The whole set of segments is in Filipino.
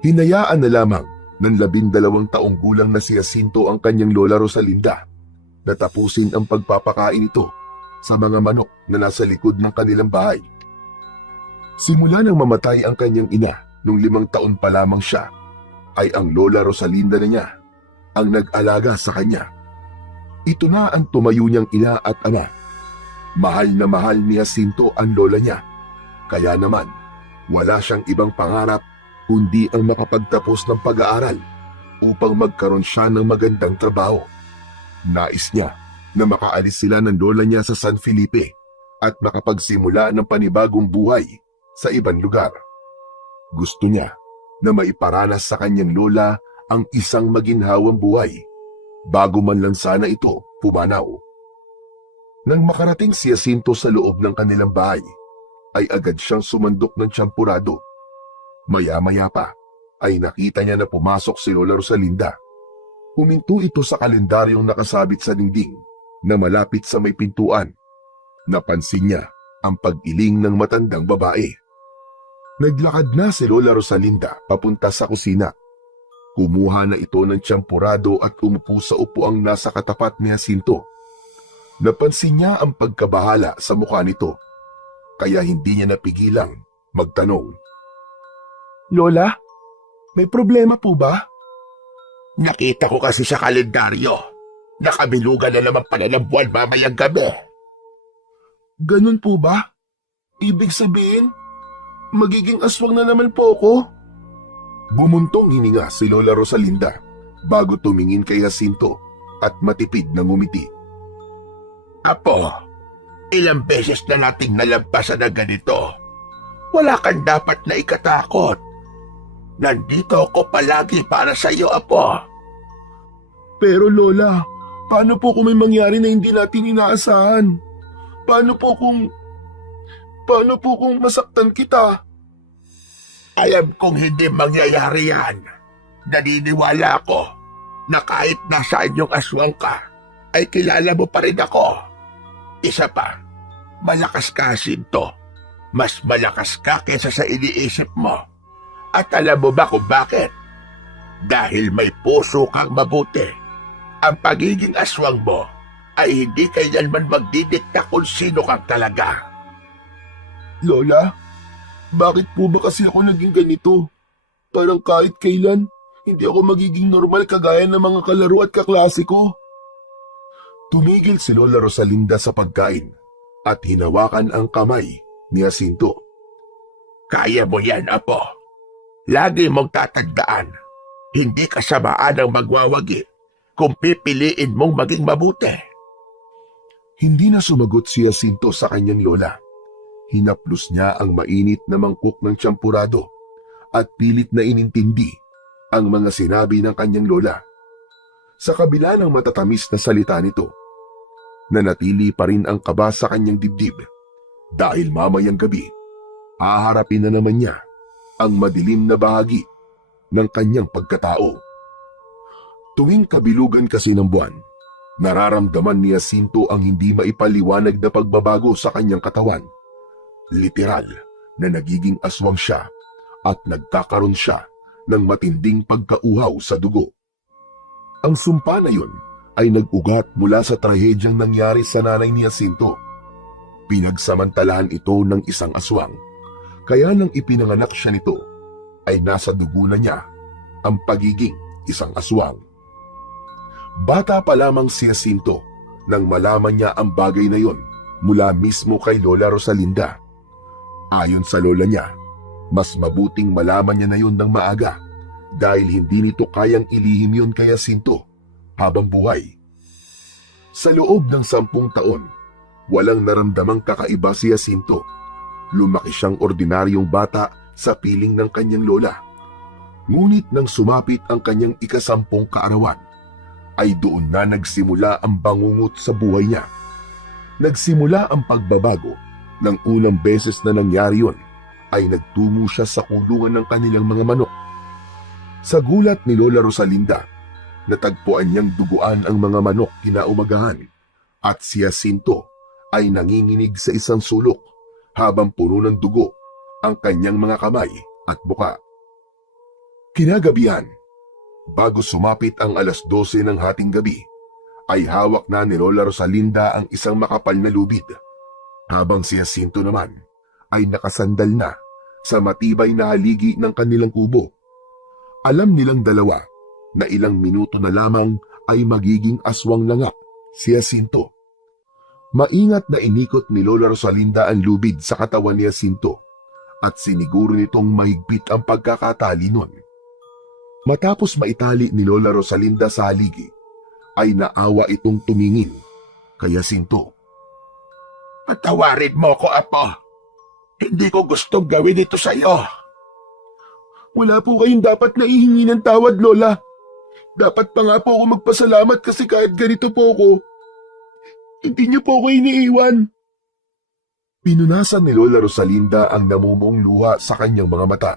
Hinayaan na lamang ng 12 taong gulang na si Jacinto ang kanyang lola Rosalinda na tapusin ang pagpapakain ito sa mga manok na nasa likod ng kanilang bahay. Simula nang mamatay ang kanyang ina nung 5 taon pa lamang siya, ay ang lola Rosalinda na niya ang nag-alaga sa kanya. Ito na ang tumayo niyang ina at ama. Mahal na mahal ni Jacinto ang lola niya. Kaya naman, wala siyang ibang pangarap kundi ang makapagtapos ng pag-aaral upang magkaroon siya ng magandang trabaho. Nais niya na makaalis sila ng lola niya sa San Felipe at makapagsimula ng panibagong buhay sa ibang lugar. Gusto niya na maiparanas sa kanyang lola ang isang maginhawang buhay bago man lang sana ito pumanaw. Nang makarating si Jacinto sa loob ng kanilang bahay, ay agad siyang sumandok ng tsampurado. Maya-maya pa ay nakita niya na pumasok si Lola Rosalinda. Huminto ito sa kalendaryong nakasabit sa dingding na malapit sa may pintuan. Napansin niya ang pag-iling ng matandang babae. Naglakad na si Lola Rosalinda papunta sa kusina. Kumuha na ito ng tsampurado at umupo sa upuang nasa katapat ni Jacinto. Napansin niya ang pagkabahala sa mukha nito, kaya hindi niya napigilang magtanong. Lola, may problema po ba? Nakita ko kasi sa kalendaryo. Nakabilugan na naman pala ng buwan mamayang gabi. Ganun po ba? Ibig sabihin, magiging aswang na naman po ako? Bumuntong hininga si Lola Rosalinda bago tumingin kay Jacinto at matipid na ngumiti. Apo, ilang beses na nating nalampasan na ganito. Wala kang dapat na ikatakot. Nandito ako palagi para sa iyo, Apo. Pero Lola, paano po kung may mangyari na hindi natin inaasahan? Paano po kung masaktan kita? Alam kong hindi mangyayari yan. Naniniwala ako na kahit nasaan yung aswang ka, ay kilala mo pa rin ako. Isa pa, malakas ka, Jacinto. Mas malakas ka kaysa sa iniisip mo. At alam mo ba kung bakit? Dahil may puso kang mabuti. Ang pagiging aswang mo ay hindi kailanman magdidikta kung sino kang talaga. Lola, bakit po ba kasi ako naging ganito? Parang kahit kailan, hindi ako magiging normal kagaya ng mga kalaro at kaklase ko. Tumigil si Lola Rosalinda sa pagkain at hinawakan ang kamay ni Jacinto. Kaya mo yan, Apo. Lagi mong tatandaan, hindi kasamaan ang magwawagi kung pipiliin mong maging mabuti. Hindi na sumagot si Jacinto sa kanyang lola. Hinaplos niya ang mainit na mangkok ng tsampurado at pilit na inintindi ang mga sinabi ng kanyang lola. Sa kabila ng matatamis na salita nito, nanatili pa rin ang kaba sa kanyang dibdib dahil mamayang gabi, haharapin na naman niya ang madilim na bahagi ng kanyang pagkatao. Tuwing kabilugan kasi ng buwan, nararamdaman ni Jacinto ang hindi maipaliwanag na pagbabago sa kanyang katawan. Literal na nagiging aswang siya at nagkakaroon siya ng matinding pagkauhaw sa dugo. Ang sumpa na yun ay nag-ugat mula sa trahedyang nangyari sa nanay ni Jacinto. Pinagsamantalahan ito ng isang aswang, kaya nang ipinanganak siya nito, ay nasa dugo na niya ang pagiging isang aswang. Bata pa lamang si Jacinto nang malaman niya ang bagay na yon mula mismo kay Lola Rosalinda. Ayon sa lola niya, mas mabuting malaman niya na yon ng maaga dahil hindi nito kayang ilihim yon kay Jacinto habang buhay. Sa loob ng 10 taon, walang naramdamang kakaiba si Jacinto. Lumaki siyang ordinaryong bata sa piling ng kanyang lola. Ngunit nang sumapit ang kanyang ika-10 kaarawan, ay doon na nagsimula ang bangungot sa buhay niya. Nagsimula ang pagbabago. Nang unang beses na nangyari yon, ay nagtungo siya sa kulungan ng kanilang mga manok. Sa gulat ni Lola Rosalinda, natagpuan niyang duguan ang mga manok kinaumagahan at si Jacinto ay nanginginig sa isang sulok habang puno ng dugo ang kanyang mga kamay at muka. Kinagabihan, bago sumapit ang 12:00 ng hating gabi, ay hawak na ni Lola Rosalinda ang isang makapal na lubid, habang si Jacinto naman ay nakasandal na sa matibay na haligi ng kanilang kubo. Alam nilang dalawa na ilang minuto na lamang ay magiging aswang na nga si Jacinto. Maingat na inikot ni Lola Rosalinda ang lubid sa katawan ni Jacinto at siniguro nitong mahigpit ang pagkakatali nun. Matapos maitali ni Lola Rosalinda sa haligi, ay naawa itong tumingin kay Jacinto. Patawarin mo ko, Apo. Hindi ko gustong gawin ito sa iyo. Wala po kayong dapat na ihingi ng tawad, Lola. Dapat pa nga po ako magpasalamat kasi kahit ganito po ako, hindi niyo po ako iniiwan. Pinunasan ni Lola Rosalinda ang namumong luha sa kanyang mga mata.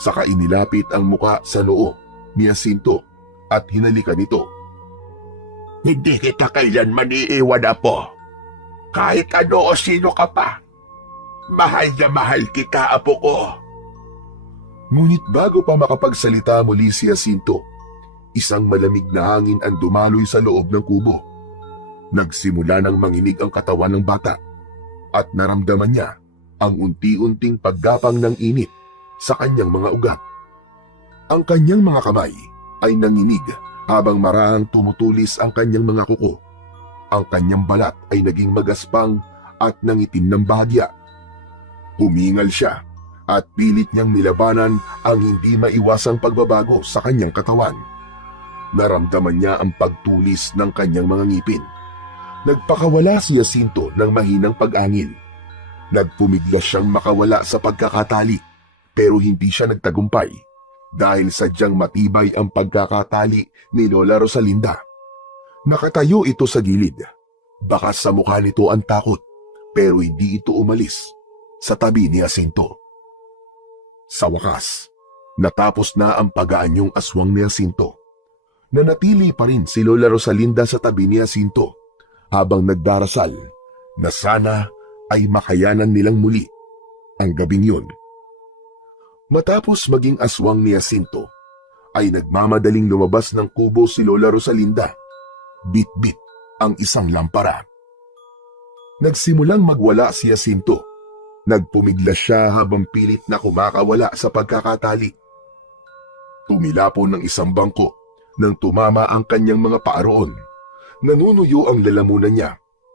Saka inilapit ang muka sa noo ni Jacinto at hinalikan nito. Hindi kita kailanman iiwan, Apo. Kahit ano o sino ka pa. Mahal na mahal kita, Apo ko. Ngunit bago pa makapagsalita muli si Jacinto, isang malamig na hangin ang dumaloy sa loob ng kubo. Nagsimula ng manginig ang katawan ng bata at naramdaman niya ang unti-unting paggapang ng init sa kanyang mga ugat. Ang kanyang mga kamay ay nanginig habang marahang tumutulis ang kanyang mga kuko. Ang kanyang balat ay naging magaspang at nangitim ng bahagya. Humingal siya at pilit niyang nilabanan ang hindi maiwasang pagbabago sa kanyang katawan. Naramdaman niya ang pagtulis ng kanyang mga ngipin. Nagpakawala si Jacinto ng mahinang pag-angil. Nagpumiglas siyang makawala sa pagkakatali pero hindi siya nagtagumpay dahil sadyang matibay ang pagkakatali ni Lola Rosalinda. Nakatayo ito sa gilid. Bakas sa mukha nito ang takot pero hindi ito umalis sa tabi ni Jacinto. Sa wakas, natapos na ang pag-aanyong aswang ni Jacinto. Nanatili pa rin si Lola Rosalinda sa tabi ni Jacinto habang nagdarasal na sana ay makayanan nilang muli ang gabing yun. Matapos maging aswang ni Jacinto, ay nagmamadaling lumabas ng kubo si Lola Rosalinda. Bit-bit ang isang lampara. Nagsimulang magwala si Jacinto. Nagpumiglas siya habang pilit na kumakawala sa pagkakatali. Tumilapon ng isang bangko nang tumama ang kanyang mga paa roon. Nanunuyo ang lalamunan niya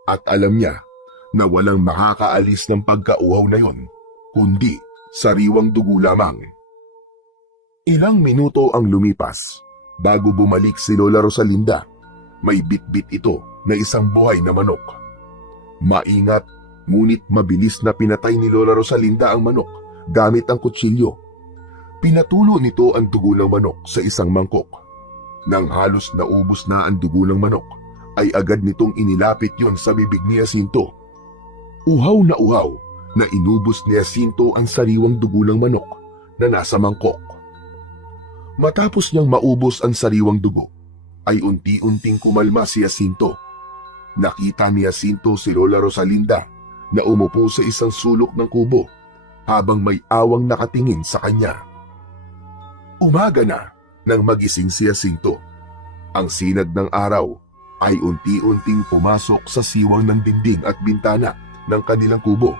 at alam niya na walang makakaalis ng pagkauhaw na yon, kundi sariwang dugo lamang. Ilang minuto ang lumipas bago bumalik si Lola Rosalinda. May bitbit ito na isang buhay na manok. Maingat ngunit mabilis na pinatay ni Lola Rosalinda ang manok gamit ang kutsilyo. Pinatulo nito ang dugo ng manok sa isang mangkok. Nang halos naubos na ang dugo ng manok, ay agad nitong inilapit yon sa bibig ni Jacinto. Uhaw na inubos ni Jacinto ang sariwang dugo ng manok na nasa mangkok. Matapos niyang maubos ang sariwang dugo, ay unti-unting kumalma si Jacinto. Nakita ni Jacinto si Lola Rosalinda na umupo sa isang sulok ng kubo habang may awang nakatingin sa kanya. Umaga na nang magising si Jacinto. Ang sinag ng araw ay unti-unting pumasok sa siwang ng dingding at bintana ng kanilang kubo.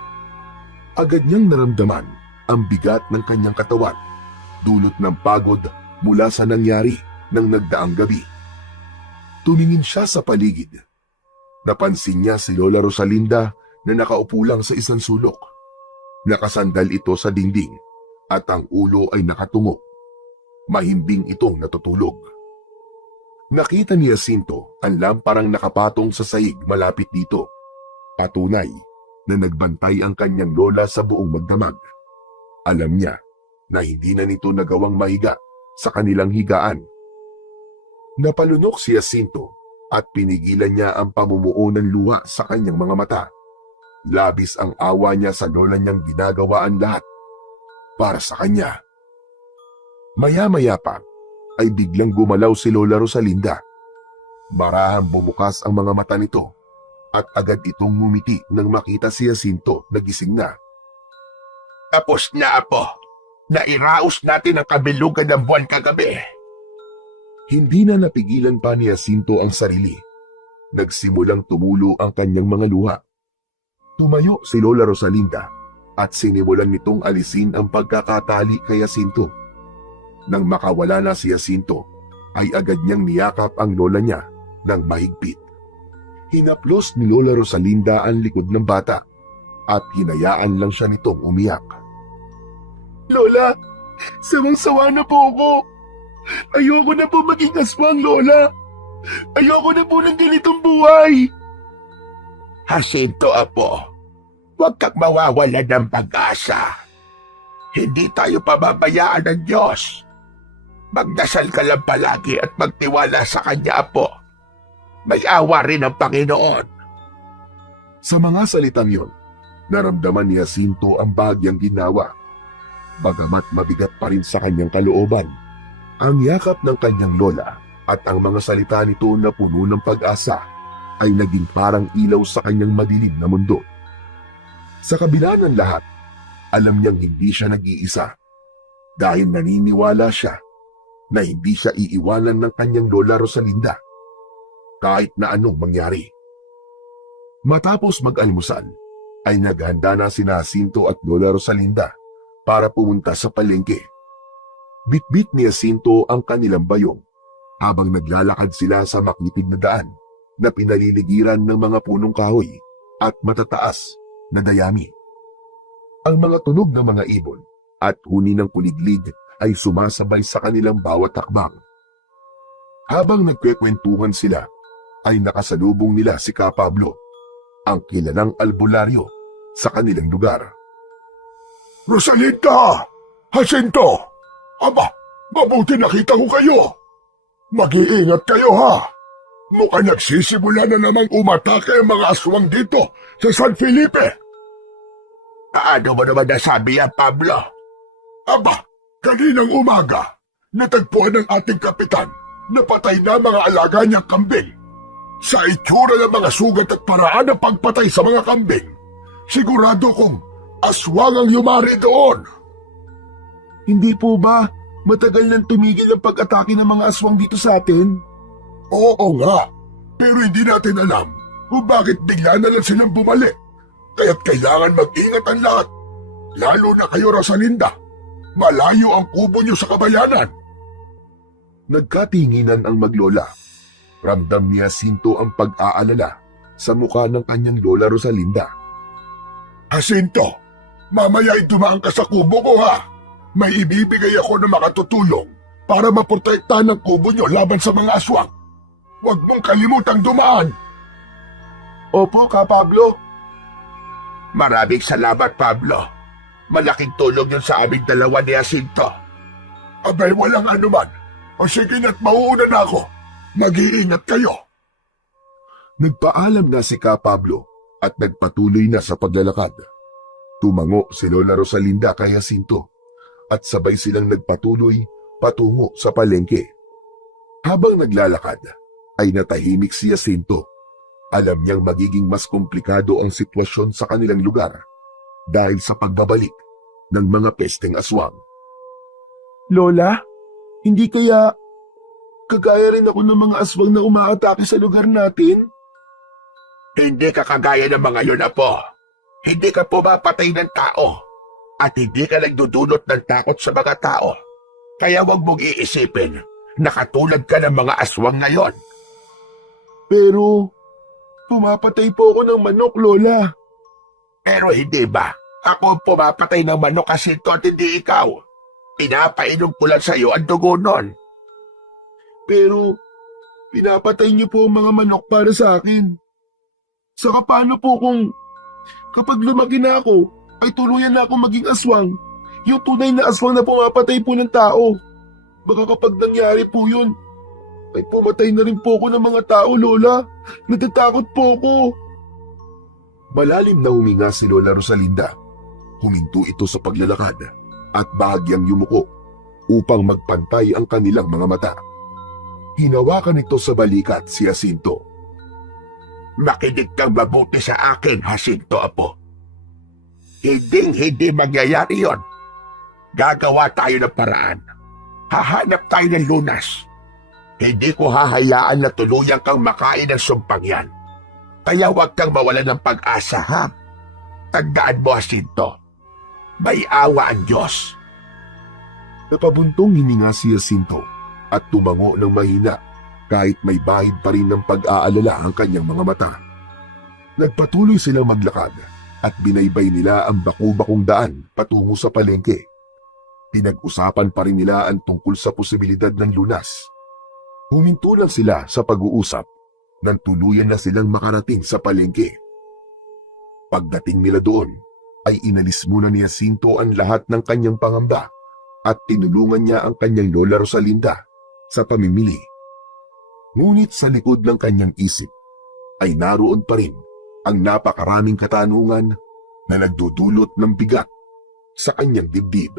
Agad niyang naramdaman ang bigat ng kanyang katawan, dulot ng pagod mula sa nangyari ng nagdaang gabi. Tumingin siya sa paligid. Napansin niya si Lola Rosalinda na nakaupo lang sa isang sulok. Nakasandal ito sa dingding at ang ulo ay nakatungo. Mahimbing itong natutulog. Nakita ni Jacinto ang lamparang nakapatong sa sahig malapit dito. Patunay na nagbantay ang kanyang lola sa buong magdamag. Alam niya na hindi na nito nagawang mahiga sa kanilang higaan. Napalunok si Jacinto at pinigilan niya ang pamumuo ng luha sa kanyang mga mata. Labis ang awa niya sa lola niyang ginagawa ang lahat para sa kanya. Maya-maya pa ay biglang gumalaw si Lola Rosalinda. Marahang bumukas ang mga mata nito at agad itong ngumiti nang makita si Jacinto na gising na. Tapos na, Apo. Nairaos natin ang kabilugan ng buwan kagabi. Hindi na napigilan pa ni Jacinto ang sarili. Nagsimulang tumulo ang kanyang mga luha. Tumayo si Lola Rosalinda at sinimulan nitong alisin ang pagkakatali kay Jacinto. Nang makawala na si Jacinto, ay agad niyang niyakap ang lola niya ng mahigpit. Hinaplos ni Lola Rosalinda ang likod ng bata at hinayaan lang siya nitong umiyak. Lola, sawang-sawa na po ako. Ayoko na po maging aswang, Lola. Ayoko na po ng ganitong buhay. Jacinto, apo, huwag kang mawawala ng pag-asa. Hindi tayo pababayaan ng Diyos. Magdasal ka lang palagi at magtiwala sa Kanya, apo. May awa rin ang Panginoon. Sa mga salitang yon, naramdaman ni Jacinto ang bahagyang ginawa. Bagamat mabigat pa rin sa kanyang kalooban, ang yakap ng kanyang lola at ang mga salita nito na puno ng pag-asa ay naging parang ilaw sa kanyang madilim na mundo. Sa kabila ng lahat, alam niyang hindi siya nag-iisa dahil naniniwala siya na hindi siya iiwanan ng kanyang lola Rosalinda kahit na anong mangyari. Matapos mag-almusal, ay naghanda na sina Jacinto at Lola Rosalinda para pumunta sa palengke. Bitbit ni Jacinto ang kanilang bayong habang naglalakad sila sa maklipig na daan na pinaliligiran ng mga punong kahoy at matataas na dayami. Ang mga tunog ng mga ibon at huni ng kuliglig ay sumasabay sa kanilang bawat hakbang. Habang nagkwekwentuhan sila, ay nakasalubong nila si Ka Pablo, ang kilalang albularyo sa kanilang lugar. Rosalinda! Jacinto! Aba, mabuti nakita ko kayo. Mag-iingat kayo, ha? Mukhang nagsisimula na namang umatake ang mga aswang dito sa San Felipe. Ano mo naman nasabi yan, Pablo? Aba, kaninang umaga, natagpuan ng ating kapitan na patay na mga alaga niyang kambing. Sa itsura ng mga sugat at paraan ng pagpatay sa mga kambing, sigurado kong aswang ang yumari doon. Hindi po ba matagal nang tumigil ang pag-atake ng mga aswang dito sa atin? Oo nga, pero hindi natin alam kung bakit bigla na lang silang bumalik. Kaya't kailangan mag-ingat ang lahat, lalo na kayo, Rosalinda. Malayo ang kubo niyo sa kabayanan. Nagkatinginan ang maglola. Ramdam ni Jacinto ang pag-aalala sa mukha ng kanyang lola Rosalinda. Jacinto, mamaya ay dumaan ka sa kubo ko, ha? May ibibigay ako na makatutulong para maprotektahan ang kubo niyo laban sa mga aswang. Huwag mong kalimutang dumaan. Opo, Ka Pablo. Maraming salamat, Pablo. Malaking tulong yun sa aming dalawa ni Jacinto. Abay, walang anuman. O sige na't mauuna na ako. Mag-iingat kayo. Nagpaalam na si Ka Pablo at nagpatuloy na sa paglalakad. Tumango si Lola Rosalinda kay Jacinto at sabay silang nagpatuloy patungo sa palengke. Habang naglalakad, ay natahimik si Jacinto. Alam niyang magiging mas komplikado ang sitwasyon sa kanilang lugar dahil sa pagbabalik ng mga pesteng aswang. Lola, hindi kaya kagaya rin ako ng mga aswang na umaatake sa lugar natin? Hindi ka kagaya ng mga yun, Apo. Hindi ka pumapatay ng tao at hindi ka nagdudulot ng takot sa mga tao. Kaya huwag mong iisipin na katulad ka ng mga aswang ngayon. Pero pumapatay po ako ng manok, Lola. Pero hindi ba? Ako ang pumapatay ng manok kasi ito at hindi ikaw. Pinapainom ko lang sa iyo ang dugo nun. Pero pinapatay niyo po ang mga manok para sa akin. Saka paano po kung kapag lumaki na ako, ay tuluyan na ako maging aswang? Yung tunay na aswang na pumapatay po ng tao. Baka kapag nangyari po yun, ay pumatay na rin po ako ng mga tao, Lola. Natatakot po ako. Malalim na huminga si Lola Rosalinda. Huminto ito sa paglalakad at bahagyang yumuko upang magpantay ang kanilang mga mata. Hinawakan ito sa balikat si Jacinto. Makinig kang mabuti sa akin, Jacinto, Apo. Hindi mangyayari yon. Gagawa tayo ng paraan. Hahanap tayo ng lunas. Hindi ko hahayaan na tuluyang kang makain ng sumpang yan. Kaya huwag kang mawala ng pag-asa, ha? Tandaan mo, Jacinto. May awa ang Diyos. Napabuntong hininga si Jacinto at tumango ng mahina kahit may bahid pa rin ng pag-aalala ang kanyang mga mata. Nagpatuloy silang maglakad at binaybay nila ang baku-bakong daan patungo sa palengke. Pinag-usapan pa rin nila ang tungkol sa posibilidad ng lunas. Huminto lang sila sa pag-uusap nang tuluyan na silang makarating sa palengke. Pagdating nila doon, ay inalis muna ni Jacinto ang lahat ng kanyang pangamba at tinulungan niya ang kanyang Lola Rosalinda sa pamimili. Ngunit sa likod ng kanyang isip ay naroon pa rin ang napakaraming katanungan na nagdudulot ng bigat sa kanyang dibdib.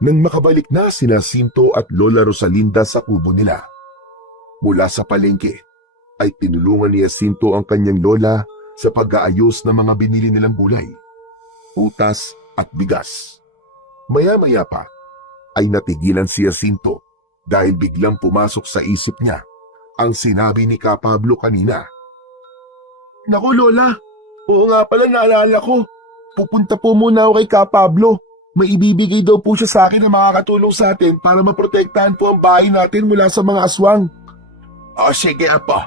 Nang makabalik na sina Jacinto at Lola Rosalinda sa kubo nila, mula sa palengke ay tinulungan ni Jacinto ang kanyang lola sa pag-aayos ng mga binili nilang gulay, utas at bigas. Maya-maya pa ay natigilan si Jacinto dahil biglang pumasok sa isip niya ang sinabi ni Ka Pablo kanina. Naku Lola, oo nga pala naalala ko. Pupunta po muna ako kay Ka Pablo. May ibibigay daw po siya sa akin na makakatulong sa atin para maprotektahan po ang bahay natin mula sa mga aswang. O sige apo,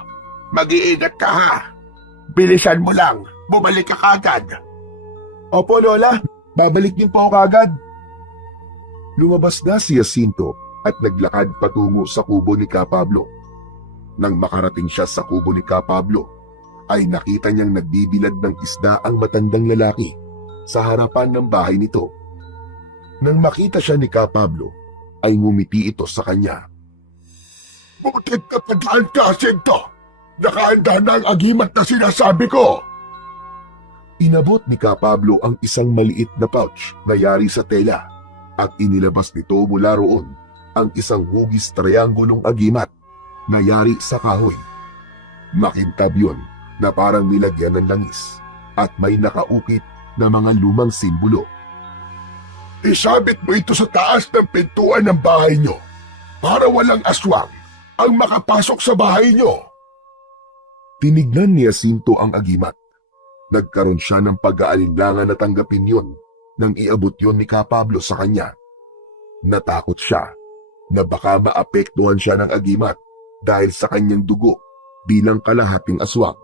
mag-iingat ka ha. Bilisan mo lang, bumalik ka kagad. Opo Lola, babalik din po ako kagad. Lumabas na si Jacinto at naglakad patungo sa kubo ni Ka Pablo. Nang makarating siya sa kubo ni Ka Pablo, ay nakita niyang nagbibilad ng isda ang matandang lalaki sa harapan ng bahay nito. Nang makita siya ni Ka Pablo, ay ngumiti ito sa kanya. Butit na padaan ka, Jacinto. Nakahanda na ang agimat na sinasabi ko. Inabot ni Ka Pablo ang isang maliit na pouch na yari sa tela at inilabas nito mula roon ang isang hugis triangulong agimat na yari sa kahoy. Makintab yun na parang nilagyan ng langis at may nakaukit na mga lumang simbolo. Isabit mo ito sa taas ng pintuan ng bahay nyo para walang aswang ang makapasok sa bahay nyo. Tinignan ni Jacinto ang agimat. Nagkaroon siya ng pag-aalinlangan na tanggapin yun nang iabot yun ni Ka Pablo sa kanya. Natakot siya na baka maapektuhan siya ng agimat dahil sa kanyang dugo bilang kalahating aswang.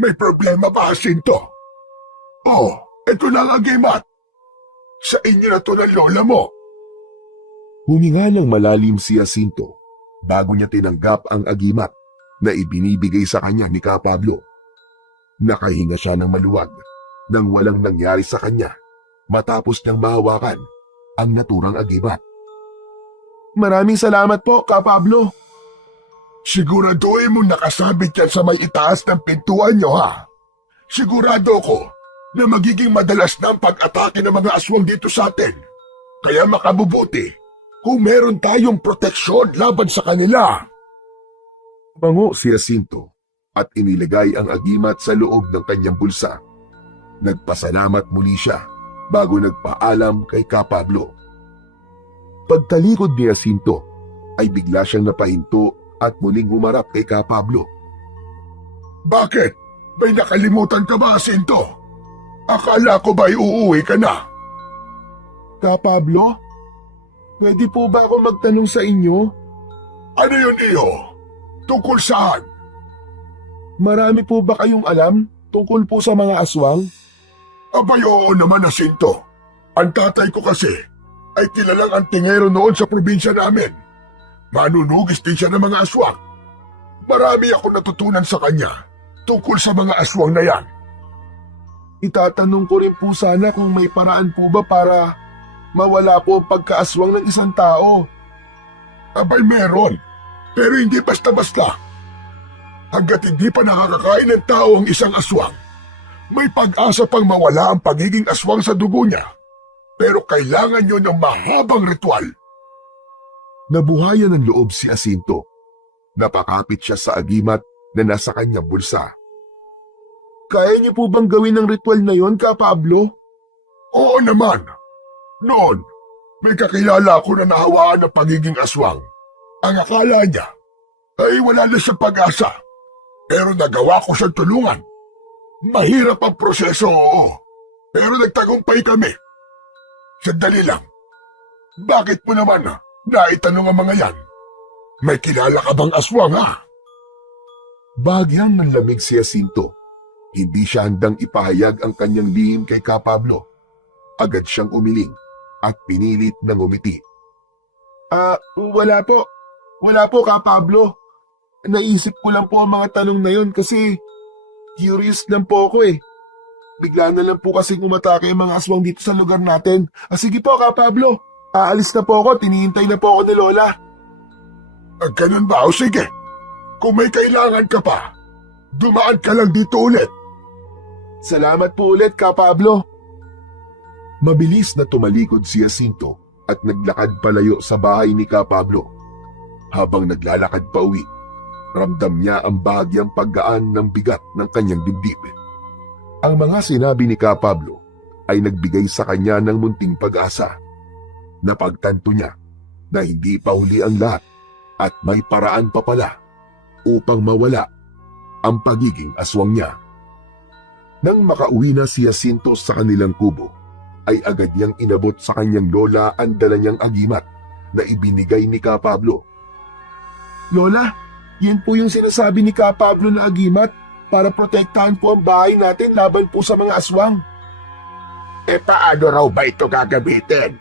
May problema ba, Jacinto? Oh, ito na ang agimat. Sa inyo na to ng lola mo. Huminga ng malalim si Jacinto bago niya tinanggap ang agimat na ibinibigay sa kanya ni Ka Pablo. Nakahinga siya ng maluwag nang walang nangyari sa kanya matapos niyang mahawakan ang naturang agimat. Maraming salamat po, Ka Pablo. Siguraduhin mo nakasabit yan sa may itaas ng pintuan nyo, ha? Sigurado ko na magiging madalas na ang pag-atake ng mga aswang dito sa atin. Kaya makabubuti kung meron tayong proteksyon laban sa kanila. Bango si Jacinto at inilagay ang agimat sa loob ng kanyang bulsa. Nagpasalamat muli siya bago nagpaalam kay Ka Pablo. Pagtalikod ni Jacinto ay bigla siyang napahinto at muling humarap kay Ka Pablo. Bakit? May nakalimutan ka ba, Jacinto? Akala ko ba'y uuwi ka na? Ka Pablo, pwede po ba ako magtanong sa inyo? Ano yun, iyo? Tungkol saan? Marami po ba kayong alam tungkol po sa mga aswang? Abay, oo naman, Jacinto. Ang tatay ko kasi ay kilalang antingero noon sa probinsya namin. Manunugis din siya ng mga aswang. Marami ako natutunan sa kanya tungkol sa mga aswang na yan. Itatanong ko rin po sana kung may paraan po ba para mawala po ang pagkaaswang ng isang tao. Abay, meron. Pero hindi basta-basta. Hanggat hindi pa nakakakain ng tao ang isang aswang, may pag-asa pang mawala ang pagiging aswang sa dugo niya. Pero kailangan nyo ng mahabang ritual. Nabuhayan ng loob si Jacinto. Napakapit siya sa agimat na nasa kanyang bulsa. Kaya niyo po bang gawin ang ritual na yon, Ka Pablo? Oo naman. Noon, may kakilala ko na nahawaan ng pagiging aswang. Ang akala niya ay wala na siyang pag-asa. Pero nagawa ko siyang tulungan. Mahirap ang proseso, oo. Pero nagtagumpay kami. Sandali lang. Bakit mo naman naitanong ang mga yan? May kilala ka bang aswang, ha? Bagyang nanlamig si Jacinto. Hindi siya handang ipahayag ang kanyang lihim kay Kapablo. Agad siyang umiling at pinilit na ngumiti. Wala po. Wala po, Kapablo. Naisip ko lang po ang mga tanong na yun kasi curious lang po ako eh. Bigla na lang po kasing umatake ang mga aswang dito sa lugar natin. Sige po, Kapablo. Aalis na po ako. Tinihintay na po ako ni Lola. Ganun ba? O sige. Kung may kailangan ka pa, dumaan ka lang dito ulit. Salamat po ulit, Kapablo. Mabilis na tumalikod si Jacinto at naglakad palayo sa bahay ni Kapablo. Habang naglalakad pa uwi, ramdam niya ang bahagyang paggaan ng bigat ng kanyang dibdib. Ang mga sinabi ni Kapablo ay nagbigay sa kanya ng munting pag-asa. Napagtanto niya na hindi pa huli ang lahat at may paraan pa pala upang mawala ang pagiging aswang niya. Nang makauwi na si Jacinto sa kanilang kubo, ay agad niyang inabot sa kanyang lola ang dala niyang agimat na ibinigay ni Kapablo. Lola, yun po yung sinasabi ni Kapablo na agimat para protektahan po ang bahay natin laban po sa mga aswang. Paano raw ba ito gagamitin?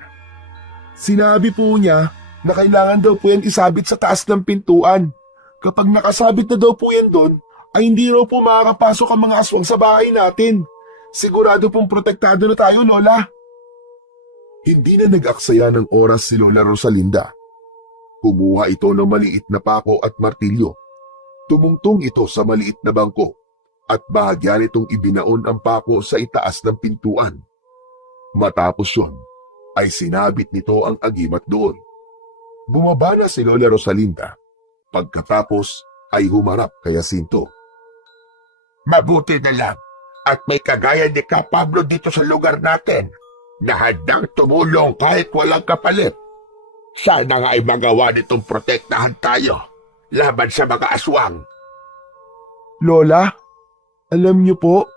Sinabi po niya na kailangan daw po yan isabit sa taas ng pintuan. Kapag nakasabit na daw po yan doon, ay hindi raw po makakapasok ang mga aswang sa bahay natin. Sigurado pong protektado na tayo, Lola. Hindi na nag-aksaya ng oras si Lola Rosalinda. Kumuha ito ng maliit na pako at martilyo. Tumungtong ito sa maliit na bangko at bahagya nitong ibinaon ang pako sa itaas ng pintuan. Matapos yun, ay sinabit nito ang agimat doon. Bumaba na si Lola Rosalinda. Pagkatapos ay humarap kay Jacinto. Mabuti na lang at may kagaya ni Kapablo dito sa lugar natin na handang tumulong kahit walang kapalit. Sana nga ay magawa nitong protektahan tayo laban sa mga aswang. Lola, alam niyo po,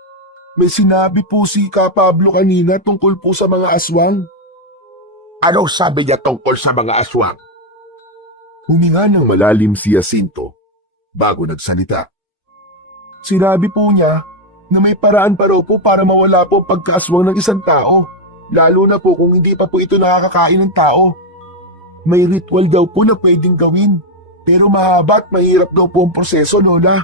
may sinabi po si Kapablo kanina tungkol po sa mga aswang. Anong sabi niya tungkol sa mga aswang? Huminga ng malalim si Jacinto bago nagsalita. Sinabi po niya na may paraan pa raw po para mawala po ang pagkaaswang ng isang tao, lalo na po kung hindi pa po ito nakakakain ng tao. May ritual daw po na pwedeng gawin, pero mahaba at mahirap daw po ang proseso, Lola.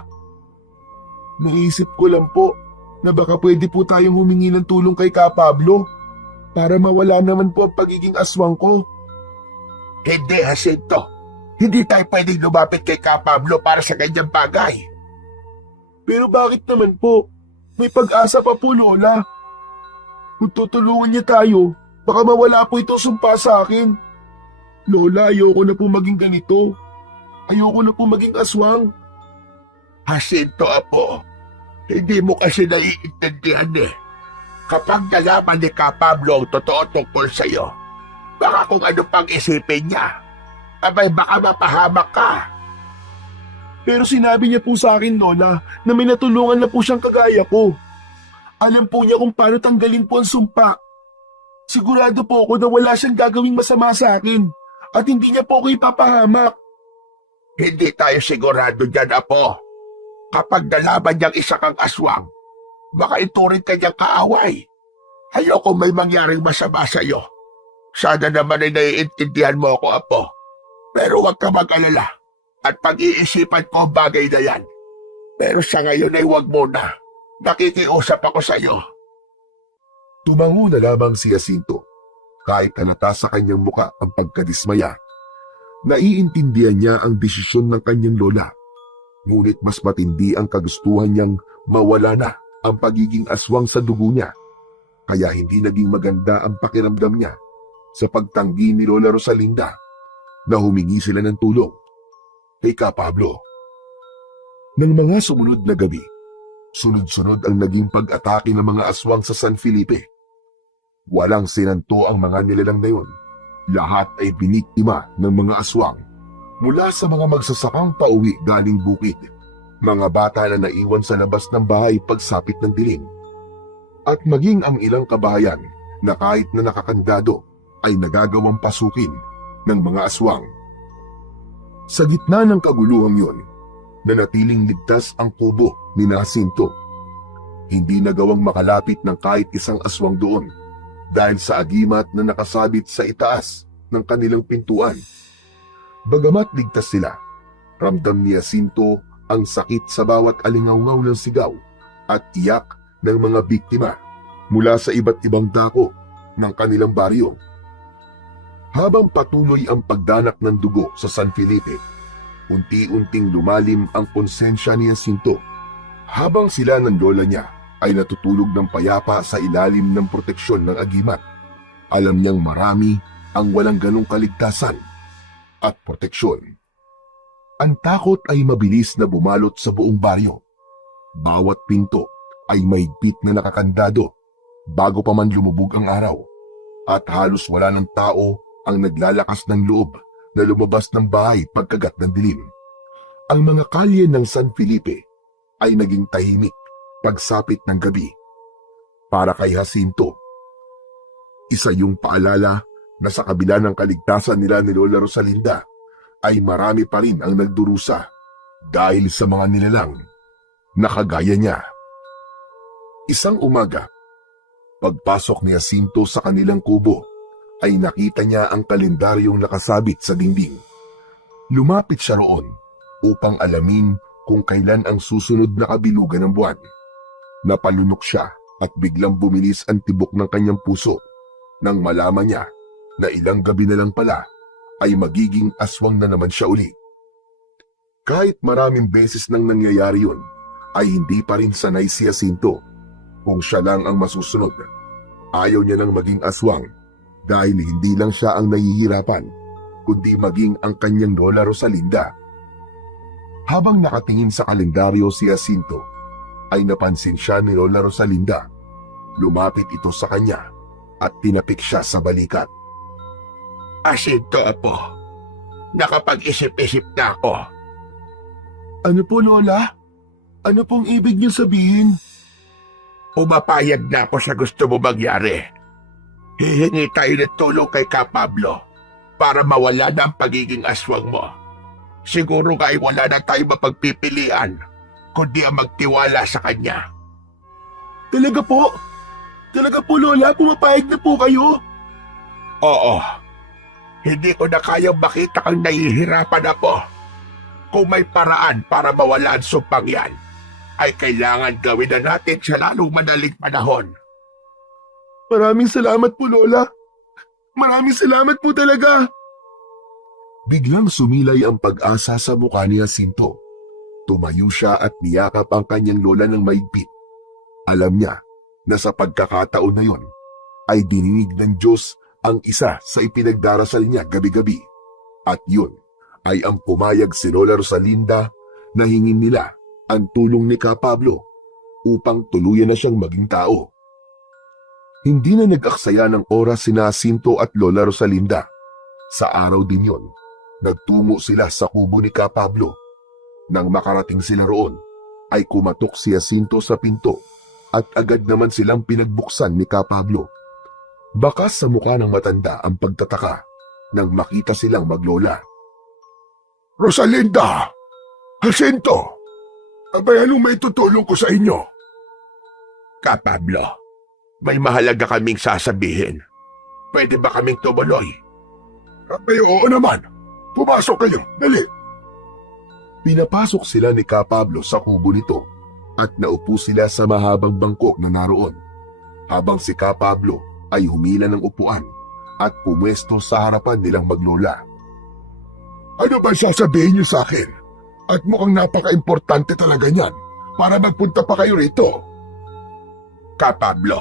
Naisip ko lang po na baka pwede po tayong humingi ng tulong kay Kapablo para mawala naman po ang pagiging aswang ko. Hindi, Jacinto. Hindi tayo pwedeng lumapit kay Kapablo para sa ganyang bagay. Pero bakit naman po? May pag-asa pa po, Lola. Kung tutulungan niya tayo, baka mawala po itong sumpa sa akin. Lola, ayoko na po maging ganito. Ayoko na po maging aswang. Jacinto, apo, hindi mo kasi naiintindihan eh. Kapag nalaman ni Kapablo ang totoo tungkol sa'yo, baka kung ano pang isipin niya, abay baka mapahamak ka. Pero sinabi niya po sa akin, Lola, na may natulungan na po siyang kagaya ko. Alam po niya kung paano tanggalin po ang sumpa. Sigurado po ako na wala siyang gagawing masama sa akin at hindi niya po ako ipapahamak. Hindi tayo sigurado dyan, apo. Kapag nalaman niyang isa kang aswang, baka ituring ka niyang kaaway. Ayoko may mangyaring masama sa'yo. Sana naman ay naiintindihan mo ako, apo. Pero huwag ka mag-alala at pag-iisipan ko ang bagay na yan. Pero sa ngayon ay huwag muna. Nakikiusap ako sa'yo. Tumango na lamang si Jacinto. Kahit halata sa kanyang muka ang pagkadismaya. Naiintindihan niya ang desisyon ng kanyang lola. Ngunit mas matindi ang kagustuhan niyang mawala na ang pagiging aswang sa dugo niya. Kaya hindi naging maganda ang pakiramdam niya sa pagtanggi ni Lola Rosalinda na humingi sila ng tulong kay Kapablo. Nang mga sumunod na gabi, sunod-sunod ang naging pag-atake ng mga aswang sa San Felipe. Walang sinanto ang mga nilalang na yun. Lahat ay biniktima ng mga aswang mula sa mga magsasakang pauwi galing bukid, mga bata na naiwan sa labas ng bahay pagsapit ng dilim, at maging ang ilang kabahayan na kahit na nakakandado ay nagagawang pasukin ng mga aswang. Sa gitna ng kaguluhang yun, nanatiling ligtas ang kubo ni Jacinto. Hindi nagawang makalapit ng kahit isang aswang doon dahil sa agimat na nakasabit sa itaas ng kanilang pintuan. Bagamat ligtas sila, ramdam ni Jacinto ang sakit sa bawat alingawngaw ng sigaw at iyak ng mga biktima mula sa iba't ibang dako ng kanilang baryo. Habang patuloy ang pagdanak ng dugo sa San Felipe, unti-unting lumalim ang konsensya ni Jacinto. Habang sila ng lola niya ay natutulog ng payapa sa ilalim ng proteksyon ng agimat, alam niyang marami ang walang ganong kaligtasan at proteksyon. Ang takot ay mabilis na bumalot sa buong baryo. Bawat pinto ay mahigpit na nakakandado bago pa man lumubog ang araw, at halos wala ng tao ang naglalakas ng loob na lumabas ng bahay pagkagat ng dilim. Ang mga kalye ng San Felipe ay naging tahimik pagsapit ng gabi. Para kay Jacinto, isa yung paalala na sa kabila ng kaligtasan nila ni Lola Rosalinda ay marami pa rin ang nagdurusa dahil sa mga nilalang na kagaya niya. Isang umaga, pagpasok ni Jacinto sa kanilang kubo, ay nakita niya ang kalendaryong nakasabit sa dingding. Lumapit siya roon upang alamin kung kailan ang susunod na kabilugan ng buwan. Napalunok siya at biglang bumilis ang tibok ng kanyang puso nang malaman niya na ilang gabi na lang pala ay magiging aswang na naman siya uli. Kahit maraming beses nang nangyayari yun, ay hindi pa rin sanay si Jacinto. Kung siya lang ang masusunod, ayaw niya nang maging aswang dahil hindi lang siya ang nahihirapan, kundi maging ang kanyang Lola Rosalinda. Habang nakatingin sa kalendaryo si Jacinto, ay napansin siya ni Lola Rosalinda. Lumapit ito sa kanya at tinapik siya sa balikat. Jacinto, apo. Nakapag-isip-isip na ako. Ano po, Lola? Ano pong ibig niyo sabihin? Pumapayag na ako sa gusto mo mangyari. Hihingi tayo ng tulong kay Ka Pablo para mawala na ang pagiging aswang mo. Siguro nga ay wala na tayo mapagpipilian kundi ang magtiwala sa kanya. Talaga po? Talaga po, Lola? Pumapayag na po kayo? Oo. Hindi ko na kayang makita kang nahihirapan ako. Kung may paraan para mawala ang sumpang yan, ay kailangan gawin na natin sa lalong madaling panahon. Maraming salamat po, Lola. Maraming salamat po talaga. Biglang sumilay ang pag-asa sa mukha ni Jacinto. Tumayo siya at niyakap ang kanyang lola ng maigpit. Alam niya na sa pagkakataon na yon ay dininig ng Diyos ang isa sa ipinagdarasal niya gabi-gabi. At yun ay ang pumayag si Lola Rosalinda na hingin nila ang tulong ni Ka Pablo upang tuluyan na siyang maging tao. Hindi na nag-aksaya ng oras si Jacinto at Lola Rosalinda. Sa araw din yon, nagtungo sila sa kubo ni Ka Pablo. Nang makarating sila roon, ay kumatok si Jacinto sa pinto at agad naman silang pinagbuksan ni Ka Pablo. Bakas sa mukha ng matanda ang pagtataka nang makita silang maglola. Rosalinda! Jacinto! Abay, anong may tutulong ko sa inyo? Ka Pablo, may mahalaga kaming sasabihin. Pwede ba kaming tumuloy? Abay, oo naman. Pumasok kayo, dali. Pinapasok sila ni Ka Pablo sa kubo nito at naupo sila sa mahabang bangkok na naroon, habang si Ka Pablo ay humila ng upuan at pumwesto sa harapan nilang maglola. Ano ba sasabihin niyo sa akin? At mukhang napaka-importante talaga niyan para magpunta pa kayo rito. Ka Pablo,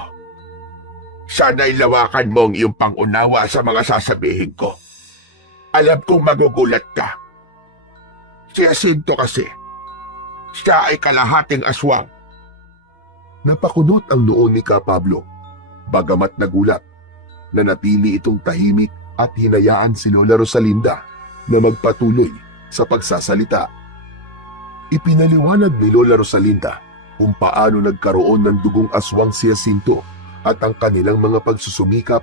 sana'y lawakan mo ang iyong pangunawa sa mga sasabihin ko. Alam kong magugulat ka. Si Jacinto kasi, siya ay kalahating aswang. Napakunot ang noo ni Ka Pablo. Bagamat nagulat, nanatili itong tahimik at hinayaan si Lola Rosalinda na magpatuloy sa pagsasalita. Ipinaliwanag ni Lola Rosalinda kung paano nagkaroon ng dugong aswang si Jacinto at ang kanilang mga pagsusumikap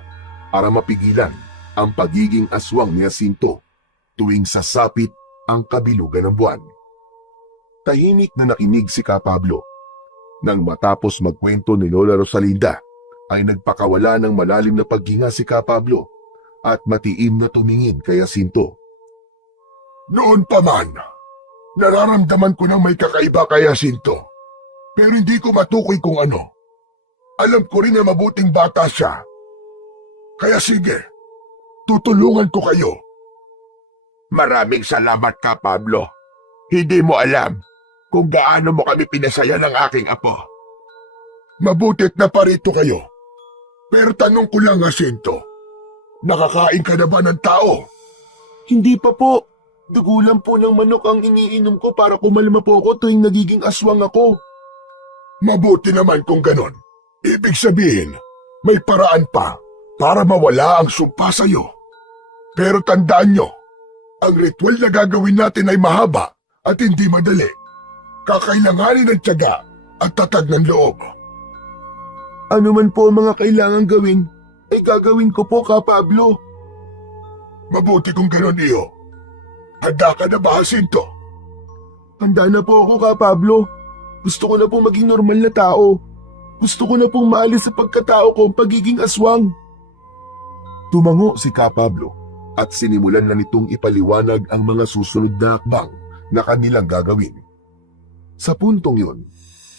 para mapigilan ang pagiging aswang ni Jacinto tuwing sasapit ang kabilugan ng buwan. Tahimik na nakinig si Ka Pablo. Nang matapos magkwento ni Lola Rosalinda, ay nagpakawala ng malalim na paghinga si Ka Pablo at matiim na tumingin kay Jacinto. Noon pa man, nararamdaman ko ng may kakaiba kay Jacinto. Pero hindi ko matukoy kung ano. Alam ko rin na mabuting bata siya. Kaya sige, tutulungan ko kayo. Maraming salamat Ka Pablo. Hindi mo alam kung gaano mo kami pinasaya ng aking apo. Mabutit na parito kayo. Pero tanong ko lang, Jacinto, nakakain ka na ba ng tao? Hindi pa po. Dugo lang po ng manok ang iniinom ko para kumalma po ako tuwing nagiging aswang ako. Mabuti naman kung ganon. Ibig sabihin, may paraan pa para mawala ang sumpa sa'yo. Pero tandaan nyo, ang ritual na gagawin natin ay mahaba at hindi madali. Kakailanganin ng tiyaga at tatag ng loob. Ano man po ang mga kailangan gawin, ay gagawin ko po, Ka Pablo. Mabuti kung ganon, iyo. Handa ka na ba, Jacinto? Handa na po ako, Ka Pablo. Gusto ko na pong maging normal na tao. Gusto ko na pong maalis sa pagkatao ko ang pagiging aswang. Tumango si Ka Pablo at sinimulan na nitong ipaliwanag ang mga susunod na hakbang na kanilang gagawin. Sa puntong yun,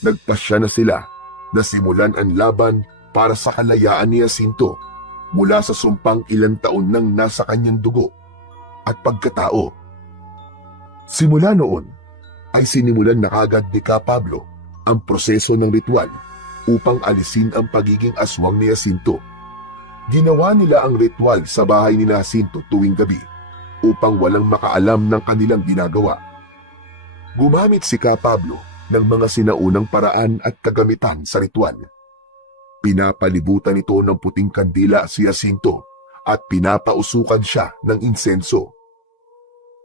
nagpasya na sila na simulan ang laban para sa kalayaan ni Jacinto mula sa sumpang ilang taon nang nasa kanyang dugo at pagkatao. Simula noon, ay sinimulan na kagad ni Ka Pablo ang proseso ng ritual upang alisin ang pagiging aswang ni Jacinto. Ginawa nila ang ritual sa bahay ni Jacinto tuwing gabi upang walang makaalam ng kanilang ginagawa. Gumamit si Ka Pablo ng mga sinaunang paraan at kagamitan sa ritual. Pinapalibutan ito ng puting kandila si Jacinto at pinapausukan siya ng insenso.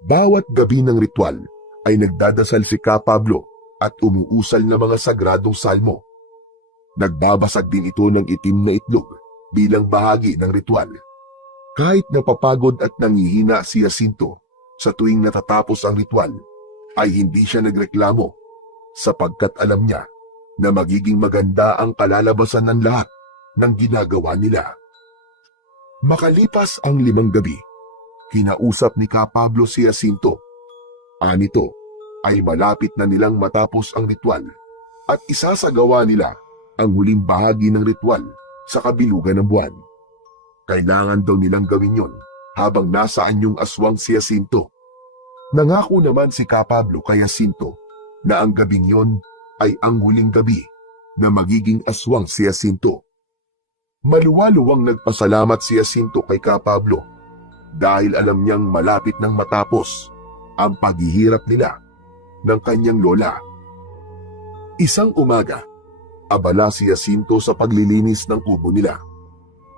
Bawat gabi ng ritual ay nagdadasal si Ka Pablo at umuusal ng mga sagradong salmo. Nagbabasag din ito ng itim na itlog bilang bahagi ng ritual. Kahit napapagod at nangihina si Jacinto sa tuwing natatapos ang ritual, ay hindi siya nagreklamo sapagkat alam niya na magiging maganda ang kalalabasan ng lahat ng ginagawa nila. Makalipas ang 5 gabi, kinausap ni Ka Pablo si Jacinto. Anito ay malapit na nilang matapos ang ritual at isasagawa nila ang huling bahagi ng ritual sa kabilugan ng buwan. Kailangan daw nilang gawin yon habang nasa anyong aswang si Jacinto. Nangako naman si Ka Pablo kay Jacinto na ang gabing yon ay ang huling gabi na magiging aswang si Jacinto. Maluwaluwang nagpasalamat si Jacinto kay Ka Pablo dahil alam niyang malapit nang matapos ang paghihirap nila ng kanyang lola. Isang umaga, abala si Jacinto sa paglilinis ng kubo nila.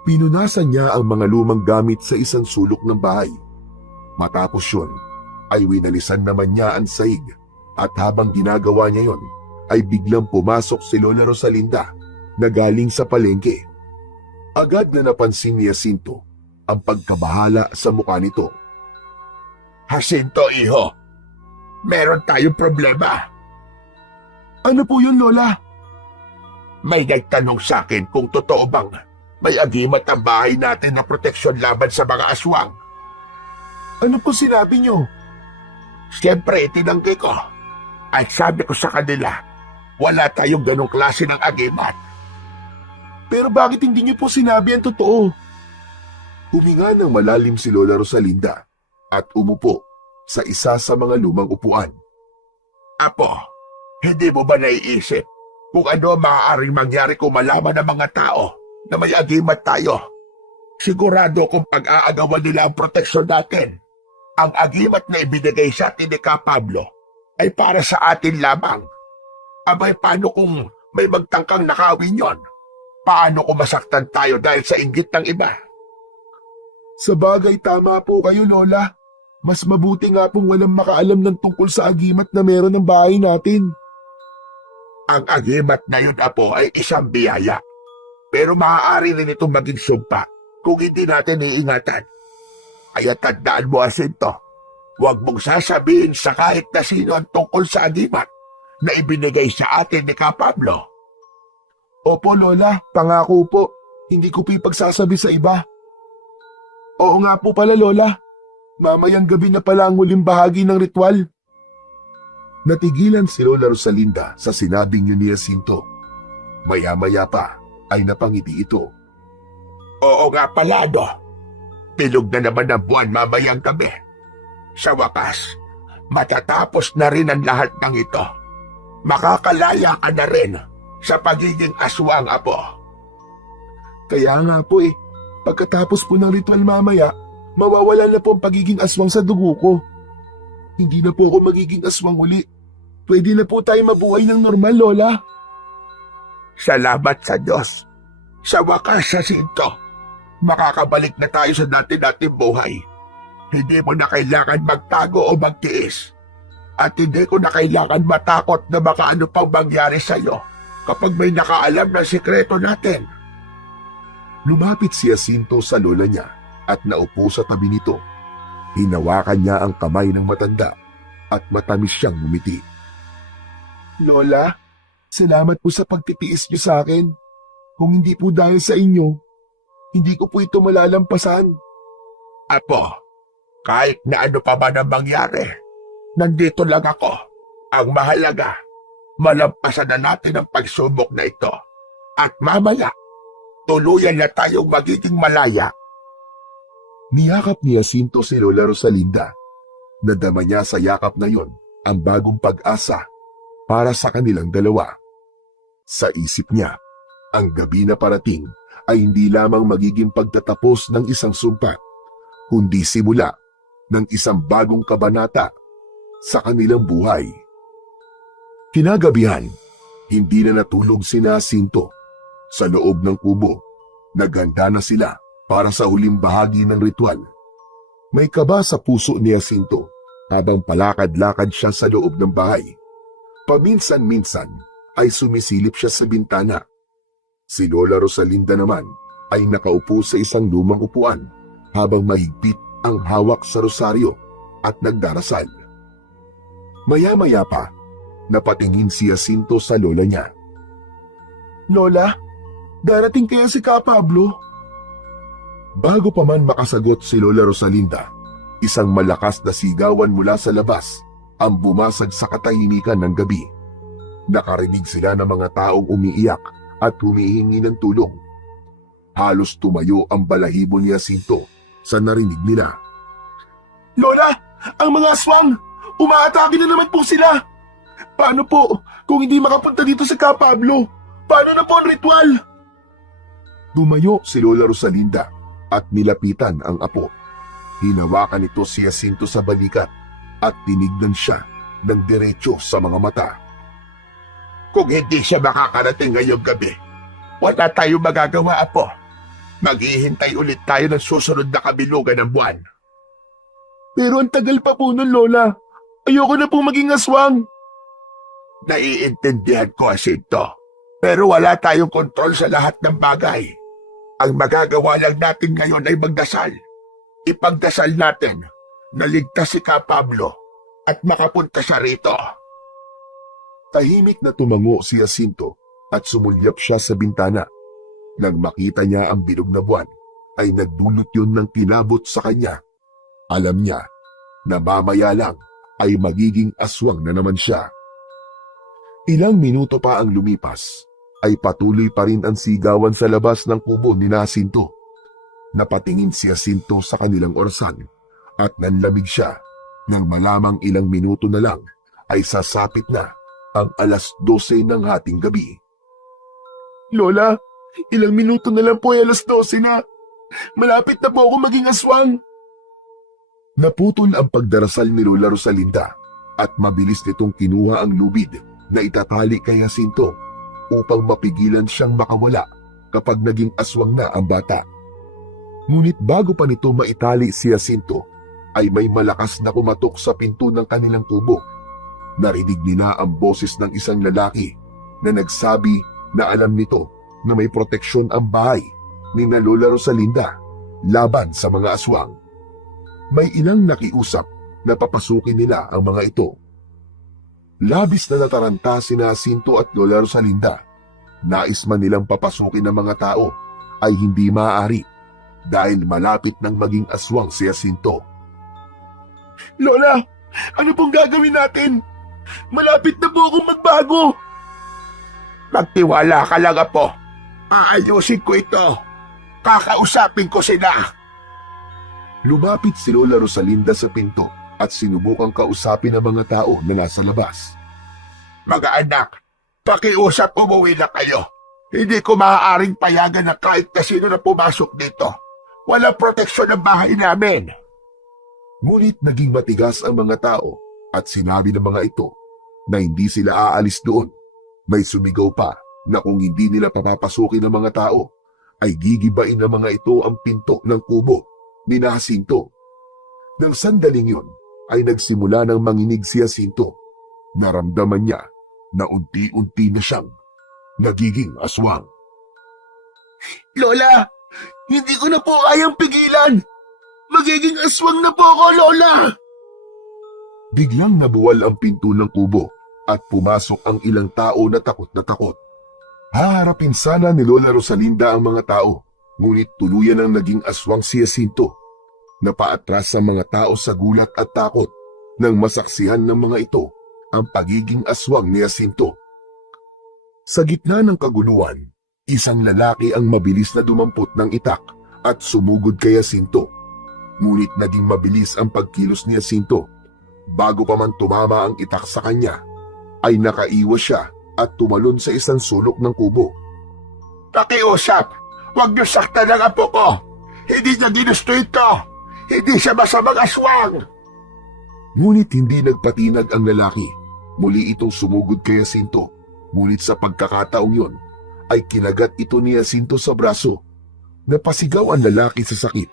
Pinunasan niya ang mga lumang gamit sa isang sulok ng bahay. Matapos yun, ay winalisan naman niya ang sahig at habang ginagawa niya yon, ay biglang pumasok si Lola Rosalinda na galing sa palengke. Agad na napansin ni Jacinto ang pagkabahala sa mukha nito. Jacinto, iho, meron tayong problema. Ano po yun, Lola? May nagtanong sa akin kung totoo bang may agimat ang bahay natin na proteksyon laban sa mga aswang. Ano po sinabi niyo? Siyempre, tinanggi ko. At sabi ko sa kanila, wala tayong ganong klase ng agimat. Pero bakit hindi niyo po sinabi ang totoo? Huminga ng malalim si Lola Rosalinda at umupo sa isa sa mga lumang upuan. Apo, hindi mo ba naiisip kung ano maaaring mangyari kung malaman ng mga tao na may agimat tayo? Sigurado kung pag-aagawan nila ang proteksyon natin, ang agimat na ibinigay sa atin ni Ka Pablo ay para sa atin lamang. Abay, paano kung may magtangkang nakawin yon? Paano kung masaktan tayo dahil sa inggit ng iba? Sa bagay, tama po kayo, Lola. Mas mabuti nga pong walang makaalam ng tungkol sa agimat na meron ng bahay natin. Ang agimat na yun, Apo, ay isang biyaya. Pero maaari rin itong maging sumpa kung hindi natin iingatan. Kaya tandaan mo, Jacinto, huwag mong sasabihin sa kahit na sino ang tungkol sa agimat na ibinigay sa atin ni Kapablo. Opo, Lola, pangako po. Hindi ko pipagsasabi sa iba. Oo nga po pala, Lola. Mamayang gabi na pala ang huling bahagi ng ritual. Natigilan si Lola Rosalinda sa sinabing niya ni Jacinto. Maya-maya pa ay napangiti ito. Oo nga pala, no. Bilog na naman ang buwan mamayang gabi. Sa wakas, matatapos na rin ang lahat ng ito. Makakalaya ka na rin sa pagiging aswang, Apo. Kaya nga po pagkatapos po ng ritual mamaya, mawawala na po ang pagiging aswang sa dugo ko. Hindi na po ako magiging aswang uli. Pwede na po tayo mabuhay ng normal, Lola. Salamat sa Diyos. Sa wakas, Jacinto, makakabalik na tayo sa dati-dating buhay. Hindi mo na kailangan magtago o magtiis. At hindi ko na kailangan matakot na baka ano pang mangyari sa'yo kapag may nakaalam ng sikreto natin. Lumapit si Jacinto sa lola niya at naupo sa tabi nito. Hinawakan niya ang kamay ng matanda at matamis siyang ngumiti. Lola, salamat po sa pagtitiis niyo sa akin. Kung hindi po dahil sa inyo, hindi ko po ito malalampasan. Apo, kahit na ano pa man ang mangyari, nandito lang ako. Ang mahalaga, malampasan na natin ang pagsubok na ito. At mamaya, tuluyan na tayong magiging malaya. Niyakap ni Jacinto si Lola Rosalinda. Nadama niya sa yakap na yon ang bagong pag-asa para sa kanilang dalawa. Sa isip niya, ang gabi na parating ay hindi lamang magiging pagtatapos ng isang sumpa, kundi simula ng isang bagong kabanata sa kanilang buhay. Kinagabihan, hindi na natulog sina Jacinto. Sa loob ng kubo, naghanda na sila para sa huling bahagi ng ritual. May kaba sa puso ni Jacinto habang palakad-lakad siya sa loob ng bahay. Paminsan-minsan ay sumisilip siya sa bintana. Si Lola Rosalinda naman ay nakaupo sa isang lumang upuan habang mahigpit ang hawak sa rosaryo at nagdarasal. Maya-maya pa, napatingin si Jacinto sa lola niya. Lola, darating kaya si Kapablo? Bago pa man makasagot si Lola Rosalinda, isang malakas na sigawan mula sa labas ang bumasag sa katahimikan ng gabi. Nakarinig sila ng mga taong umiiyak at humihingi ng tulong. Halos tumayo ang balahibo ni Jacinto sa narinig nila. Lola, ang mga aswang! Umaatake na naman po sila! Paano po kung hindi makapunta dito si Kapablo? Paano na po ang ritual? Dumayo si Lola Rosalinda at nilapitan ang apo. Hinawakan nito si Jacinto sa balikat at tinignan siya ng diretso sa mga mata. Kung hindi siya makakarating ngayong gabi, wala tayong magagawa, Apo. Maghihintay ulit tayo ng susunod na kabilugan ng buwan. Pero ang tagal pa po nun, Lola. Ayoko na pong maging aswang. Naiintindihan ko, Jacinto. Pero wala tayong kontrol sa lahat ng bagay. Ang magagawa lang natin ngayon ay magdasal. Ipagdasal natin na ligtas si Kapablo at makapunta siya rito. Tahimik na tumango si Jacinto at sumulyap siya sa bintana. Nang makita niya ang bilog na buwan, ay nagdulot yun ng kinabot sa kanya. Alam niya na mamaya lang ay magiging aswang na naman siya. Ilang minuto pa ang lumipas, ay patuloy pa rin ang sigawan sa labas ng kubo ni Jacinto. Napatingin si Jacinto sa kanilang orasan at nanlamig siya nang malamang ilang minuto na lang ay sasapit na ang 12:00 ng hating gabi. Lola, ilang minuto na lang po ay 12:00 na. Malapit na po ako maging aswang. Naputol ang pagdarasal ni Lola Rosalinda at mabilis nitong kinuha ang lubid na itatali kay Jacinto upang mapigilan siyang makawala kapag naging aswang na ang bata. Ngunit bago pa nito maitali si Jacinto, ay may malakas na kumatok sa pinto ng kanilang kubo. Narinig nila ang boses ng isang lalaki na nagsabi na alam nito na may proteksyon ang bahay ni na Lola Rosalinda laban sa mga aswang. May ilang nakiusap na papasukin nila ang mga ito. Labis na nataranta si Jacinto at Lola Rosalinda. Nais man nilang papasukin ng mga tao ay hindi maaari dahil malapit nang maging aswang si Jacinto. Lola, ano pong gagawin natin? Malapit na po akong magbago. Magtiwala ka lang, Apo. Aayusin ko ito. Kakausapin ko sila. Lumapit si Lola Rosalinda sa pinto at sinubukang kausapin ang mga tao na nasa labas. Mga anak, pakiusap umuwi na kayo. Hindi ko maaaring payagan na kahit na sino na pumasok dito. Walang proteksyon ang bahay namin. Ngunit naging matigas ang mga tao at sinabi ng mga ito na hindi sila aalis doon. May sumigaw pa na kung hindi nila papapasukin ng mga tao, ay gigibain ng mga ito ang pinto ng kubo ni Jacinto. Nang sandaling yun, ay nagsimula ng manginig si Jacinto. Naramdaman niya na unti-unti na siyang nagiging aswang. Lola, hindi ko na po kayang pigilan. Magiging aswang na po ako, Lola. Biglang nabuwal ang pinto ng kubo at pumasok ang ilang tao na takot na takot. Haharapin sana ni Lola Rosalinda ang mga tao, ngunit tuluyan ang naging aswang si Jacinto. Napaatras ang mga tao sa gulat at takot nang masaksihan ng mga ito ang pagiging aswang ni Jacinto. Sa gitna ng kaguluhan, isang lalaki ang mabilis na dumampot ng itak at sumugod kay Jacinto. Ngunit naging mabilis ang pagkilos ni Jacinto. Bago pa man tumama ang itak sa kanya, ay nakaiwas siya at tumalon sa isang sulok ng kubo. Pakiusap, huwag niyo saktan ang apo ko. Hindi niya ginusto ito. Hindi siya masamang aswang. Ngunit hindi nagpatinag ang lalaki. Muli itong sumugod kay Jacinto. Ngunit sa pagkakataong yon, ay kinagat ito ni Jacinto sa braso. Napasigaw ang lalaki sa sakit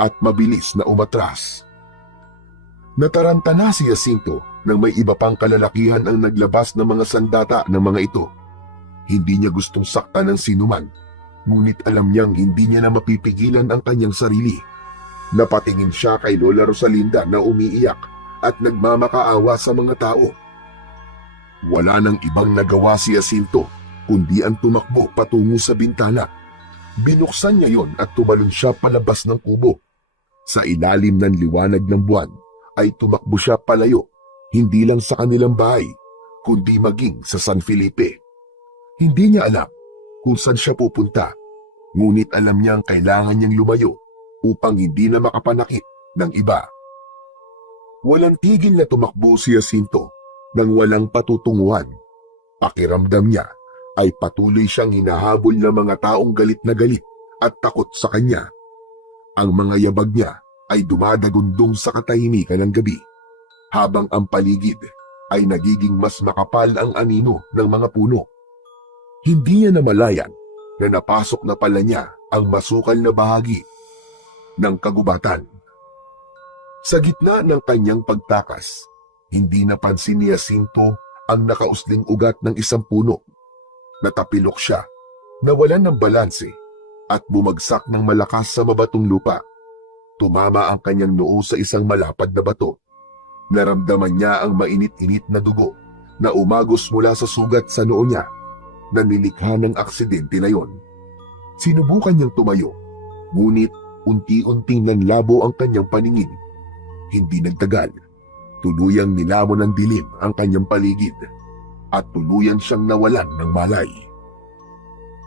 at mabilis na umatras. Nataranta na si Jacinto nang may iba pang kalalakihan ang naglabas ng mga sandata ng mga ito. Hindi niya gustong saktan ng sinuman, ngunit alam niyang hindi niya na mapipigilan ang kanyang sarili. Napatingin siya kay Lola Rosalinda na umiiyak at nagmamakaawa sa mga tao. Wala nang ibang nagawa si Jacinto kundi ang tumakbo patungo sa bintana. Binuksan niya yon at tumalon siya palabas ng kubo. Sa ilalim ng liwanag ng buwan ay tumakbo siya palayo, hindi lang sa kanilang bahay, kundi maging sa San Felipe. Hindi niya alam kung saan siya pupunta, ngunit alam niyang kailangan niyang lumayo upang hindi na makapanakit ng iba. Walang tigil na tumakbo si Jacinto nang walang patutunguhan. Pakiramdam niya ay patuloy siyang hinahabol ng mga taong galit na galit at takot sa kanya. Ang mga yabag niya ay dumadagundong sa katahimikan ng gabi, habang ang paligid ay nagiging mas makapal ang anino ng mga puno. Hindi niya namalayan na napasok na pala niya ang masukal na bahagi ng kagubatan. Sa gitna ng kanyang pagtakas, hindi napansin ni Jacinto ang nakausling ugat ng isang puno. Natapilok siya, nawalan ng balanse at bumagsak ng malakas sa mabatong lupa. Tumama ang kanyang noo sa isang malapad na bato. Naramdaman niya ang mainit-init na dugo na umagos mula sa sugat sa noo niya na nilikha ng aksidente na yon. Sinubukan niyang tumayo, ngunit unti-unting nanlabo ang kanyang paningin. Hindi nagtagal, tuluyang nilamon ng dilim ang kanyang paligid at tuluyan siyang nawalan ng malay.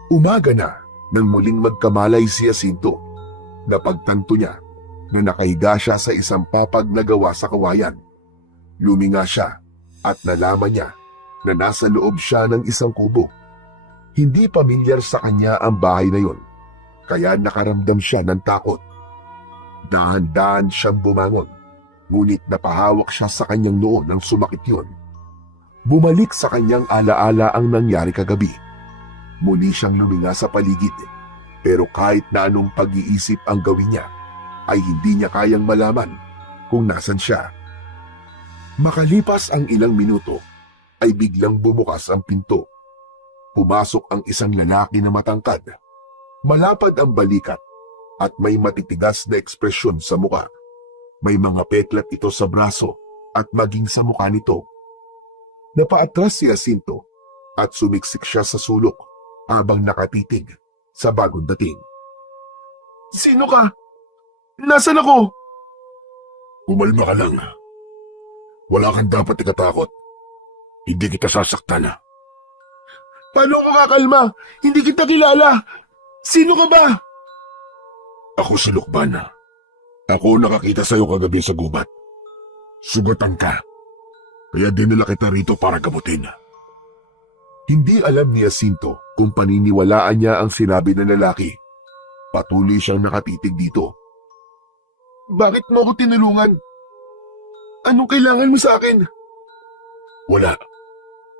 Umaga na nang muling magkamalay si Jacinto. Napagtanto niya na nakahiga siya sa isang papag na gawa sa kawayan. Luminga siya at nalaman niya na nasa loob siya ng isang kubo. Hindi pamilyar sa kanya ang bahay na yon, kaya nakaramdam siya ng takot. Dahan-dahan siyang bumangon, ngunit napahawak siya sa kanyang noo nang sumakit yon. Bumalik sa kanyang alaala ang nangyari kagabi. Muli siyang luminga sa paligid. Pero kahit na anong pag-iisip ang gawin niya, ay hindi niya kayang malaman kung nasan siya. Makalipas ang ilang minuto, ay biglang bumukas ang pinto. Pumasok ang isang lalaki na matangkad. Malapad ang balikat at may matitigas na ekspresyon sa muka. May mga peklat ito sa braso at maging sa mukha nito. Napaatras si Jacinto at sumiksik siya sa sulok habang nakatitig sa bagong dating. "Sino ka? Nasaan ako?" Kumalma ka lang. Wala kang dapat ikatakot. Hindi kita sasaktan. "Paano ako kakalma? Hindi kita kilala. Sino ka ba?" Ako si Lukban. Ako nakakita sa'yo kagabi sa gubat. Sugatan ka. Kaya dinala kita rito para gamutin. Hindi alam ni Jacinto kung paniniwalaan niya ang sinabi ng lalaki. Patuloy siyang nakatitig dito. "Bakit mo ako tinulungan? Anong kailangan mo sa akin?" Wala.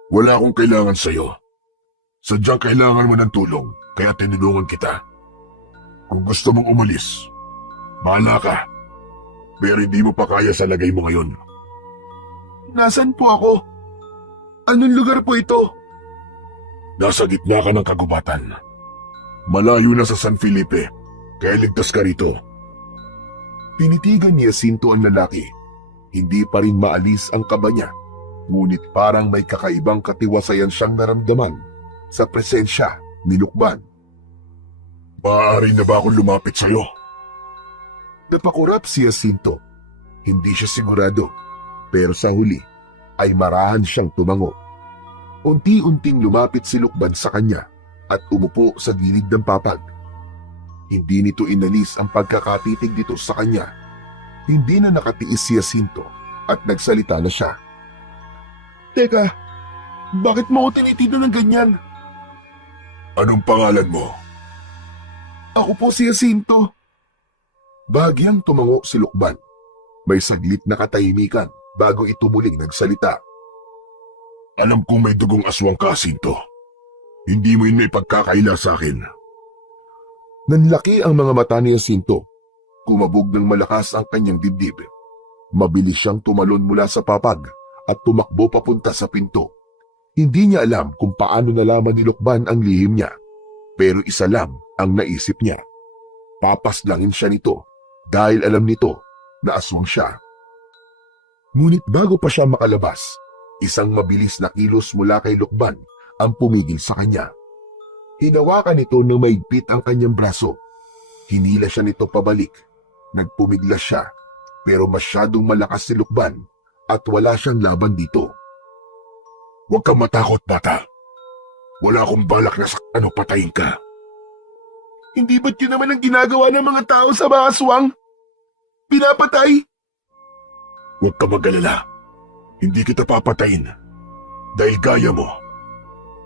Wala akong kailangan sa'yo. Sadyang kailangan mo ng tulong, kaya tinulungan kita. Kung gusto mong umalis, bahala ka. Pero hindi mo pa kaya sa lagay mo ngayon. "Nasaan po ako? Anong lugar po ito?" Nasa gitna ka ng kagubatan. Malayo na sa San Felipe, kaya ligtas ka rito. Tinitigan ni Jacinto ang lalaki. Hindi pa rin maalis ang kaba niya, ngunit parang may kakaibang katiwasayan siyang naramdaman sa presensya ni Lukban. Maaari na ba akong lumapit sa'yo? Napakurap si Jacinto. Hindi siya sigurado, pero sa huli ay marahan siyang tumango. Unti-unting lumapit si Lukban sa kanya at umupo sa gilid ng papag. Hindi nito inalis ang pagkakatitig dito sa kanya. Hindi na nakatiis si Jacinto at nagsalita na siya. "Teka, bakit mo ako tinitignan ng ganyan?" Anong pangalan mo? "Ako po si Jacinto." Bahagyang tumango si Lukban. May saglit na katahimikan bago ito muling nagsalita. Alam kong may dugong aswang ka, Jacinto. Hindi mo yun may pagkakaila sa akin. Nanlaki ang mga mata ni Jacinto. Kumabog ng malakas ang kanyang dibdib. Mabilis siyang tumalon mula sa papag at tumakbo papunta sa pinto. Hindi niya alam kung paano nalaman ni Lukban ang lihim niya. Pero isa lang ang naisip niya. Papaslangin siya nito dahil alam nito na aswang siya. Ngunit bago pa siya makalabas, isang mabilis na kilos mula kay Lukban ang pumigil sa kanya. Hinawakan nito ng maigpit ang kanyang braso. Hinila siya nito pabalik. Nagpumiglas siya, pero masyadong malakas si Lukban at wala siyang laban dito. Huwag kang matakot, bata. Wala akong balak na saktan o patayin ka. Hindi ba't yun naman ang ginagawa ng mga tao sa mga aswang? Pinapatay? Huwag ka mag-alala. Hindi kita papatayin. Dahil gaya mo,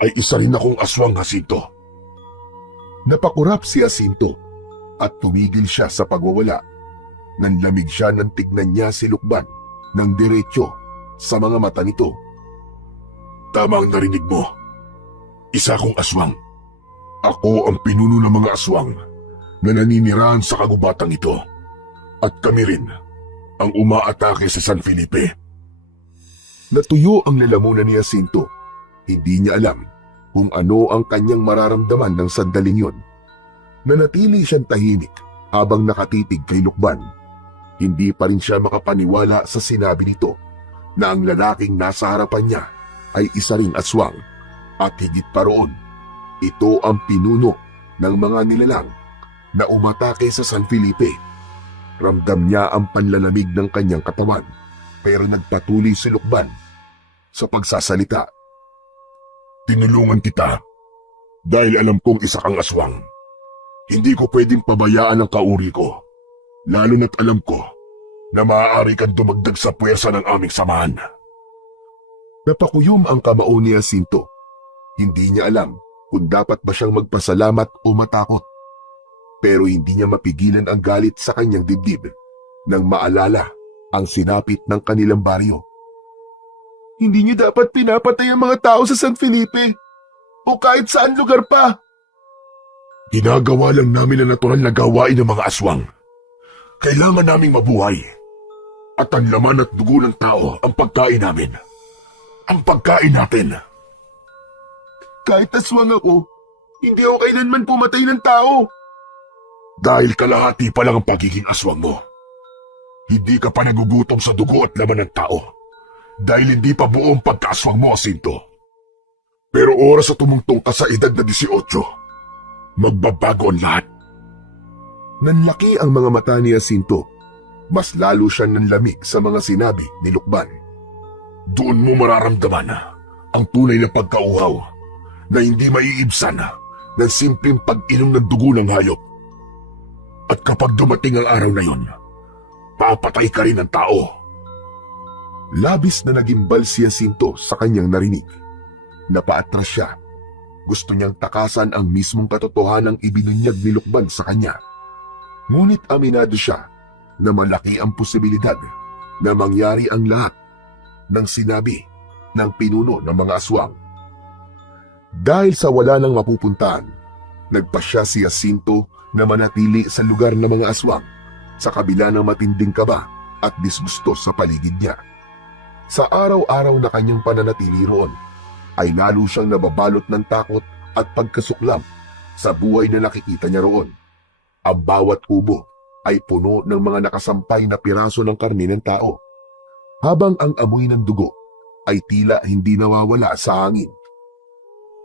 ay isa rin akong aswang, Jacinto. Napakurap si Jacinto at tumigil siya sa pagwawala. Nanlamig siya nang tignan niya si Lukban ng diretsyo sa mga mata nito. Tama ang narinig mo. Isa akong aswang. Ako ang pinuno ng mga aswang na naninirahan sa kagubatang ito. At kami rin ang umaatake sa San Felipe. Natuyo ang lalamunan ni Jacinto. Hindi niya alam kung ano ang kanyang mararamdaman ng sandaling yun. Nanatili siyang tahimik habang nakatitig kay Lukban. Hindi pa rin siya makapaniwala sa sinabi nito na ang lalaking nasa harapan niya ay isa ring aswang. At higit pa roon, ito ang pinuno ng mga nilalang na umatake sa San Felipe. Ramdam niya ang panlalamig ng kanyang katawan, pero nagpatuloy si Lukban sa pagsasalita. Tinulungan kita dahil alam kong isa kang aswang. Hindi ko pwedeng pabayaan ang kauri ko, lalo na't alam ko na maaari kang dumagdag sa puwersa ng aming samahan. Napakuyom ang kamao ni Jacinto. Hindi niya alam kung dapat ba siyang magpasalamat o matakot. Pero hindi niya mapigilan ang galit sa kanyang dibdib nang maalala ang sinapit ng kanilang baryo. Hindi niyo dapat pinapatay ang mga tao sa San Felipe o kahit saan lugar pa. Ginagawa lang namin ang natural na gawain ng mga aswang. Kailangan naming mabuhay. At ang laman at dugo ng tao ang pagkain namin. Ang pagkain natin. Kahit aswang ako, hindi ako kailanman pumatay ng tao. Dahil kalahati pa lang ang pagiging aswang mo. Hindi ka pa nagugutom sa dugo at laman ng tao. Dahil hindi pa buo ang pagkaaswang mo, Jacinto. Pero oras na tumungtong ka sa edad na 18, magbabago ang lahat. Nanlaki ang mga mata ni Jacinto. Mas lalo siyang nanlamig sa mga sinabi ni Lukban. Doon mo mararamdaman ang tunay na pagkauhaw na hindi maiibsan ng simpleng pag-inom ng dugo ng hayop. At kapag dumating ang araw na yon, papatay ka rin ng tao. Labis na nagimbal si Jacinto sa kanyang narinig. Napaatras siya. Gusto niyang takasan ang mismong katotohanang ibinunyag ni Lukban sa kanya. Ngunit aminado siya na malaki ang posibilidad na mangyari ang lahat ng sinabi ng pinuno ng mga aswang. Dahil sa wala nang mapupuntahan, nagpasya si Jacinto na manatili sa lugar ng mga aswang sa kabila ng matinding kaba at disgusto sa paligid niya. Sa araw-araw na kanyang pananatili roon, ay lalo siyang nababalot ng takot at pagkasuklam sa buhay na nakikita niya roon. Ang bawat kubo ay puno ng mga nakasampay na piraso ng karne ng tao, habang ang amoy ng dugo ay tila hindi nawawala sa hangin.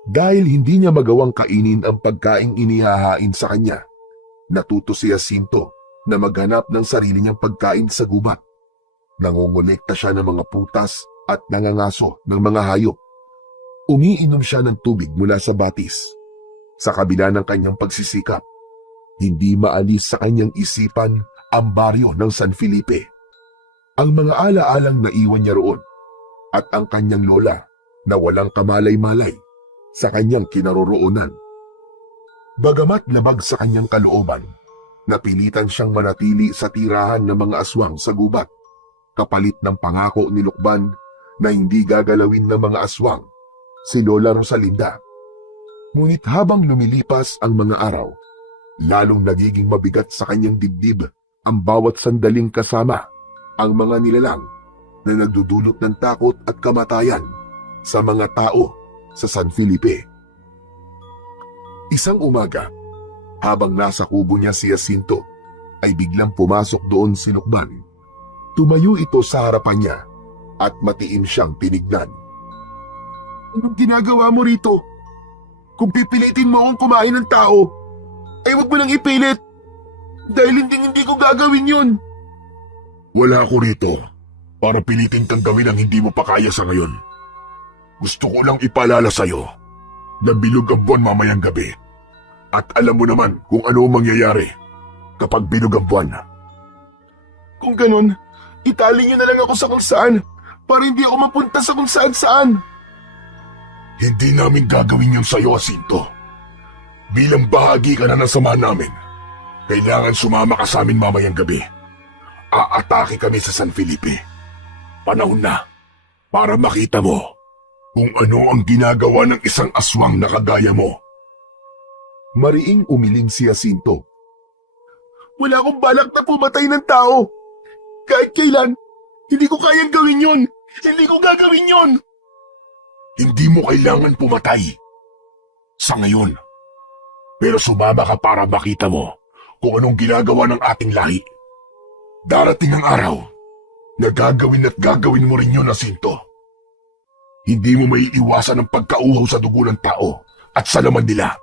Dahil hindi niya magawang kainin ang pagkaing inihahain sa kanya, natuto si Jacinto na maghanap ng sarili niyang pagkain sa gubat. Nangongolekta siya ng mga prutas at nangangaso ng mga hayop. Umiinom siya ng tubig mula sa batis. Sa kabila ng kanyang pagsisikap, hindi maalis sa kanyang isipan ang baryo ng San Felipe. Ang mga alaalang naiwan niya roon at ang kanyang lola na walang kamalay-malay sa kanyang kinaroroonan. Bagamat labag sa kanyang kalooban, napilitan siyang manatili sa tirahan ng mga aswang sa gubat, kapalit ng pangako ni Lukban na hindi gagalawin ng mga aswang si Lola Rosalinda. Ngunit habang lumilipas ang mga araw, lalong nagiging mabigat sa kanyang dibdib ang bawat sandaling kasama ang mga nilalang na nagdudulot ng takot at kamatayan sa mga tao sa San Felipe. Isang umaga, habang nasa kubo niya si Jacinto, ay biglang pumasok doon si Lukban. Tumayo ito sa harapan niya at matiim siyang tinignan. Anong ginagawa mo rito? Kung pipilitin mo akong kumain ng tao, ay wag mo nang ipilit. Dahil hindi ko gagawin yun. Wala ako rito para pilitin kang gawin ang hindi mo pa kaya sa ngayon. Gusto ko lang ipaalala sa'yo na bilog ang buwan mamayang gabi. At alam mo naman kung ano ang mangyayari kapag bilog ang buwan. Kung ganun, itali niyo na lang ako sa kung saan para hindi ako mapunta sa kung saan. Hindi namin gagawin yun sa'yo, Jacinto. Bilang bahagi ka na ng sama namin, kailangan sumama ka sa amin mamayang gabi. Aatake kami sa San Felipe. Panahon na para makita mo kung ano ang ginagawa ng isang aswang na kagaya mo. Mariing umiling si Jacinto. Wala akong balak na pumatay ng tao. Kahit kailan, hindi ko kayang gawin yun. Hindi ko gagawin yun. Hindi mo kailangan pumatay sa ngayon. Pero sumama ka para makita mo kung anong ginagawa ng ating lahi. Darating ang araw na gagawin mo rin yun, Jacinto. Hindi mo maiiwasan ang pagkauhaw sa dugo ng tao at sa laman nila.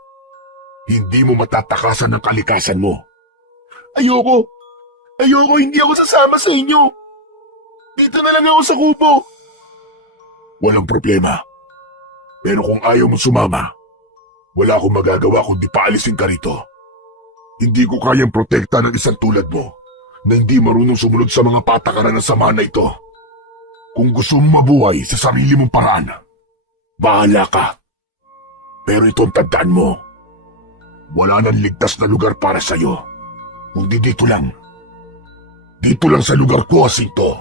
Hindi mo matatakasan ang kalikasan mo. Ayoko, hindi ako sasama sa inyo. Dito na lang ako sa kubo. Walang problema. Pero kung ayaw mo sumama, wala akong magagawa kundi paalisin ka rito. Hindi ko kayang protekta ng isang tulad mo na hindi marunong sumunod sa mga patakaran ng sama na ito. Kung gusto mo mabuhay sa sarili mong paraan, bahala ka. Pero ito ang tandaan mo. Wala nang ligtas na lugar para sa'yo. Kundi dito lang. Dito lang sa lugar ko, Jacinto.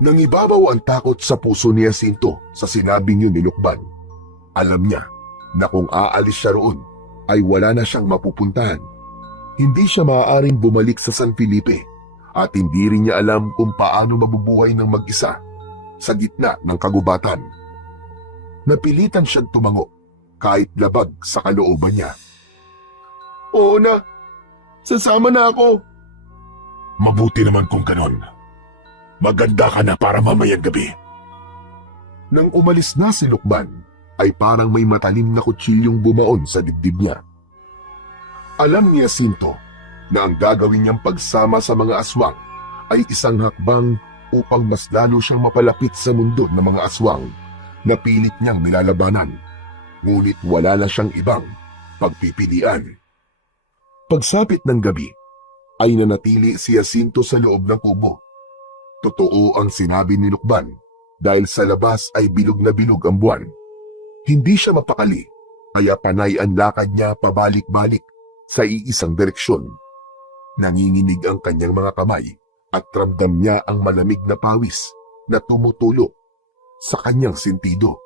Nangibabaw ang takot sa puso ni Jacinto sa sinabing yun ni Lukban. Alam niya na kung aalis siya roon, ay wala na siyang mapupuntahan. Hindi siya maaaring bumalik sa San Felipe at hindi rin niya alam kung paano mabubuhay ng mag-isa sa gitna ng kagubatan. Napilitan siyang tumango kahit labag sa kalooban niya. Oo na, sasama na ako. Mabuti naman kung ganon. Maganda ka na para mamayang gabi. Nang umalis na si Lukban, ay parang may matalim na kutsilyong bumaon sa dibdib niya. Alam ni Jacinto na ang gagawin niyang pagsama sa mga aswang ay isang hakbang upang mas lalo siyang mapalapit sa mundo ng mga aswang na pilit niyang nilalabanan. Ngunit wala na siyang ibang pagpipilian. Pagsapit ng gabi, ay nanatili si Jacinto sa loob ng kubo. Totoo ang sinabi ni Lukban dahil sa labas ay bilog na bilog ang buwan. Hindi siya mapakali, kaya panay ang lakad niya pabalik-balik sa iisang direksyon. Nanginginig ang kanyang mga kamay at ramdam niya ang malamig na pawis na tumutulo sa kanyang sentido.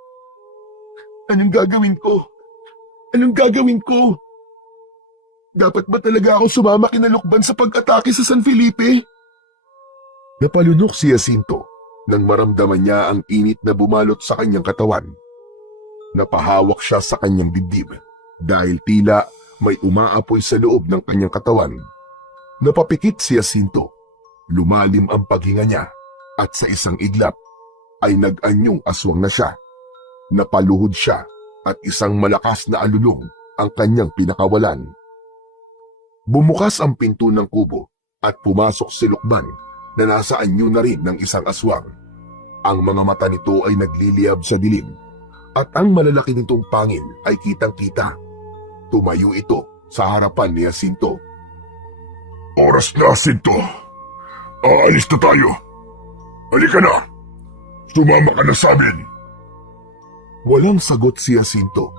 Anong gagawin ko? Anong gagawin ko? Dapat ba talaga ako sumama kina Lukban sa pag-atake sa San Felipe? Napalunok si Jacinto nang maramdaman niya ang init na bumalot sa kanyang katawan. Napahawak siya sa kanyang dibdib dahil tila may umaapoy sa loob ng kanyang katawan. Napapikit si Jacinto, lumalim ang paghinga niya at sa isang iglap ay nag-anyong aswang na siya. Napaluhod siya at isang malakas na alulong ang kanyang pinakawalan. Bumukas ang pinto ng kubo at pumasok si Lukban na nasa anyo na rin ng isang aswang. Ang mga mata nito ay nagliliyab sa dilim at ang malalaki nitong pangil ay kitang-kita. Tumayo ito sa harapan ni Jacinto. Oras na, Jacinto. Aalis na tayo. Halika na. Sumama ka na sa amin. Walang sagot si Jacinto.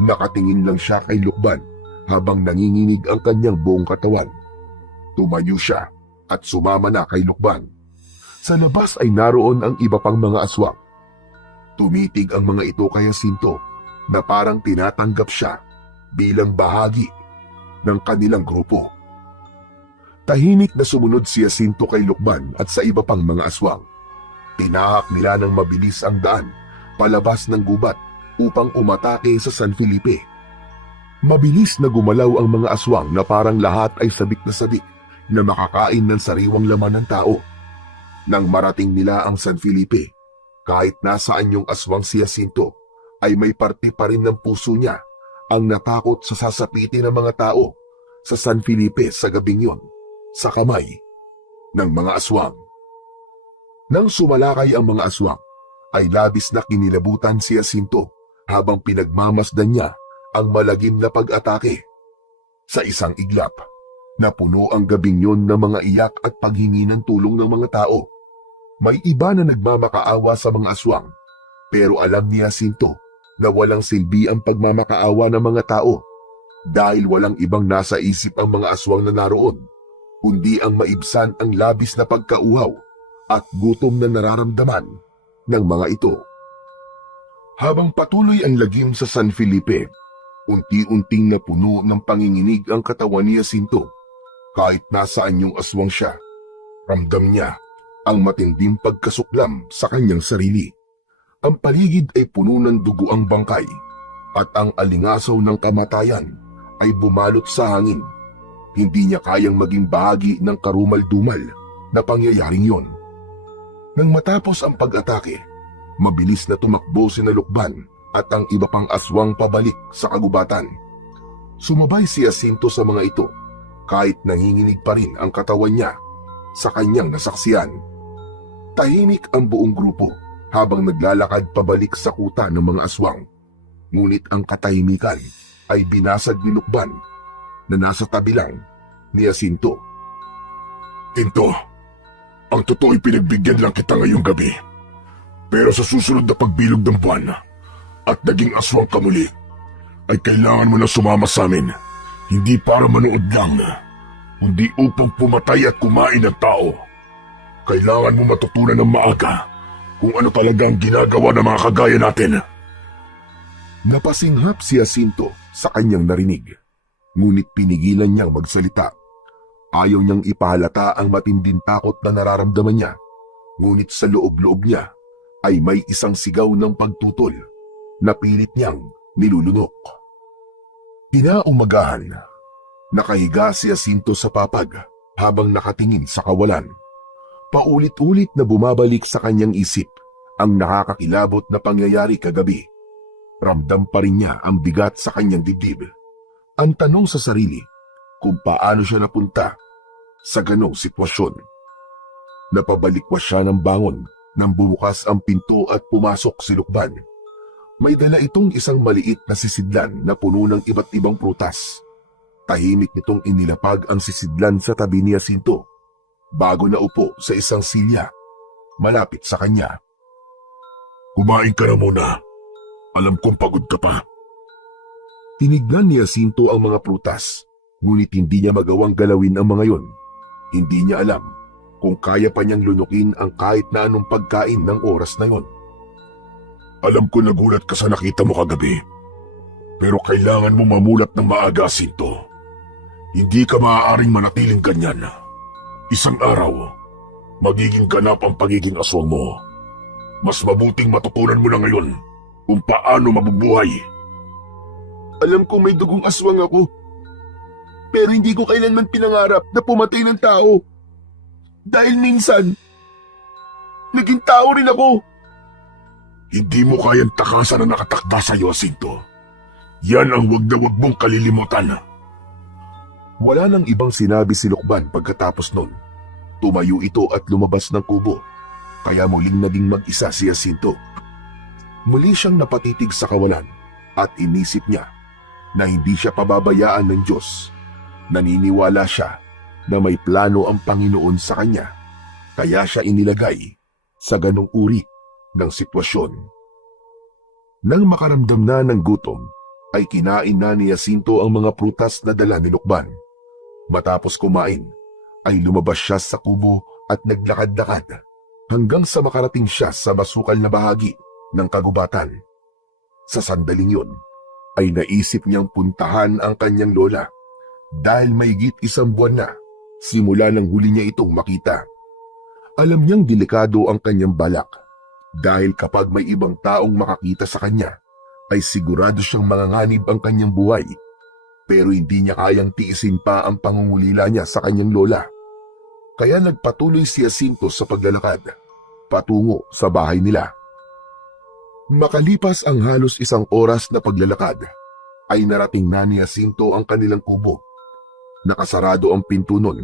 Nakatingin lang siya kay Lukban habang nanginginig ang kanyang buong katawan. Tumayo siya at sumama na kay Lukban. Sa labas ay naroon ang iba pang mga aswang. Tumitig ang mga ito kay Jacinto na parang tinatanggap siya bilang bahagi ng kanilang grupo. Tahimik na sumunod si Jacinto kay Lukban at sa iba pang mga aswang. Tinahak nila ng mabilis ang daan palabas ng gubat upang umatake sa San Felipe. Mabilis na gumalaw ang mga aswang na parang lahat ay sabik na makakain ng sariwang laman ng tao. Nang marating nila ang San Felipe, kahit nasaan yung aswang si Jacinto, ay may parte pa rin ng puso niya ang natakot sa sasapitin ng mga tao sa San Felipe sa gabing yon, sa kamay ng mga aswang. Nang sumalakay ang mga aswang, ay labis na kinilabutan si Jacinto habang pinagmamasdan niya ang malagim na pag-atake. Sa isang iglap, napuno ang gabing yon ng mga iyak at paghingi ng tulong ng mga tao. May iba na nagmamakaawa sa mga aswang, pero alam ni Jacinto na walang silbi ang pagmamakaawa ng mga tao dahil walang ibang nasa isip ang mga aswang na naroon, kundi ang maibsan ang labis na pagkauhaw at gutom na nararamdaman ng mga ito. Habang patuloy ang lagim sa San Felipe, unti-unting napuno ng panginginig ang katawan ni Jacinto. Kahit nasaan yung aswang siya, ramdam niya ang matinding pagkasuklam sa kanyang sarili. Ang paligid ay puno ng dugo ang bangkay at ang alingasaw ng kamatayan ay bumalot sa hangin. Hindi niya kayang maging bahagi ng karumal-dumal na pangyayaring yon. Nang matapos ang pag-atake, mabilis na tumakbo sina Lukban at ang iba pang aswang pabalik sa kagubatan. Sumabay si Jacinto sa mga ito kahit nanginginig pa rin ang katawan niya sa kanyang nasaksihan. Tahimik ang buong grupo habang naglalakad pabalik sa kuta ng mga aswang. Ngunit ang katahimikan ay binasag ni Lukban na nasa tabi lang ni Jacinto. Tinto, ang totoo'y pinagbigyan lang kita ngayong gabi. Pero sa susunod na pagbilog ng buwan at naging aswang ka muli, ay kailangan mo na sumama sa amin. Hindi para manood lang, kundi upang pumatay at kumain ng tao. Kailangan mo matutunan ng maaga kung ano talaga ang ginagawa ng mga kagaya natin. Napasinghap si Jacinto sa kanyang narinig, ngunit pinigilan niyang magsalita. Ayaw niyang ipahalata ang matinding takot na nararamdaman niya, ngunit sa loob-loob niya ay may isang sigaw ng pagtutol na pilit niyang nilulunok. Kinaumagahan, nakahiga si Jacinto sa papag habang nakatingin sa kawalan. Paulit-ulit na bumabalik sa kanyang isip ang nakakakilabot na pangyayari kagabi. Ramdam pa rin niya ang bigat sa kanyang dibdib. Ang tanong sa sarili kung paano siya napunta sa ganong sitwasyon. Napabalikwas siya ng bangon nang bumukas ang pinto at pumasok si Lukban. May dala itong isang maliit na sisidlan na puno ng iba't ibang prutas. Tahimik nitong inilapag ang sisidlan sa tabi ni Jacinto bago naupo sa isang silya malapit sa kanya. Kumain ka na muna. Alam kong pagod ka pa. Tinignan ni Jacinto ang mga prutas, ngunit hindi niya magawang galawin ang mga yon. Hindi niya alam kung kaya pa niyang lunukin ang kahit na anong pagkain ng oras na yon. Alam ko nagulat ka sa nakita mo kagabi. Pero kailangan mo mamulat ng maaga, Jacinto. Hindi ka maaaring manatiling ganyan. Isang araw, magiging ganap ang pagiging aswang mo. Mas mabuting matutunan mo na ngayon kung paano mabubuhay. Alam kong may dugong aswang ako, pero hindi ko kailanman pinangarap na pumatay ng tao. Dahil minsan, naging tao rin ako. Hindi mo kayang takasan na nakatakda sa iyo, Jacinto. Yan ang wag na wag mong kalilimutan. Wala nang ibang sinabi si Lukban pagkatapos nun. Tumayo ito at lumabas ng kubo, kaya muling naging mag-isa si Jacinto. Muli siyang napatitig sa kawalan at inisip niya na hindi siya pababayaan ng Diyos. Naniniwala siya na may plano ang Panginoon sa kanya, kaya siya inilagay sa ganong uri ng sitwasyon. Nang makaramdam na ng gutom, ay kinain na ni Jacinto ang mga prutas na dala ni Lukban. Matapos kumain, ay lumabas siya sa kubo at naglakad-lakad hanggang sa makarating siya sa masukal na bahagi ng kagubatan. Sa sandaling yun, ay naisip niyang puntahan ang kanyang lola dahil mahigit 1 buwan na simula nang huli niya itong makita. Alam niyang delikado ang kanyang balak dahil kapag may ibang taong makakita sa kanya, ay sigurado siyang manganganib ang kanyang buhay. Pero hindi niya kayang tiisin pa ang pangungulila niya sa kanyang lola. Kaya nagpatuloy si Jacinto sa paglalakad patungo sa bahay nila. Makalipas ang halos 1 oras na paglalakad, ay narating na ni Jacinto ang kanilang kubo. Nakasarado ang pinto nun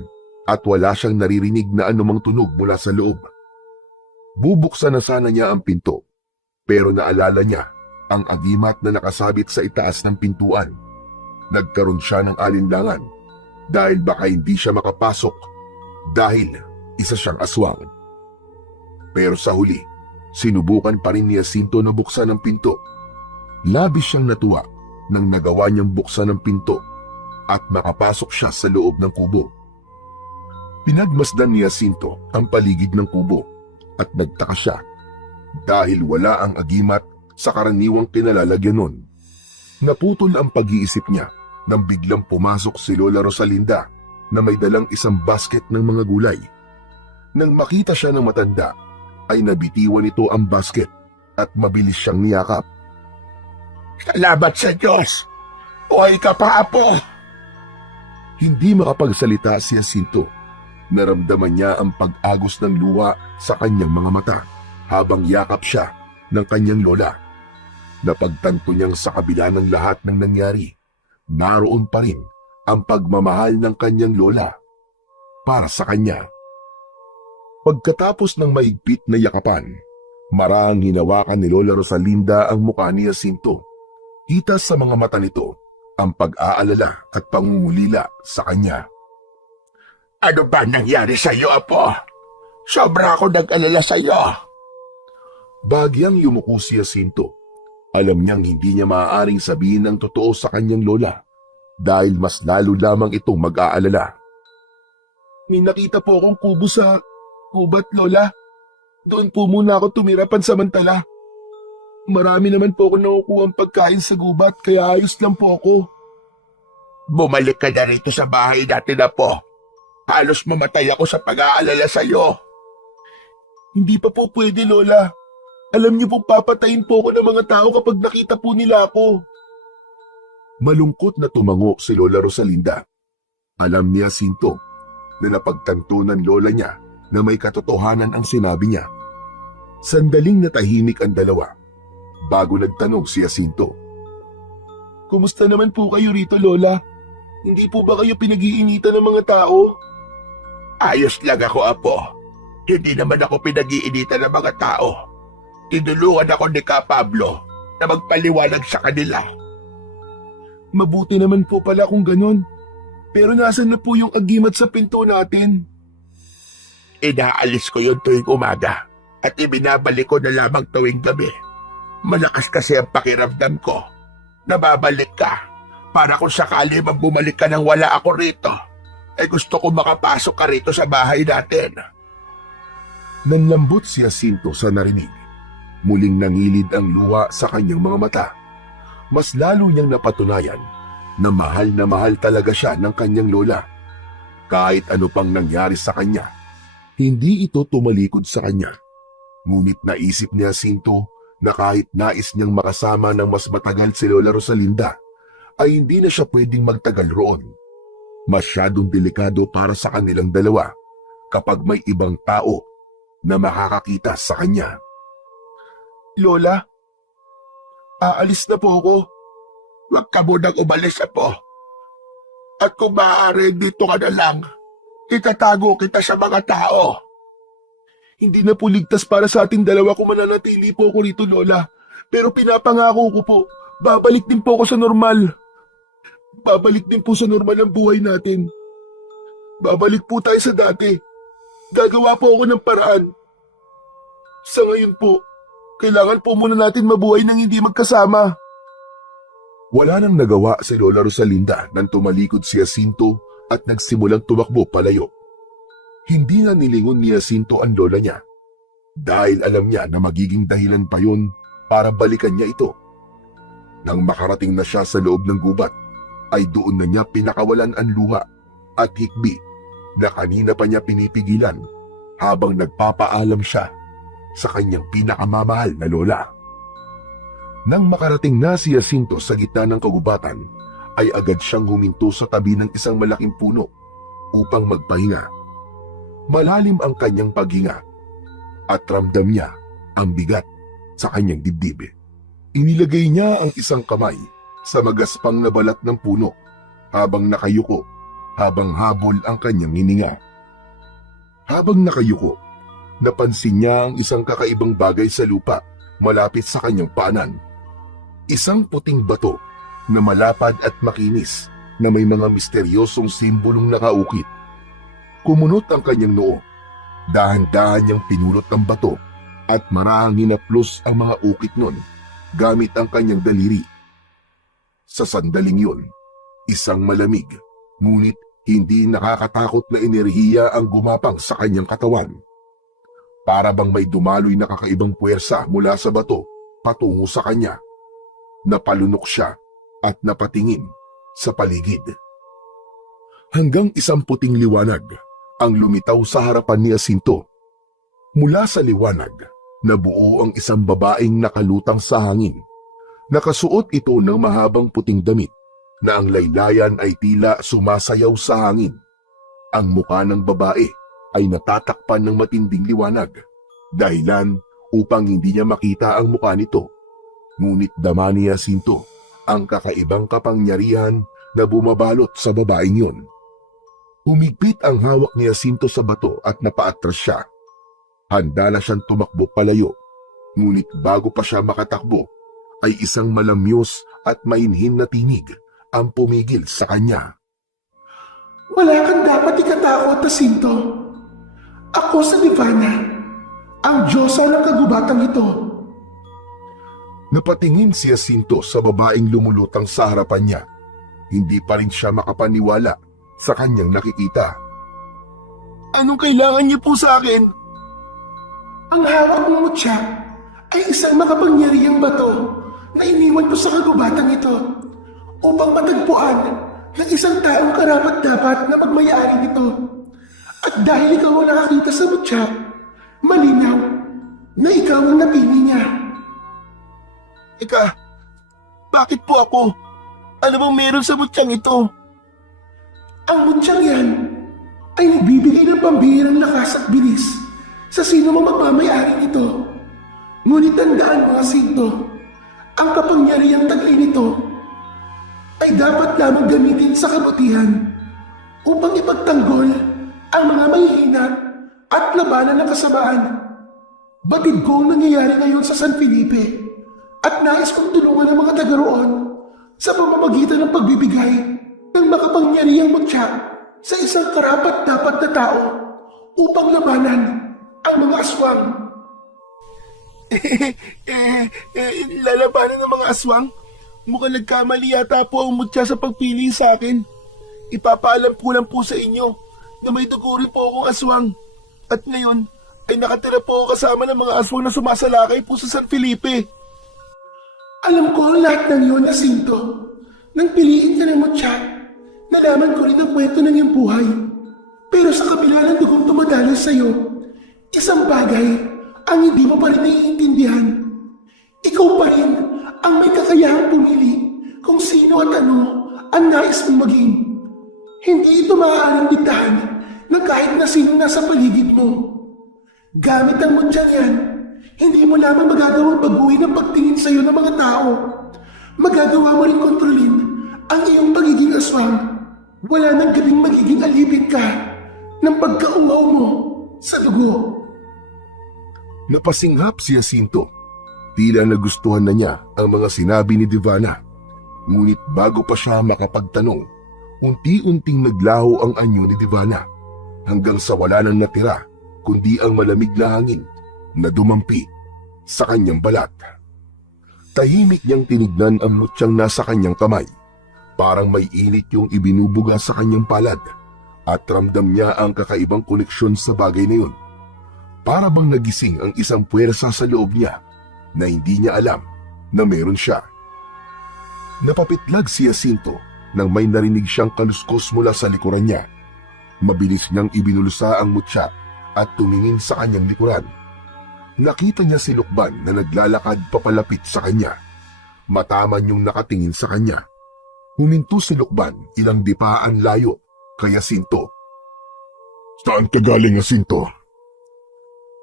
at wala siyang naririnig na anumang tunog mula sa loob. Bubuksan na sana niya ang pinto, pero naalala niya ang agimat na nakasabit sa itaas ng pintuan. Nagkaroon siya ng alinlangan dahil baka hindi siya makapasok dahil isa siyang aswang. Pero sa huli, sinubukan pa rin ni Jacinto na buksan ang pinto. Labis siyang natuwa nang nagawa niyang buksan ang pinto at makapasok siya sa loob ng kubo. Pinagmasdan ni Jacinto ang paligid ng kubo at nagtaka siya dahil wala ang agimat sa karaniwang kinalalagyan nun. Naputol ang pag-iisip niya nang biglang pumasok si Lola Rosalinda na may dalang isang basket ng mga gulay. Nang makita siya ng matanda, ay nabitiwan nito ang basket at mabilis siyang niyakap. Salamat sa Diyos! Buhay ka pa, Apo! Hindi makapagsalita si Jacinto. Naramdaman niya ang pag-agos ng luha sa kanyang mga mata habang yakap siya ng kanyang lola. Napagtanto niyang sa kabila ng lahat ng nangyari, naroon pa rin ang pagmamahal ng kanyang lola para sa kanya. Pagkatapos ng maigpit na yakapan, marahang hinawakan ni Lola Rosalinda ang mukha ni Jacinto. Kita sa mga mata nito ang pag-aalala at pangungulila sa kanya. Ano ba nangyari sa iyo, Apo? Sobra ako nag-alala sa iyo. Bagyang yumuko si Jacinto. Alam niyang hindi niya maaaring sabihin ang totoo sa kanyang lola dahil mas lalo lamang itong mag-aalala. May nakita po akong kubo sa kubat, Lola. Doon po muna ako tumira pansamantala. Marami naman po ako nakukuha ang pagkain sa gubat, kaya ayos lang po ako. Bumalik ka na rito sa bahay natin na po. Halos mamatay ako sa pag-aalala sa'yo. Hindi pa po pwede, Lola. Alam niyo po papatayin po ako ng mga tao kapag nakita po nila ako. Malungkot na tumango si Lola Rosalinda. Alam ni Jacinto na napagtanto ng lola niya na may katotohanan ang sinabi niya. Sandaling natahimik ang dalawa bago nagtanong si Jacinto. Kumusta naman po kayo rito, Lola? Hindi po ba kayo pinag-iinitan ng mga tao? Ayos lang ako, Apo. Hindi naman ako pinag-iinitan ng mga tao. Tinulungan ako ni Ka Pablo na magpaliwanag sa kanila. Mabuti naman po pala kung ganon. Pero nasan na po yung agimat sa pinto natin? Inaalis ko yun tuwing umaga at ibinabalik ko na lamang tuwing gabi. Malakas kasi ang pakiramdam ko. Nababalik ka para kung sakali man bumalik ka nang wala ako rito, ay gusto ko makapasok ka rito sa bahay natin. Nanlambot si Jacinto sa narinig. Muling nangilid ang luha sa kanyang mga mata. Mas lalo niyang napatunayan na mahal talaga siya ng kanyang lola. Kahit ano pang nangyari sa kanya, hindi ito tumalikod sa kanya. Ngunit naisip ni Jacinto na kahit nais niyang makasama ng mas matagal si Lola Rosalinda, ay hindi na siya pwedeng magtagal roon. Masyadong delikado para sa kanilang dalawa kapag may ibang tao na makakakita sa kanya. Lola, aalis na po ako. Huwag ka munang umalis, Apo. At kung maaari, dito ka na lang. Itatago kita sa mga tao. Hindi na po ligtas para sa ating dalawa kung mananatili po ako rito, Lola. Pero pinapangako ko po, babalik din po ako sa normal. Babalik din po sa normal ang buhay natin. Babalik po tayo sa dati. Gagawa po ako ng paraan. Sa ngayon po, kailangan po muna natin mabuhay nang hindi magkasama. Wala nang nagawa si Lola Rosalinda nang tumalikod si Jacinto at nagsimulang tumakbo palayo. Hindi na nilingon ni Jacinto ang lola niya dahil alam niya na magiging dahilan pa yun para balikan niya ito. Nang makarating na siya sa loob ng gubat, ay doon na niya pinakawalan ang luha at hikbi na kanina pa niya pinipigilan habang nagpapaalam siya sa kanyang pinakamamahal na lola. Nang makarating na si Jacinto sa gitna ng kagubatan, ay agad siyang huminto sa tabi ng isang malaking puno upang magpahinga. Malalim ang kanyang paghinga at ramdam niya ang bigat sa kanyang dibdib. Inilagay niya ang isang kamay sa magaspang na balat ng puno habang nakayuko, habang habol ang kanyang hininga. Habang nakayuko, napansin niya ang isang kakaibang bagay sa lupa malapit sa kanyang paanan. Isang puting bato na malapad at makinis na may mga misteryosong simbolong nakaukit. Kumunot ang kanyang noo. Dahan-dahan niyang pinulot ang bato at marahang hinaplos ang mga ukit nun gamit ang kanyang daliri. Sa sandaling yun, isang malamig, ngunit hindi nakakatakot na enerhiya ang gumapang sa kanyang katawan. Para bang may dumaloy na kakaibang puwersa mula sa bato patungo sa kanya. Napalunok siya at napatingin sa paligid. Hanggang isang puting liwanag ang lumitaw sa harapan ni Jacinto. Mula sa liwanag, nabuo ang isang babaeng nakalutang sa hangin. Nakasuot ito ng mahabang puting damit na ang laylayan ay tila sumasayaw sa hangin. Ang mukha ng babae ay natatakpan ng matinding liwanag, dahilan upang hindi niya makita ang mukha nito. Ngunit dama ni Jacinto ang kakaibang kapangyarihan na bumabalot sa babaeng yun. Humigpit ang hawak ni Jacinto sa bato at napaatras siya. Handa na siyang tumakbo palayo, ngunit bago pa siya makatakbo, ay isang malamyos at mainhin na tinig ang pumigil sa kanya. Wala kang dapat ikatakot, Jacinto. Ako si Ivana, ang Diyosa ng kagubatang ito. Napatingin si Jacinto sa babaeng lumulutang sa harapan niya. Hindi pa rin siya makapaniwala sa kanyang nakikita. Anong kailangan niyo po sa akin? Ang hawak mong mutya ay isang makapangyarihang bato na iniwan ko sa kagubatang ito upang matagpuan ng isang taong karapat-dapat na magmayari nito. At dahil ikaw ang nakakita sa mutya, malinaw na ikaw ang napili niya. Bakit po ako? Ano bang meron sa mutyang ito? Ang mutyang yan ay nagbibigay ng pambihirang lakas at bilis sa sino mang magmamayari nito. Ngunit tandaan mga Sinto, ang kapangyarihang taglay nito ay dapat lamang gamitin sa kabutihan upang ipagtanggol ang mga mahihina at labanan ng kasamaan. Batid ko ang nangyayari ngayon sa San Felipe at nais kong tulungan ang mga taga roon sa pamamagitan ng pagbibigay ng makapangyarihang mutya sa isang karapat-dapat na tao upang labanan ang mga aswang. Lalabanan ng mga aswang? Mukhang nagkamali yata po ang mutya sa pagpili sa akin. Ipapaalam ko lang po sa inyo na may dugo rin po akong aswang. At ngayon ay nakatira po ako kasama ng mga aswang na sumasalakay po sa San Felipe. Alam ko ang lahat ng iyon, Jacinto. Nang piliin ka ng mutya, nalaman ko rin ang kwento ng iyong buhay. Pero sa kabila ng dugong tumadalos sa iyo, isang bagay ang hindi mo pa rin naiintindihan. Ikaw pa rin ang may kakayahang pumili kung sino at ano ang nais mong maging. Hindi ito maaaring diktahan ng kahit na sino nasa paligid mo. Gamit ang mutyang yan, hindi mo lamang magagawang baguhin ang pagtingin sa iyo ng mga tao. Magagawa mo rin kontrolin ang iyong pagiging aswang. Wala nang gabing magiging alipin ka ng pagkauhaw mo sa dugo. Napasinghap si Jacinto. Tila nagustuhan na niya ang mga sinabi ni Divana. Ngunit bago pa siya makapagtanong, unti-unting naglaho ang anyo ni Divana hanggang sa wala nang natira kundi ang malamig na hangin na dumampi sa kanyang balat. Tahimik niyang tinignan ang mutyang nasa kanyang kamay. Parang may init yung ibinubuga sa kanyang palad at ramdam niya ang kakaibang koneksyon sa bagay na yun. Para bang nagising ang isang puwersa sa loob niya na hindi niya alam na meron siya. Napapitlag si Jacinto nang may narinig siyang kaluskos mula sa likuran niya. Mabilis niyang ibinulsa ang mutya at tumingin sa kanyang likuran. Nakita niya si Lukban na naglalakad papalapit sa kanya. Mataman yung nakatingin sa kanya. Huminto si Lukban ilang dipaan layo kay Jacinto. Saan ka galing, Jacinto?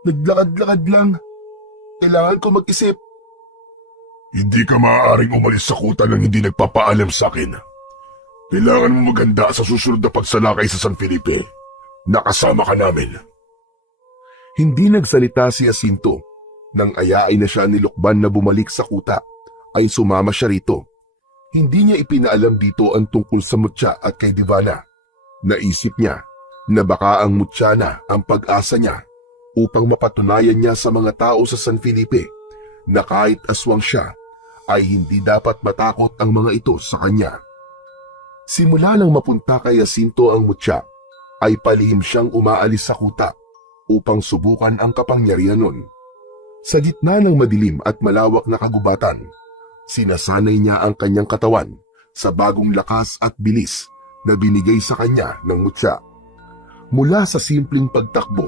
Naglakad-lakad lang. Kailangan ko mag-isip. Hindi ka maaaring umalis sa kuta nang hindi nagpapaalam sa akin. Kailangan mo maganda sa susunod na pagsalakay sa San Felipe. Nakasama ka namin. Hindi nagsalita si Jacinto. Nang ayain na siya ni Lukban na bumalik sa kuta, ay sumama siya rito. Hindi niya ipinaalam dito ang tungkol sa mutya at kay Divana. Naisip niya na baka ang mutya na ang pag-asa niya upang mapatunayan niya sa mga tao sa San Felipe na kahit aswang siya, ay hindi dapat matakot ang mga ito sa kanya. Simula nang mapunta kay Jacinto ang mutya, ay palihim siyang umaalis sa kuta upang subukan ang kapangyarihan nun. Sa gitna ng madilim at malawak na kagubatan, sinasanay niya ang kanyang katawan sa bagong lakas at bilis na binigay sa kanya ng mutya. Mula sa simpleng pagtakbo,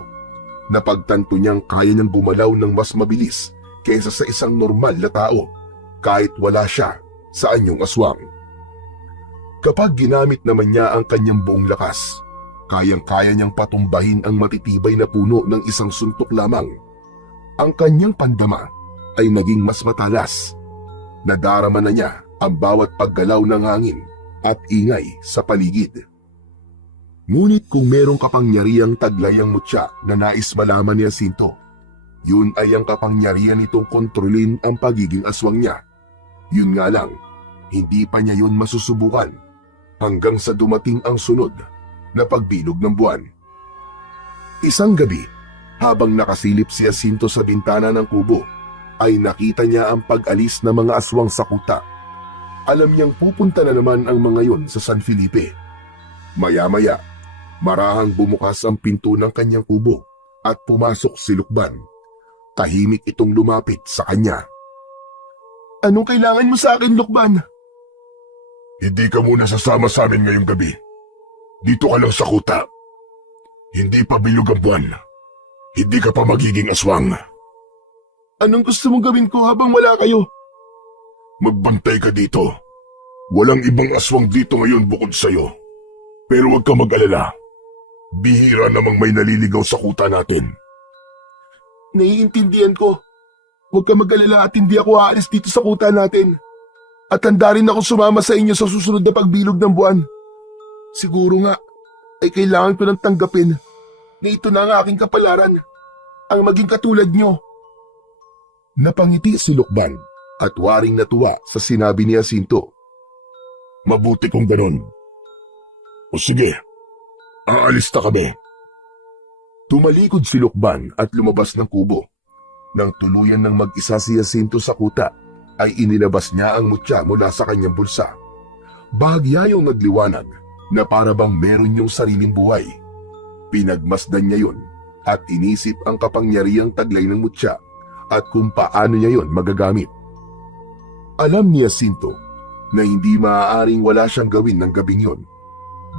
napagtanto niyang kaya niyang gumalaw ng mas mabilis kaysa sa isang normal na tao kahit wala siya sa anyong aswang. Kapag ginamit naman niya ang kanyang buong lakas, kayang-kaya niyang patumbahin ang matitibay na puno ng isang suntok lamang. Ang kanyang pandama ay naging mas matalas. Nadarama na niya ang bawat paggalaw ng hangin at ingay sa paligid. Ngunit kung merong kapangyarihang taglay ang mutya na nais malaman ni Jacinto, yun ay ang kapangyarihan nitong kontrolin ang pagiging aswang niya. Yun nga lang, hindi pa niya yun masusubukan hanggang sa dumating ang sunod na pagbilog ng buwan. Isang gabi, habang nakasilip si Jacinto sa bintana ng kubo, ay nakita niya ang pag-alis ng mga aswang sa kuta. Alam niyang pupunta na naman ang mga yon sa San Felipe. Maya-maya, marahang bumukas ang pinto ng kanyang kubo at pumasok si Lukban. Tahimik itong lumapit sa kanya. Anong kailangan mo sa akin, Lukman? Hindi ka muna sasama sa amin ngayong gabi. Dito ka lang sa kuta. Hindi pa bilog ang buwan. Hindi ka pa magiging aswang. Anong gusto mong gawin ko habang wala kayo? Magbantay ka dito. Walang ibang aswang dito ngayon bukod sa'yo. Pero huwag ka mag-alala. Bihira namang may naliligaw sa kuta natin. Naiintindihan ko. Huwag ka mag-alala at hindi ako aalis dito sa kuta natin. At handa rin ako sumama sa inyo sa susunod na pagbilog ng buwan. Siguro nga, ay kailangan ko nang tanggapin na ito na ang aking kapalaran, ang maging katulad nyo. Napangiti si Lukman at waring natuwa sa sinabi ni Jacinto. Mabuti kung ganon. O sige, aalis na kami. Tumalikod si Lukman at lumabas ng kubo. Nang tuluyan ng mag-isa si Jacinto sa kuta, ay inilabas niya ang mutya mula sa kanyang bulsa. Bahagya yung nagliwanag na para bang meron yung sariling buhay. Pinagmasdan niya yun at inisip ang kapangyarihang taglay ng mutya at kung paano niya yon magagamit. Alam ni Jacinto na hindi maaaring wala siyang gawin ng gabing yon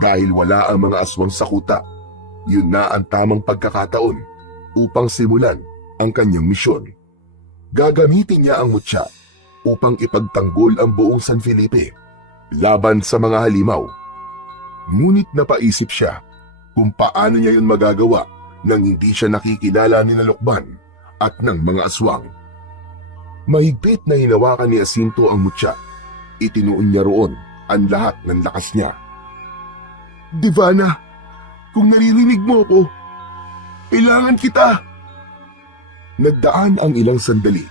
dahil wala ang mga aswang sa kuta. Yun na ang tamang pagkakataon upang simulan ang kanyang misyon. Gagamitin niya ang mutya upang ipagtanggol ang buong San Felipe laban sa mga halimaw. Ngunit napaisip siya kung paano niya yun magagawa nang hindi siya nakikilala ni Lukman at ng mga aswang. Mahigpit na hinawakan ni Jacinto ang mutya. Itinuon niya roon ang lahat ng lakas niya. Divana, kung naririnig mo ko, kailangan kita. Nagdaan ang ilang sandali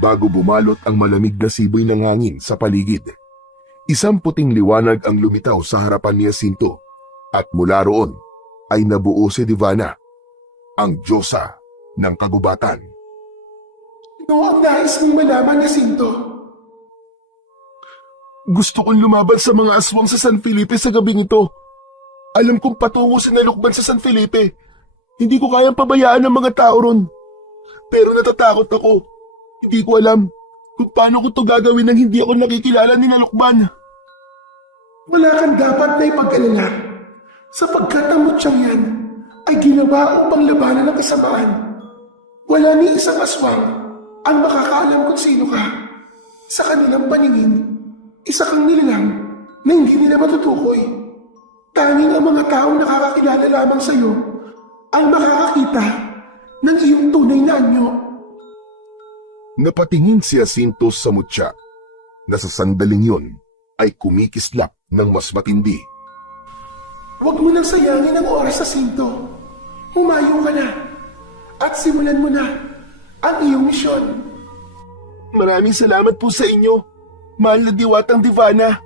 bago bumalot ang malamig na siboy ng hangin sa paligid. Isang puting liwanag ang lumitaw sa harapan ni Jacinto at mula roon ay nabuo si Divana, ang Diyosa ng kagubatan. Ano ang nais mong malaman, Jacinto? Gusto kong lumaban sa mga aswang sa San Felipe sa gabing ito. Alam kong patungo si Lukman sa San Felipe. Hindi ko kayang pabayaan ang mga tao ron. Pero natatakot ako. Hindi ko alam kung paano ko to gagawin nang hindi ako nakikilala ni Lukman. Wala kang dapat na ipag-alala sapagkat ang mutyang yan ay ginawa upang labanan ng kasamaan. Wala ni isang aswang ang makakaalam kung sino ka. Sa kanilang paningin, isa kang nilalang na hindi nila matutukoy. Tanging ang mga taong nakakakilala lamang sa iyo ang makakakita ng iyong tunay na anyo. Napatingin si Jacinto sa mutya na sa sandaling yun ay kumikislap ng mas matindi. Huwag mo nang sayangin ang oras, Jacinto. Humayo ka na at simulan mo na ang iyong misyon. Maraming salamat po sa inyo, mahal na diwatang Divana.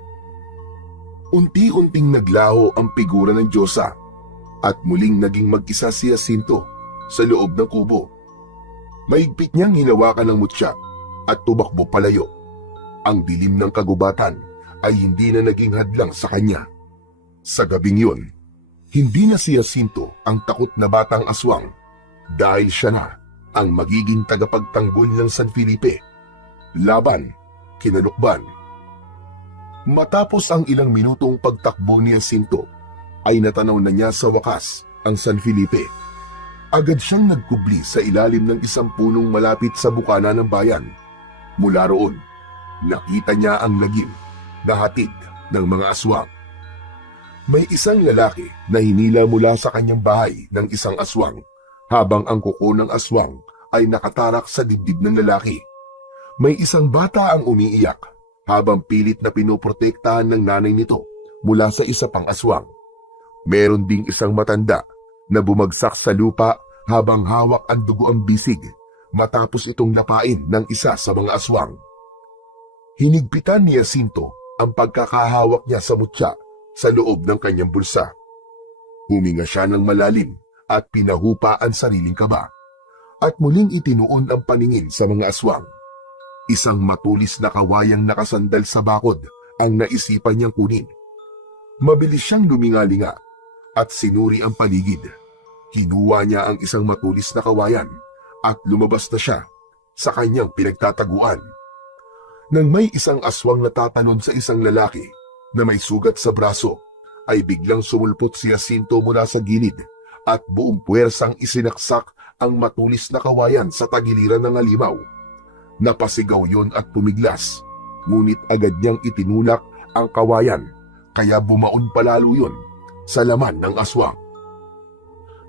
Unti-unting naglaho ang figura ng Diyosa at muling naging mag-isa si Jacinto sa loob ng kubo. Mahigpit niyang hinawakan ng mutya at tumakbo palayo. Ang dilim ng kagubatan ay hindi na naging hadlang sa kanya. Sa gabing yun, hindi na si Jacinto ang takot na batang aswang dahil siya na ang magiging tagapagtanggol ng San Felipe laban kina Lukman. Matapos ang ilang minutong pagtakbo ni Jacinto, ay natanaw na niya sa wakas ang San Felipe. Agad siyang nagkubli sa ilalim ng isang punong malapit sa bukana ng bayan. Mula roon, nakita niya ang lagim na hatid ng mga aswang. May isang lalaki na hinila mula sa kanyang bahay ng isang aswang habang ang kuko ng aswang ay nakatarak sa dibdib ng lalaki. May isang bata ang umiiyak habang pilit na pinoprotektahan ng nanay nito mula sa isa pang aswang. Meron ding isang matanda na bumagsak sa lupa habang hawak ang dugo ang bisig matapos itong lapain ng isa sa mga aswang. Hinigpitan ni Jacinto ang pagkakahawak niya sa mutya sa loob ng kanyang bulsa. Huminga siya ng malalim at pinahupa ang sariling kaba at muling itinuon ang paningin sa mga aswang. Isang matulis na kawayang nakasandal sa bakod ang naisipan niyang kunin. Mabilis siyang lumingalinga at sinuri ang paligid. Kinuha niya ang isang matulis na kawayan at lumabas na siya sa kanyang pinagtataguan. Nang may isang aswang na tatalon sa isang lalaki na may sugat sa braso, ay biglang sumulpot si Jacinto mula sa gilid at buong puwersang isinaksak ang matulis na kawayan sa tagiliran ng halimaw. Napasigaw yon at pumiglas, ngunit agad niyang itinulak ang kawayan, kaya bumaon palalo yon sa laman ng aswang.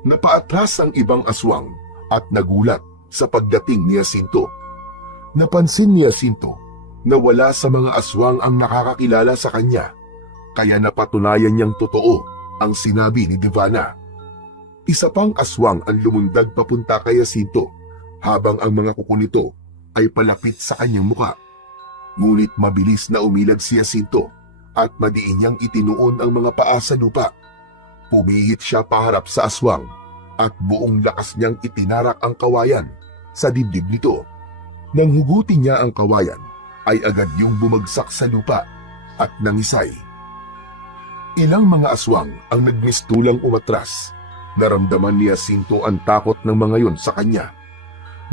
Napaatras ang ibang aswang at nagulat sa pagdating ni Jacinto. Napansin ni Jacinto na wala sa mga aswang ang nakakakilala sa kanya, kaya napatunayan niyang totoo ang sinabi ni Divana. Isa pang aswang ang lumundag papunta kay Jacinto habang ang mga kuko nito ay palapit sa kanyang muka. Ngunit mabilis na umilag si Jacinto at madiin niyang itinuon ang mga paa sa lupa. Pumihit siya paharap sa aswang at buong lakas niyang itinarak ang kawayan sa dibdib nito. Nang hugutin niya ang kawayan, ay agad yung bumagsak sa lupa at nangisay. Ilang mga aswang ang nagmistulang umatras. Naramdaman ni Jacinto ang takot ng mga yon sa kanya.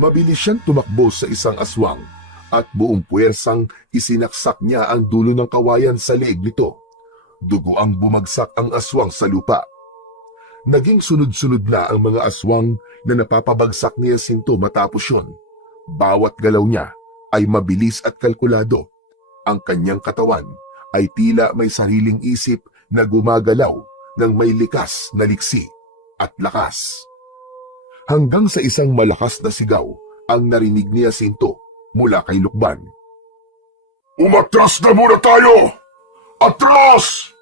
Mabilis siyang tumakbo sa isang aswang at buong puwersang isinaksak niya ang dulo ng kawayan sa leeg nito. Dugo ang bumagsak ang aswang sa lupa. Naging sunod-sunod na ang mga aswang na napapabagsak ni Jacinto matapos yon. Bawat galaw niya ay mabilis at kalkulado. Ang kanyang katawan ay tila may sariling isip na gumagalaw ng may likas na liksi at lakas. Hanggang sa isang malakas na sigaw ang narinig ni Jacinto mula kay Lukban. Umatras na muna tayo! Atras!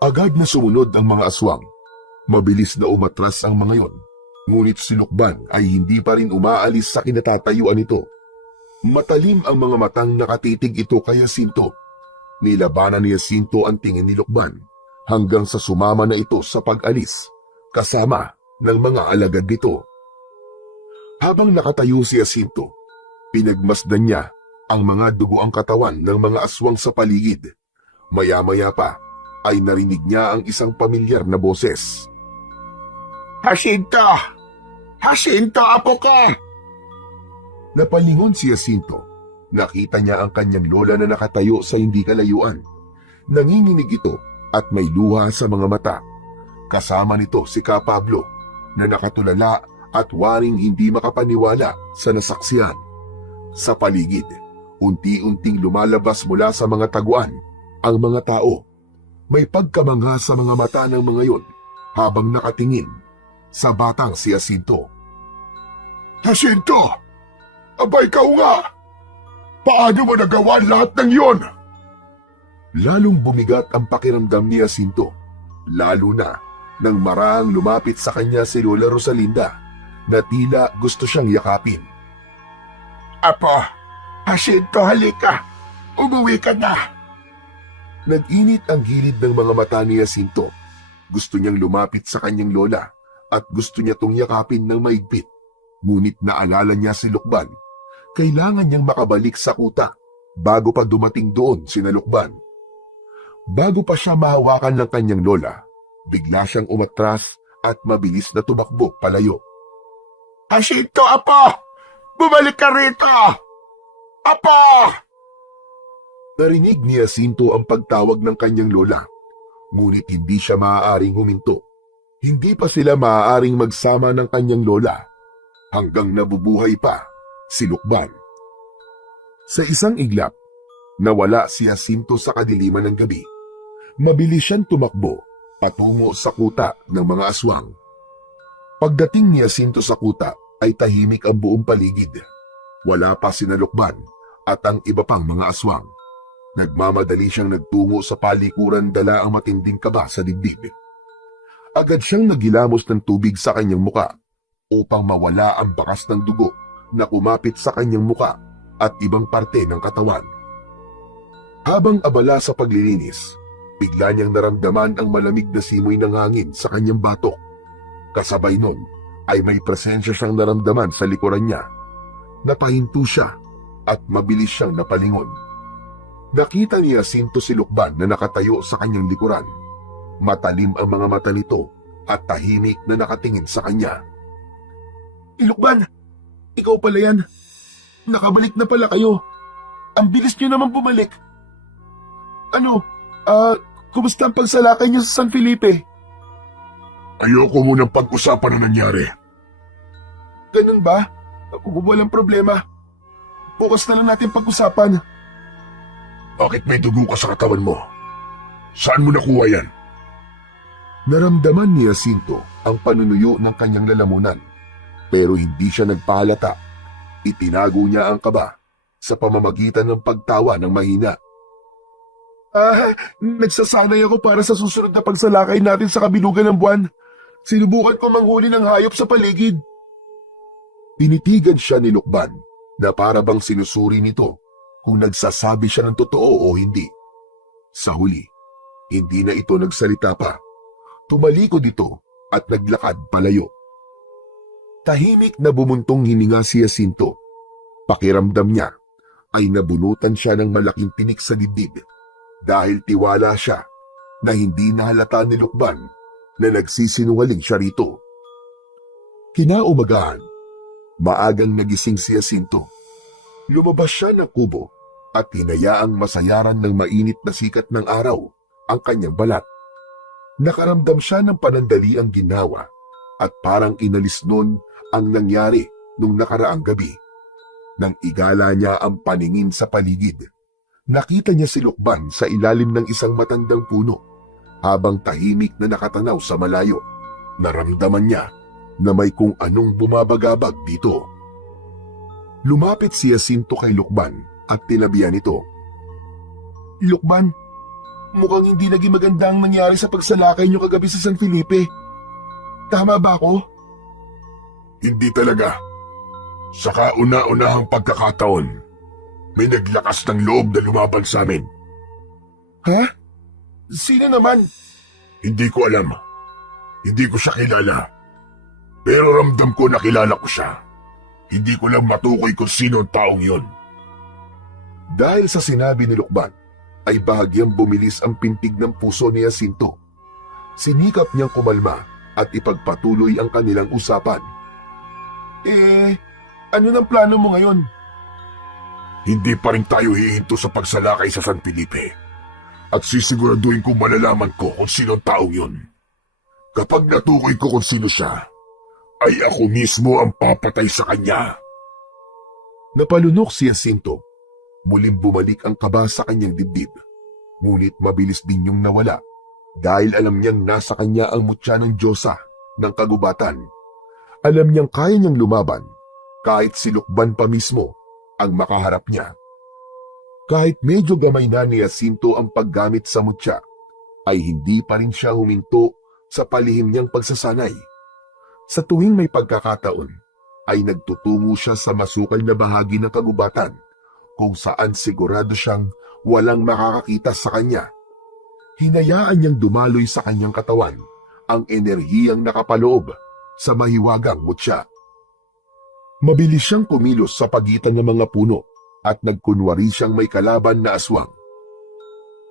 Agad na sumunod ang mga aswang. Mabilis na umatras ang mga yon. Ngunit si Lukban ay hindi pa rin umaalis sa kinatatayuan nito. Matalim ang mga matang nakatitig ito kay Jacinto. Nilabanan ni Jacinto ang tingin ni Lukban hanggang sa sumama na ito sa pag-alis kasama ng mga alagad nito. Habang nakatayo si Jacinto, pinagmasdan niya ang mga dugoang katawan ng mga aswang sa paligid. Maya-maya pa ay narinig niya ang isang pamilyar na boses. Jacinto! Jacinto, apo ka! Napalingon si Jacinto. Nakita niya ang kanyang lola na nakatayo sa hindi kalayuan. Nanginginig ito at may luha sa mga mata. Kasama nito si Ka Pablo na nakatulala at waring hindi makapaniwala sa nasaksiyan. Sa paligid, unti-unting lumalabas mula sa mga taguan ang mga tao. May pagkamangha sa mga mata ng mga yon habang nakatingin sa batang si Jacinto. Jacinto! Abay ka nga! Paano mo nagawa lahat ng yon? Lalong bumigat ang pakiramdam ni Jacinto, lalo na nang maraang lumapit sa kanya si Lola Rosalinda na tila gusto siyang yakapin. Apo, Jacinto, halika! Umuwi ka na! Nag-init ang gilid ng mga mata ni Jacinto. Gusto niyang lumapit sa kanyang lola at gusto niya tong yakapin ng maigpit. Ngunit naalala niya si Lukban. Kailangan niyang makabalik sa kuta bago pa dumating doon si Lukban. Bago pa siya mahawakan ng kanyang lola, bigla siyang umatras at mabilis na tumakbo palayo. Jacinto, apo! Bumalik ka rito! Apo! Narinig ni Jacinto ang pagtawag ng kanyang lola, ngunit hindi siya maaaring huminto. Hindi pa sila maaaring magsama ng kanyang lola hanggang nabubuhay pa si Lukban. Sa isang iglap, nawala si Jacinto sa kadiliman ng gabi. Mabilis siyang tumakbo patungo sa kuta ng mga aswang. Pagdating ni Jacinto sa kuta ay tahimik ang buong paligid. Wala pa si Lukban at ang iba pang mga aswang. Nagmamadali siyang nagtungo sa palikuran, dala ang matinding kaba sa dibdib. Agad siyang nagilamos ng tubig sa kanyang muka upang mawala ang bakas ng dugo na kumapit sa kanyang muka at ibang parte ng katawan. Habang abala sa paglilinis, bigla niyang naramdaman ang malamig na simoy ng hangin sa kanyang batok. Kasabay nun ay may presensya siyang naramdaman sa likuran niya. Napahinto siya at mabilis siyang napalingon. Nakita ni Jacinto si Lukban na nakatayo sa kanyang likuran. Matalim ang mga mata nito at tahimik na nakatingin sa kanya. Lukban, ikaw pala yan. Nakabalik na pala kayo. Ang bilis nyo naman bumalik. Ano, kumusta ang pagsalakay niyo sa San Felipe? Ayoko munang pag-usapan na nangyari. Ganun ba? Walang problema. Bukas na lang natin pag-usapan. Bakit may dugo ka sa katawan mo? Saan mo nakuha yan? Naramdaman ni Jacinto ang panunuyo ng kanyang lalamunan, pero hindi siya nagpahalata. Itinago niya ang kaba sa pamamagitan ng pagtawa ng mahina. Nagsasanay ako para sa susunod na pagsalakay natin sa kabilugan ng buwan. Sinubukan ko manghuli ng hayop sa paligid. Tinitigan siya ni Lukban na para bang sinusuri nito kung nagsasabi siya ng totoo o hindi. Sa huli, hindi na ito nagsalita pa. Tumalikod ito at naglakad palayo. Tahimik na bumuntong hininga si Jacinto. Pakiramdam niya ay nabunutan siya ng malaking tinik sa dibdib dahil tiwala siya na hindi nahalata ni Lukban na nagsisinungaling siya rito. Kinaumagahan, maagang nagising si Jacinto. Lumabas siya ng kubo at hinayaang masayaran ng mainit na sikat ng araw ang kanyang balat. Nakaramdam siya ng panandali ang ginawa at parang inalis nun ang nangyari nung nakaraang gabi. Nang igala niya ang paningin sa paligid, nakita niya si Lukban sa ilalim ng isang matandang puno habang tahimik na nakatanaw sa malayo. Naramdaman niya na may kung anong bumabagabag dito. Lumapit si Jacinto kay Lukban at tinabihan ito. Lukban, mukhang hindi naging maganda ang nangyari sa pagsalakay niyo kagabi sa San Felipe. Tama ba ako? Hindi talaga. Sa kauna-unahang pagkakataon, may naglakas ng loob na lumaban sa amin. Ha? Sino naman? Hindi ko alam. Hindi ko siya kilala. Pero ramdam ko na kilala ko siya. Hindi ko lang matukoy kung sino ang taong yon. Dahil sa sinabi ni Lukban, ay bahagyang bumilis ang pintig ng puso ni Jacinto. Sinikap niyang kumalma at ipagpatuloy ang kanilang usapan. Ano nang plano mo ngayon? Hindi pa rin tayo hihinto sa pagsalakay sa San Felipe. At sisiguraduhin kong malalaman ko kung sino ang taong yun. Kapag natukoy ko kung sino siya, ay ako mismo ang papatay sa kanya. Napalunok si Jacinto. Muling bumalik ang kaba sa kanyang dibdib. Ngunit mabilis din yung nawala dahil alam niyang nasa kanya ang mutya ng Diyosa ng kagubatan. Alam niyang kaya niyang lumaban kahit si Lukban pa mismo ang makaharap niya. Kahit medyo gamay na ni Jacinto ang paggamit sa mutya, ay hindi pa rin siya huminto sa palihim niyang pagsasanay. Sa tuwing may pagkakataon, ay nagtutungo siya sa masukal na bahagi ng kagubatan kung saan sigurado siyang walang makakakita sa kanya. Hinayaan niyang dumaloy sa kanyang katawan ang enerhiyang nakapaloob sa mahiwagang mutya. Mabilis siyang kumilos sa pagitan ng mga puno at nagkunwari siyang may kalaban na aswang.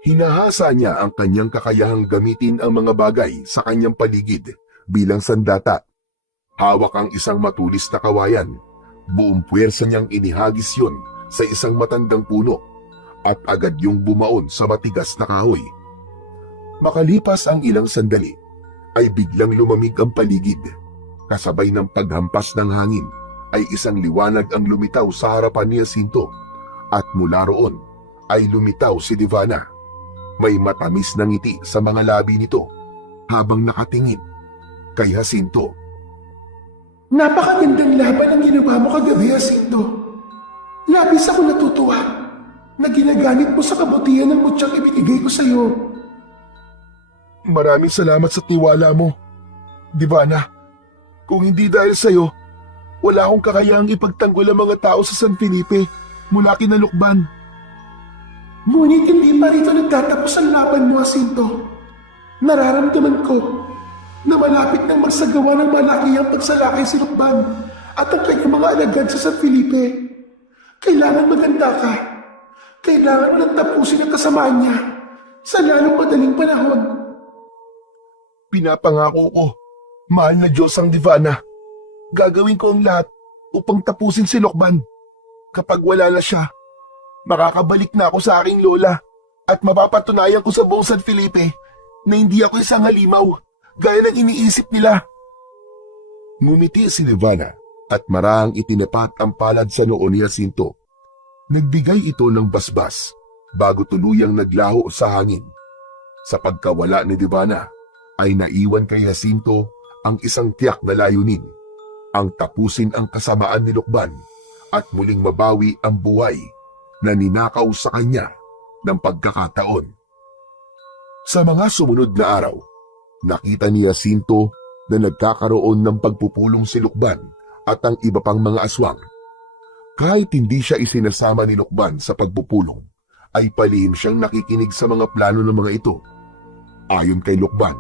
Hinahasa niya ang kanyang kakayahang gamitin ang mga bagay sa kanyang paligid bilang sandata. Hawak ang isang matulis na kawayan. Buong puwersa niyang inihagis yun sa isang matandang puno at agad yung bumaon sa matigas na kahoy. Makalipas ang ilang sandali, ay biglang lumamig ang paligid. Kasabay ng paghampas ng hangin, ay isang liwanag ang lumitaw sa harapan ni Jacinto at mula roon ay lumitaw si Divana. May matamis na ngiti sa mga labi nito habang nakatingin kay Jacinto. Napakagandang laban ang ginawa mo kagabi, Jacinto. Labis ako natutuwa na ginagamit mo sa kabutihan ng mutyang ibinigay ko sa iyo. Maraming salamat sa tiwala mo, Divana. Kung hindi dahil sa iyo, wala akong kakayahang ipagtanggol ang mga tao sa San Felipe mula kina Lukban. Ngunit hindi pa rito nagtatapos ang laban mo, Jacinto. Nararamdaman ko na malapit nang magsagawa ng malaki ang pagsalakay si Lukban at ang kanyang mga alagad sa San Felipe. Kailangan maganda ka. Kailangan mo nang tapusin ang kasamaan niya sa lalong madaling panahon. Pinapangako ko, mahal na Diyos ang Divana, Gagawin ko ang lahat upang tapusin si Lokban. Kapag wala na siya, makakabalik na ako sa aking lola at mapapatunayan ko sa buong San Felipe na hindi ako isang halimaw gaya ng iniisip nila. Ngumiti si Levana at marahang itinapat ang palad sa noo ni Jacinto. Nagbigay ito ng basbas bago tuluyang naglaho sa hangin. Sa pagkawala ni Levana ay naiwan kay Jacinto ang isang tiyak na layunin, ang tapusin ang kasamaan ni Lokban at muling mabawi ang buhay na ninakaw sa kanya ng pagkakataon. Sa mga sumunod na araw, nakita ni Jacinto na nagkakaroon ng pagpupulong si Lokban at ang iba pang mga aswang. Kahit hindi siya isinasama ni Lokban sa pagpupulong, ay palihim siyang nakikinig sa mga plano ng mga ito. Ayon kay Lokban,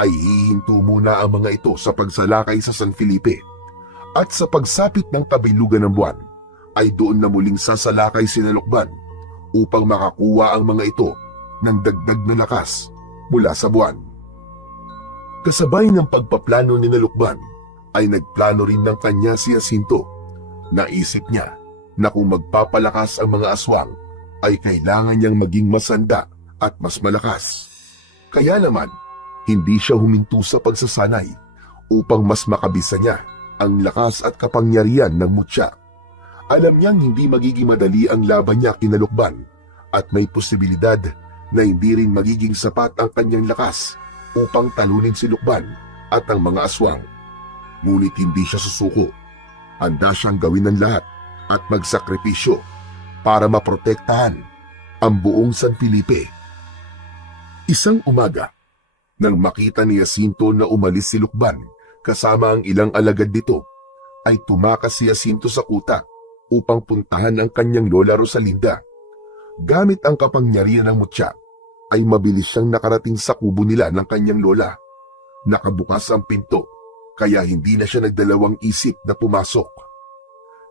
ay hihinto muna ang mga ito sa pagsalakay sa San Felipe at sa pagsapit ng kabilugan ng buwan ay doon na muling sasalakay si Lokban upang makakuha ang mga ito ng dagdag na lakas mula sa buwan. Kasabay ng pagpaplano ni Lokban ay nagplano rin ng kanya si Jacinto. Naisip niya na kung magpapalakas ang mga aswang ay kailangan niyang maging masanda at mas malakas. Kaya naman, hindi siya huminto sa pagsasanay upang mas makabisa niya ang lakas at kapangyarihan ng mutya. Alam niyang hindi magiging madali ang laban niya kina Lokban at may posibilidad na hindi rin magiging sapat ang kanyang lakas upang talunin si Lokban at ang mga aswang. Ngunit hindi siya susuko. Handa siyang gawin ng lahat at magsakripisyo para maprotektahan ang buong San Felipe. Isang umaga, nang makita ni Jacinto na umalis si Lokban kasama ang ilang alagad nito, ay tumakas si Jacinto sa kuta upang puntahan ang kanyang lola Rosalinda. Gamit ang kapangyarihan ng mutya, ay mabilis siyang nakarating sa kubo nila ng kanyang lola. Nakabukas ang pinto, kaya hindi na siya nagdalawang isip na pumasok.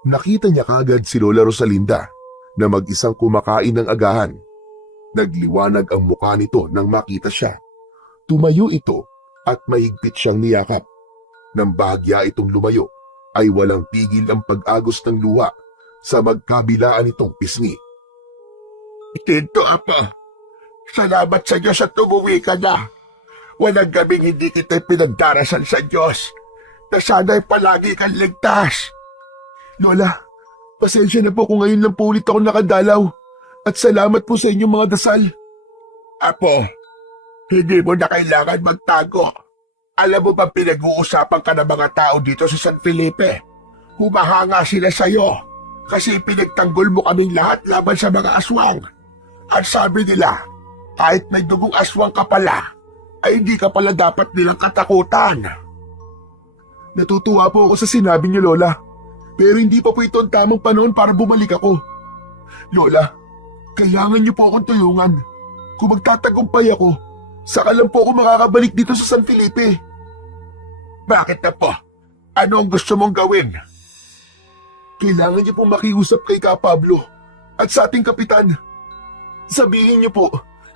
Nakita niya kagad si Lola Rosalinda na mag-isang kumakain ng agahan. Nagliwanag ang mukha nito nang makita siya. Tumayo ito at mahigpit siyang niyakap. Nang bahagya itong lumayo, ay walang tigil ang pag-agos ng luha sa magkabilaan itong pisngi. Tinto, Apo. Salamat sa Diyos at umuwi ka na. Walang gabing hindi kita pinagdarasan sa Diyos na sana'y palagi kang ligtas. Lola, pasensya na po kung ngayon lang po ulit ako nakadalaw at salamat po sa inyong mga dasal. Apo, hindi mo na kailangan magtago. Alam mo ba pinag-uusapan ka ng mga tao dito sa San Felipe? Humahanga sila sa'yo kasi pinagtanggol mo kaming lahat laban sa mga aswang. At sabi nila, kahit may dugong aswang ka pala, ay hindi ka pala dapat nilang katakutan. Natutuwa po ako sa sinabi niyo, Lola. Pero hindi pa po ito ang tamang panahon para bumalik ako. Lola, kailangan niyo po akong tulungan. Kung magtatagumpay ako, saka lang po ako makakabalik dito sa San Felipe. Bakit na po? Ano ang gusto mong gawin? Kailangan niyo pong makiusap kay Ka Pablo at sa ating kapitan. Sabihin niyo po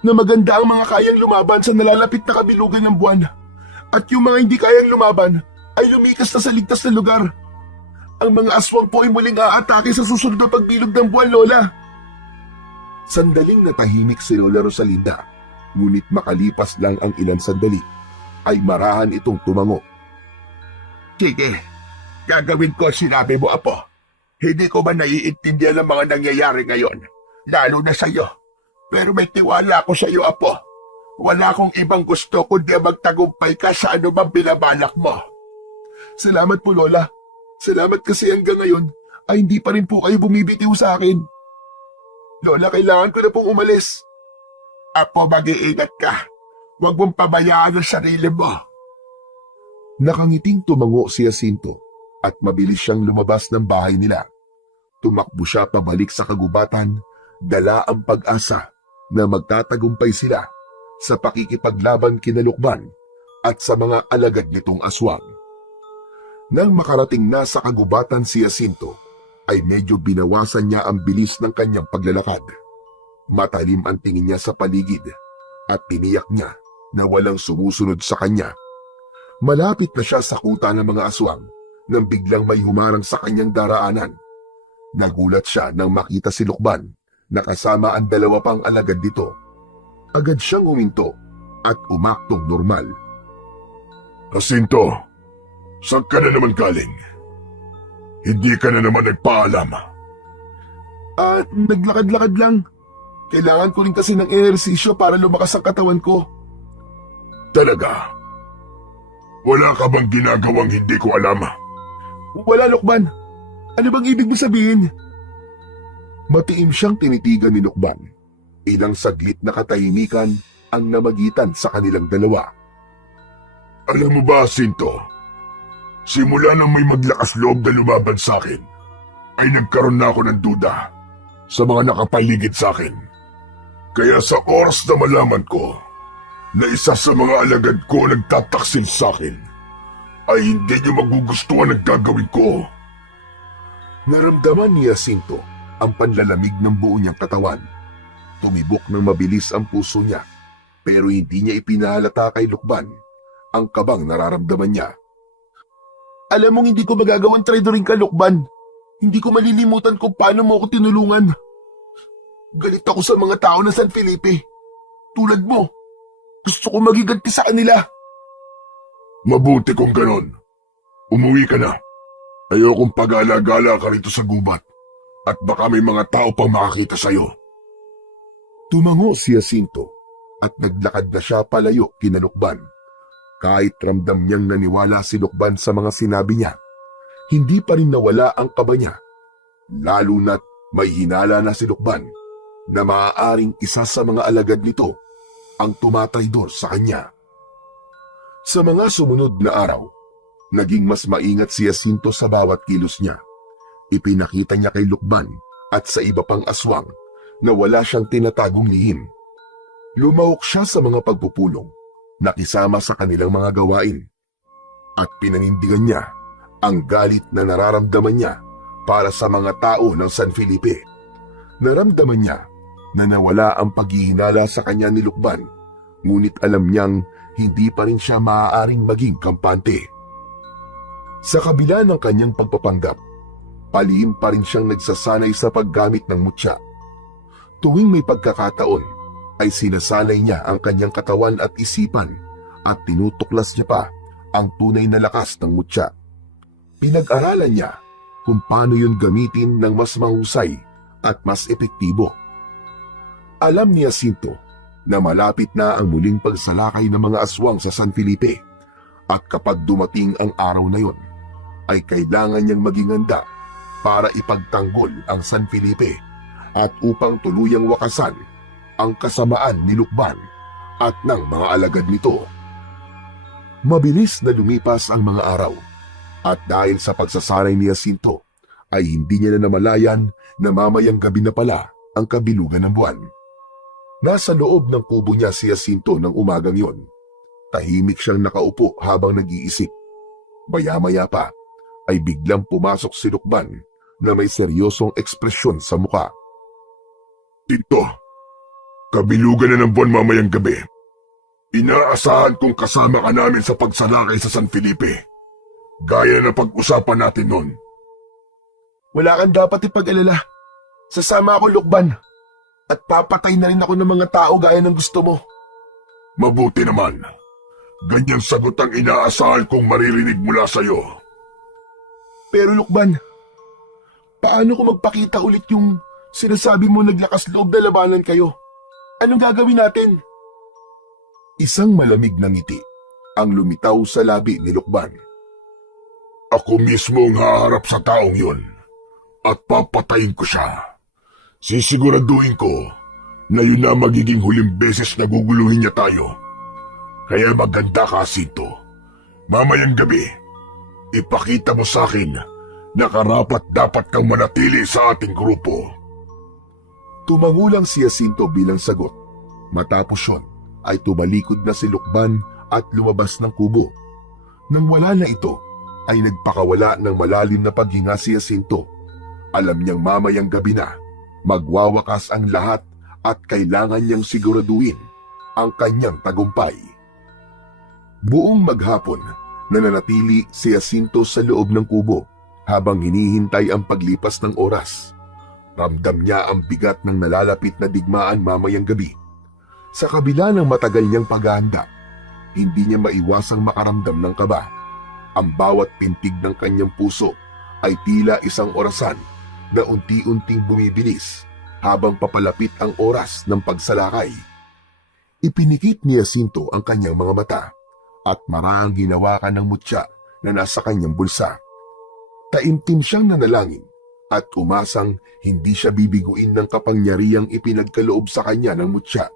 na maganda ang mga kayang lumaban sa nalalapit na kabilugan ng buwan at yung mga hindi kayang lumaban ay lumikas na sa ligtas na lugar. Ang mga aswang po ay muling aatake sa susunod na pagbilog ng buwan, Lola. Sandaling natahimik si Lola Rosalinda, ngunit makalipas lang ang ilang sandali, ay marahan itong tumango. Sige, gagawin ko ang sinabi mo, Apo. Hindi ko ba naiintindihan ang mga nangyayari ngayon, lalo na sa'yo. Pero may tiwala ako sa'yo, Apo. Wala akong ibang gusto kundi magtagumpay ka sa ano bang binabalak mo. Salamat po, Lola. Salamat kasi hanggang ngayon ay hindi pa rin po kayo bumibitiw sa akin. Lola, kailangan ko na pong umalis. Apo, mag-iingat ka. Huwag mong pabayaan ang sarili mo. Nakangiting tumango si Jacinto at mabilis siyang lumabas ng bahay nila. Tumakbo siya pabalik sa kagubatan, dala ang pag-asa na magtatagumpay sila sa pakikipaglaban kina Lokban at sa mga alagad nitong aswang. Nang makarating na sa kagubatan si Jacinto, ay medyo binawasan niya ang bilis ng kanyang paglalakad. Matalim ang tingin niya sa paligid at tiniyak niya na walang sumusunod sa kanya. Malapit na siya sa kuta ng mga aswang nang biglang may humarang sa kanyang daraanan. Nagulat siya nang makita si Lukban na kasama ang dalawa pang alagad nito. Agad siyang huminto at umaktong normal. Jacinto, saan ka na naman galing? Hindi ka na naman nagpaalam. At naglakad-lakad lang. Kailangan ko rin kasi ng ehersisyo para lumakas ang katawan ko. Talaga? Wala ka bang ginagawang hindi ko alam? Wala, Lukban. Ano bang ibig mo sabihin? Matiim siyang tinitigan ni Lukban. Ilang saglit na katahimikan ang namagitan sa kanilang dalawa. Alam mo ba, Jacinto, simula nang may maglakas loob na lumaban sa akin, ay nagkaroon na ako ng duda sa mga nakapaligid sa akin. Kaya sa oras na malaman ko na isa sa mga alagad ko nagtataksil sa akin, ay hindi niyo magugustuhan ang gagawin ko. Naramdaman ni Jacinto ang panlalamig ng buo niyang katawan. Tumibok ng mabilis ang puso niya, pero hindi niya ipinahalata kay Lukban ang kabang nararamdaman niya. Alam mong hindi ko magagawang traidorin ka, Lukban. Hindi ko malilimutan kung paano mo ako tinulungan. Galit ako sa mga tao ng San Felipe. Tulad mo. Gusto ko magiganti sa kanila. Mabuti kung ganon. Umuwi ka na. Ayokong pag-alagala ka rito sa gubat at baka may mga tao pang makakita sa'yo. Tumango si Jacinto at naglakad na siya palayo kina Lukban. Kahit ramdam niyang naniwala si Lukban sa mga sinabi niya, hindi pa rin nawala ang kaba niya. Lalo na't may hinala na si Lukban na maaaring isa sa mga alagad nito ang tumatraydor sa kanya. Sa mga sumunod na araw, naging mas maingat si Jacinto sa bawat kilos niya. Ipinakita niya kay Lukban at sa iba pang aswang na wala siyang tinatagong lihim. Lumahok siya sa mga pagpupulong, nakisama sa kanilang mga gawain, at pinanindigan niya ang galit na nararamdaman niya para sa mga tao ng San Felipe. Naramdaman niya na nawala ang paghihinala sa kanya ni Lukban, ngunit alam niyang hindi pa rin siya maaaring maging kampante. Sa kabila ng kanyang pagpapanggap, palihim pa rin siyang nagsasanay sa paggamit ng mutya. Tuwing may pagkakataon, ay sinasanay niya ang kanyang katawan at isipan at tinutuklas niya pa ang tunay na lakas ng mutya. Pinag-aralan niya kung paano yun gamitin ng mas mahusay at mas epektibo. Alam ni Jacinto na malapit na ang muling pagsalakay ng mga aswang sa San Felipe at kapag dumating ang araw na yon, ay kailangan niyang maging handa para ipagtanggol ang San Felipe at upang tuluyang wakasan ang kasamaan ni Lukban at ng mga alagad nito. Mabilis na lumipas ang mga araw at dahil sa pagsasanay ni Jacinto ay hindi niya na namalayan na mamayang gabi na pala ang kabilugan ng buwan. Nasa loob ng kubo niya si Jacinto ng umagang yon. Tahimik siyang nakaupo habang nag-iisip. Maya-maya pa ay biglang pumasok si Lukban na may seryosong ekspresyon sa muka. Tito, kabilugan na ng buwan mamayang gabi. Inaasahan kong kasama ka namin sa pagsalakay sa San Felipe. Gaya na pag-usapan natin noon. Wala kang dapat ipag-alala. Sasama ako, Lukban. At papatay na rin ako ng mga tao gaya ng gusto mo. Mabuti naman. Ganyan sagot ang inaasahan kong maririnig mula sa'yo. Pero Lukban, paano kung magpakita ulit yung sinasabi mo naglakas loob na labanan kayo? Anong gagawin natin? Isang malamig na ngiti ang lumitaw sa labi ni Lukban. Ako mismo ang haharap sa taong yun at papatayin ko siya. Sisiguraduhin ko na yun na magiging huling beses na guguluhin niya tayo. Kaya maganda ka, Jacinto. Mamayang gabi, ipakita mo sa akin na karapat dapat kang manatili sa ating grupo. Tumango lang si Jacinto bilang sagot. Matapos yun, ay tumalikod na si Lukban at lumabas ng kubo. Nang wala na ito, ay nagpakawala ng malalim na paghinga si Jacinto. Alam niyang mamayang gabi na, magwawakas ang lahat at kailangan niyang siguraduhin ang kanyang tagumpay. Buong maghapon, Nananatili si Jacinto sa loob ng kubo habang hinihintay ang paglipas ng oras. Ramdam niya ang bigat ng nalalapit na digmaan mamayang gabi. Sa kabila ng matagal niyang paghahanda, hindi niya maiwasang makaramdam ng kaba. Ang bawat pintig ng kanyang puso ay tila isang orasan na unti-unting bumibilis habang papalapit ang oras ng pagsalakay. Ipinikit ni Jacinto ang kanyang mga mata at maraang ginawakan ng mutya na nasa kanyang bulsa. Taimtim siyang nanalangin at umasang hindi siya bibiguin ng kapangyarihang ipinagkaloob sa kanya ng mutya.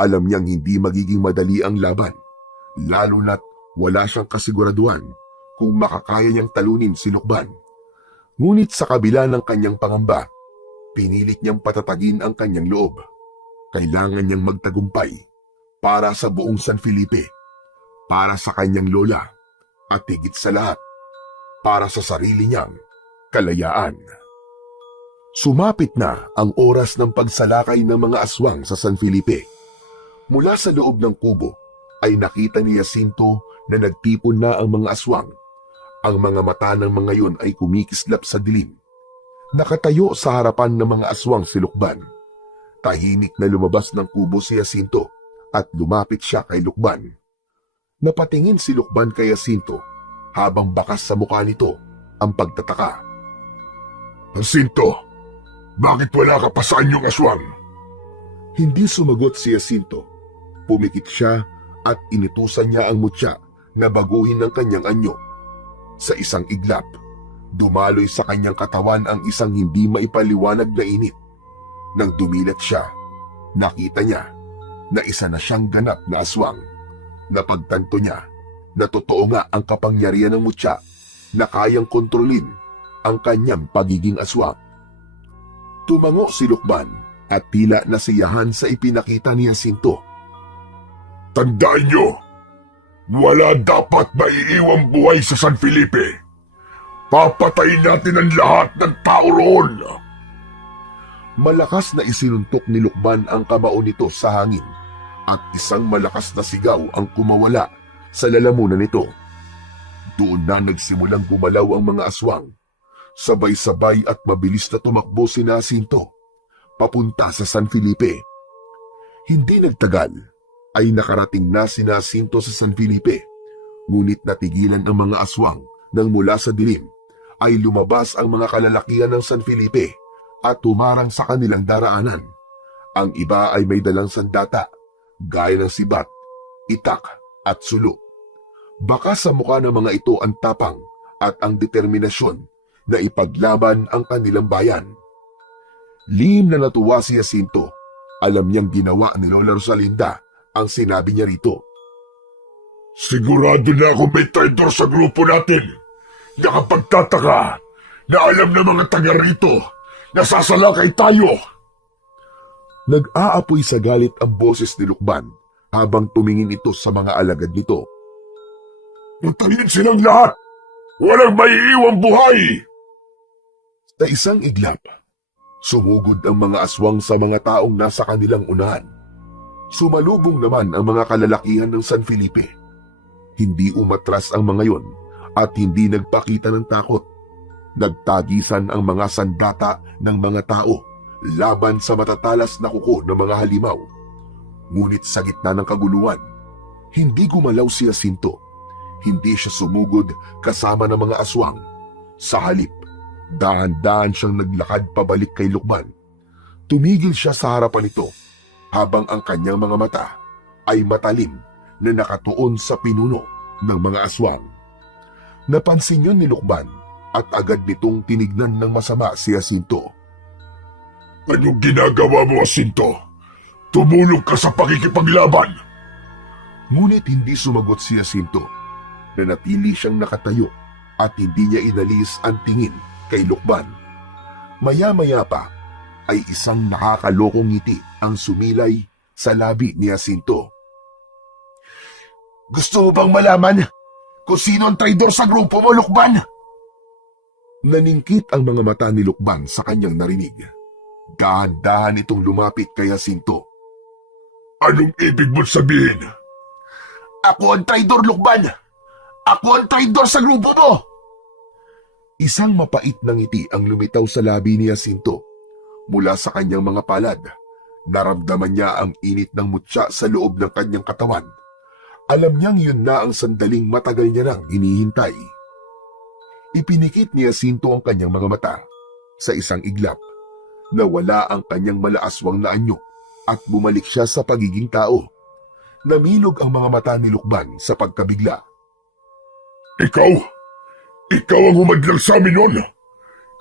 Alam niyang hindi magiging madali ang laban, lalo na't wala siyang kasiguraduhan kung makakaya niyang talunin si Lukban. Ngunit sa kabila ng kanyang pangamba, pinilit niyang patatagin ang kanyang loob. Kailangan niyang magtagumpay para sa buong San Felipe, para sa kanyang lola, at higit sa lahat, para sa sarili niyang kalayaan. Sumapit na ang oras ng pagsalakay ng mga aswang sa San Felipe. Mula sa loob ng kubo ay nakita ni Jacinto na nagtipon na ang mga aswang. Ang mga mata ng mga yon ay kumikislap sa dilim. Nakatayo sa harapan ng mga aswang si Lukban. Tahimik na lumabas ng kubo si Jacinto at lumapit siya kay Lukban. Napatingin si Lukban kay Jacinto habang bakas sa mukha nito ang pagtataka. Jacinto, bakit wala ka pa sa inyong aswang? Hindi sumagot si Jacinto. Pumikit siya at inutusan niya ang mutya na baguhin ng kanyang anyo. Sa isang iglap, dumaloy sa kanyang katawan ang isang hindi maipaliwanag na init. Nang dumilat siya, nakita niya na isa na siyang ganap na aswang. Napagtanto niya na totoo nga ang kapangyarihan ng mutya na kayang kontrolin ang kanyang pagiging aswang. Tumango si Lukban at tila nasiyahan sa ipinakita ni Jacinto. Tandaan niyo, wala dapat maiiwang buhay sa San Felipe. Papatayin natin ang lahat ng tao roon. Malakas na isinuntok ni Lukban ang kamao nito sa hangin at isang malakas na sigaw ang kumawala sa lalamunan nito. Doon na nagsimulang gumalaw ang mga aswang. Sabay-sabay at mabilis na tumakbo si Jacinto papunta sa San Felipe. Hindi nagtagal ay nakarating na si Jacinto sa San Felipe. Ngunit natigilan ang mga aswang nang mula sa dilim ay lumabas ang mga kalalakihan ng San Felipe at tumarang sa kanilang daraanan. Ang iba ay may dalang sandata, gaya ng sibat, itak at sulo. Baka sa mukha ng mga ito ang tapang at ang determinasyon na ipaglaban ang kanilang bayan. Lihim na natuwa si Jacinto. Alam niyang ginawa ni Lola Rosalinda ang sinabi niya rito. Sigurado na akong may traitor sa grupo natin. Nakapagtataka na alam ng mga taga rito na sasalakay tayo. Nag-aapoy sa galit ang boses ni Lukban habang tumingin ito sa mga alagad nito. Patayin silang lahat! Walang maiiwang buhay! Sa isang iglap, sumugod ang mga aswang sa mga taong nasa kanilang unahan. Sumalubong naman ang mga kalalakihan ng San Felipe. Hindi umatras ang mga yon at hindi nagpakita ng takot. Nagtagisan ang mga sandata ng mga tao laban sa matatalas na kuko ng mga halimaw. Ngunit sa gitna ng kaguluhan, hindi gumalaw si Jacinto. Hindi siya sumugod kasama ng mga aswang. Sa halip, dahan-dahan siyang naglakad pabalik kay Lukban. Tumigil siya sa harapan nito habang ang kanyang mga mata ay matalim na nakatuon sa pinuno ng mga aswang. Napansin yun ni Lukban at agad nitong tinignan ng masama si Jacinto. Anong ginagawa mo, Jacinto? Tumulong ka sa pakikipaglaban! Ngunit hindi sumagot si Jacinto. Nanatili siyang nakatayo at hindi niya inalis ang tingin kay Lukban. Maya-maya pa ay isang nakakalokong ngiti ang sumilay sa labi ni Jacinto. Gusto mo bang malaman kung sino ang traidor sa grupo mo, Lukban? Naningkit ang mga mata ni Lukban sa kanyang narinig. Dahan-dahan itong lumapit kay Jacinto. Anong ibig mo sabihin? Ako ang traidor, Lukban. Ako ang traidor sa grupo mo! Isang mapait na ngiti ang lumitaw sa labi ni Jacinto. Mula sa kanyang mga palad, naramdaman niya ang init ng mutya sa loob ng kanyang katawan. Alam niyang yun na ang sandaling matagal niya nang hinihintay. Ipinikit ni Jacinto ang kanyang mga mata. Sa isang iglap, nawala ang kanyang malaaswang na anyo at bumalik siya sa pagiging tao. Namilog ang mga mata ni Lukban sa pagkabigla. Ikaw? Ikaw ang humadlang sa amin nun!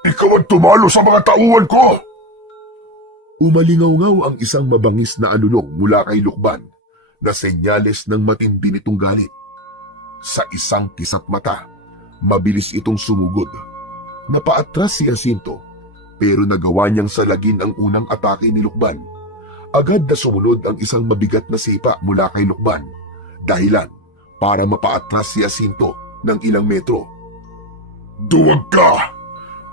Ikaw ang tumalo sa mga tauhan ko! Umalingaw-ngaw ang isang mabangis na alulong mula kay Lukban na senyales ng matindi nitong galit. Sa isang kisap mata, mabilis itong sumugod. Napaatras si Jacinto pero nagawa niyang salagin ang unang atake ni Lukban. Agad na sumunod ang isang mabigat na sipa mula kay Lukban, dahilan para mapaatras si Jacinto ng ilang metro. Duwag ka!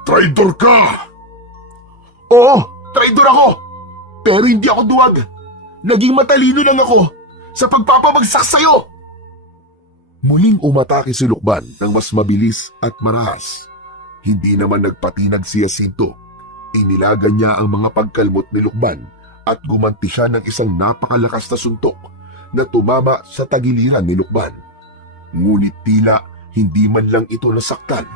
Traidor ka! Oo, traidor ako! Pero hindi ako duwag. Naging matalino lang ako sa pagpapabagsak sa'yo. Muling umatake si Lukban ng mas mabilis at marahas. Hindi naman nagpatinag si Jacinto. Inilagan niya ang mga pagkalmot ni Lukban at gumanti siya ng isang napakalakas na suntok na tumama sa tagiliran ni Lukban. Ngunit tila hindi man lang ito nasaktan.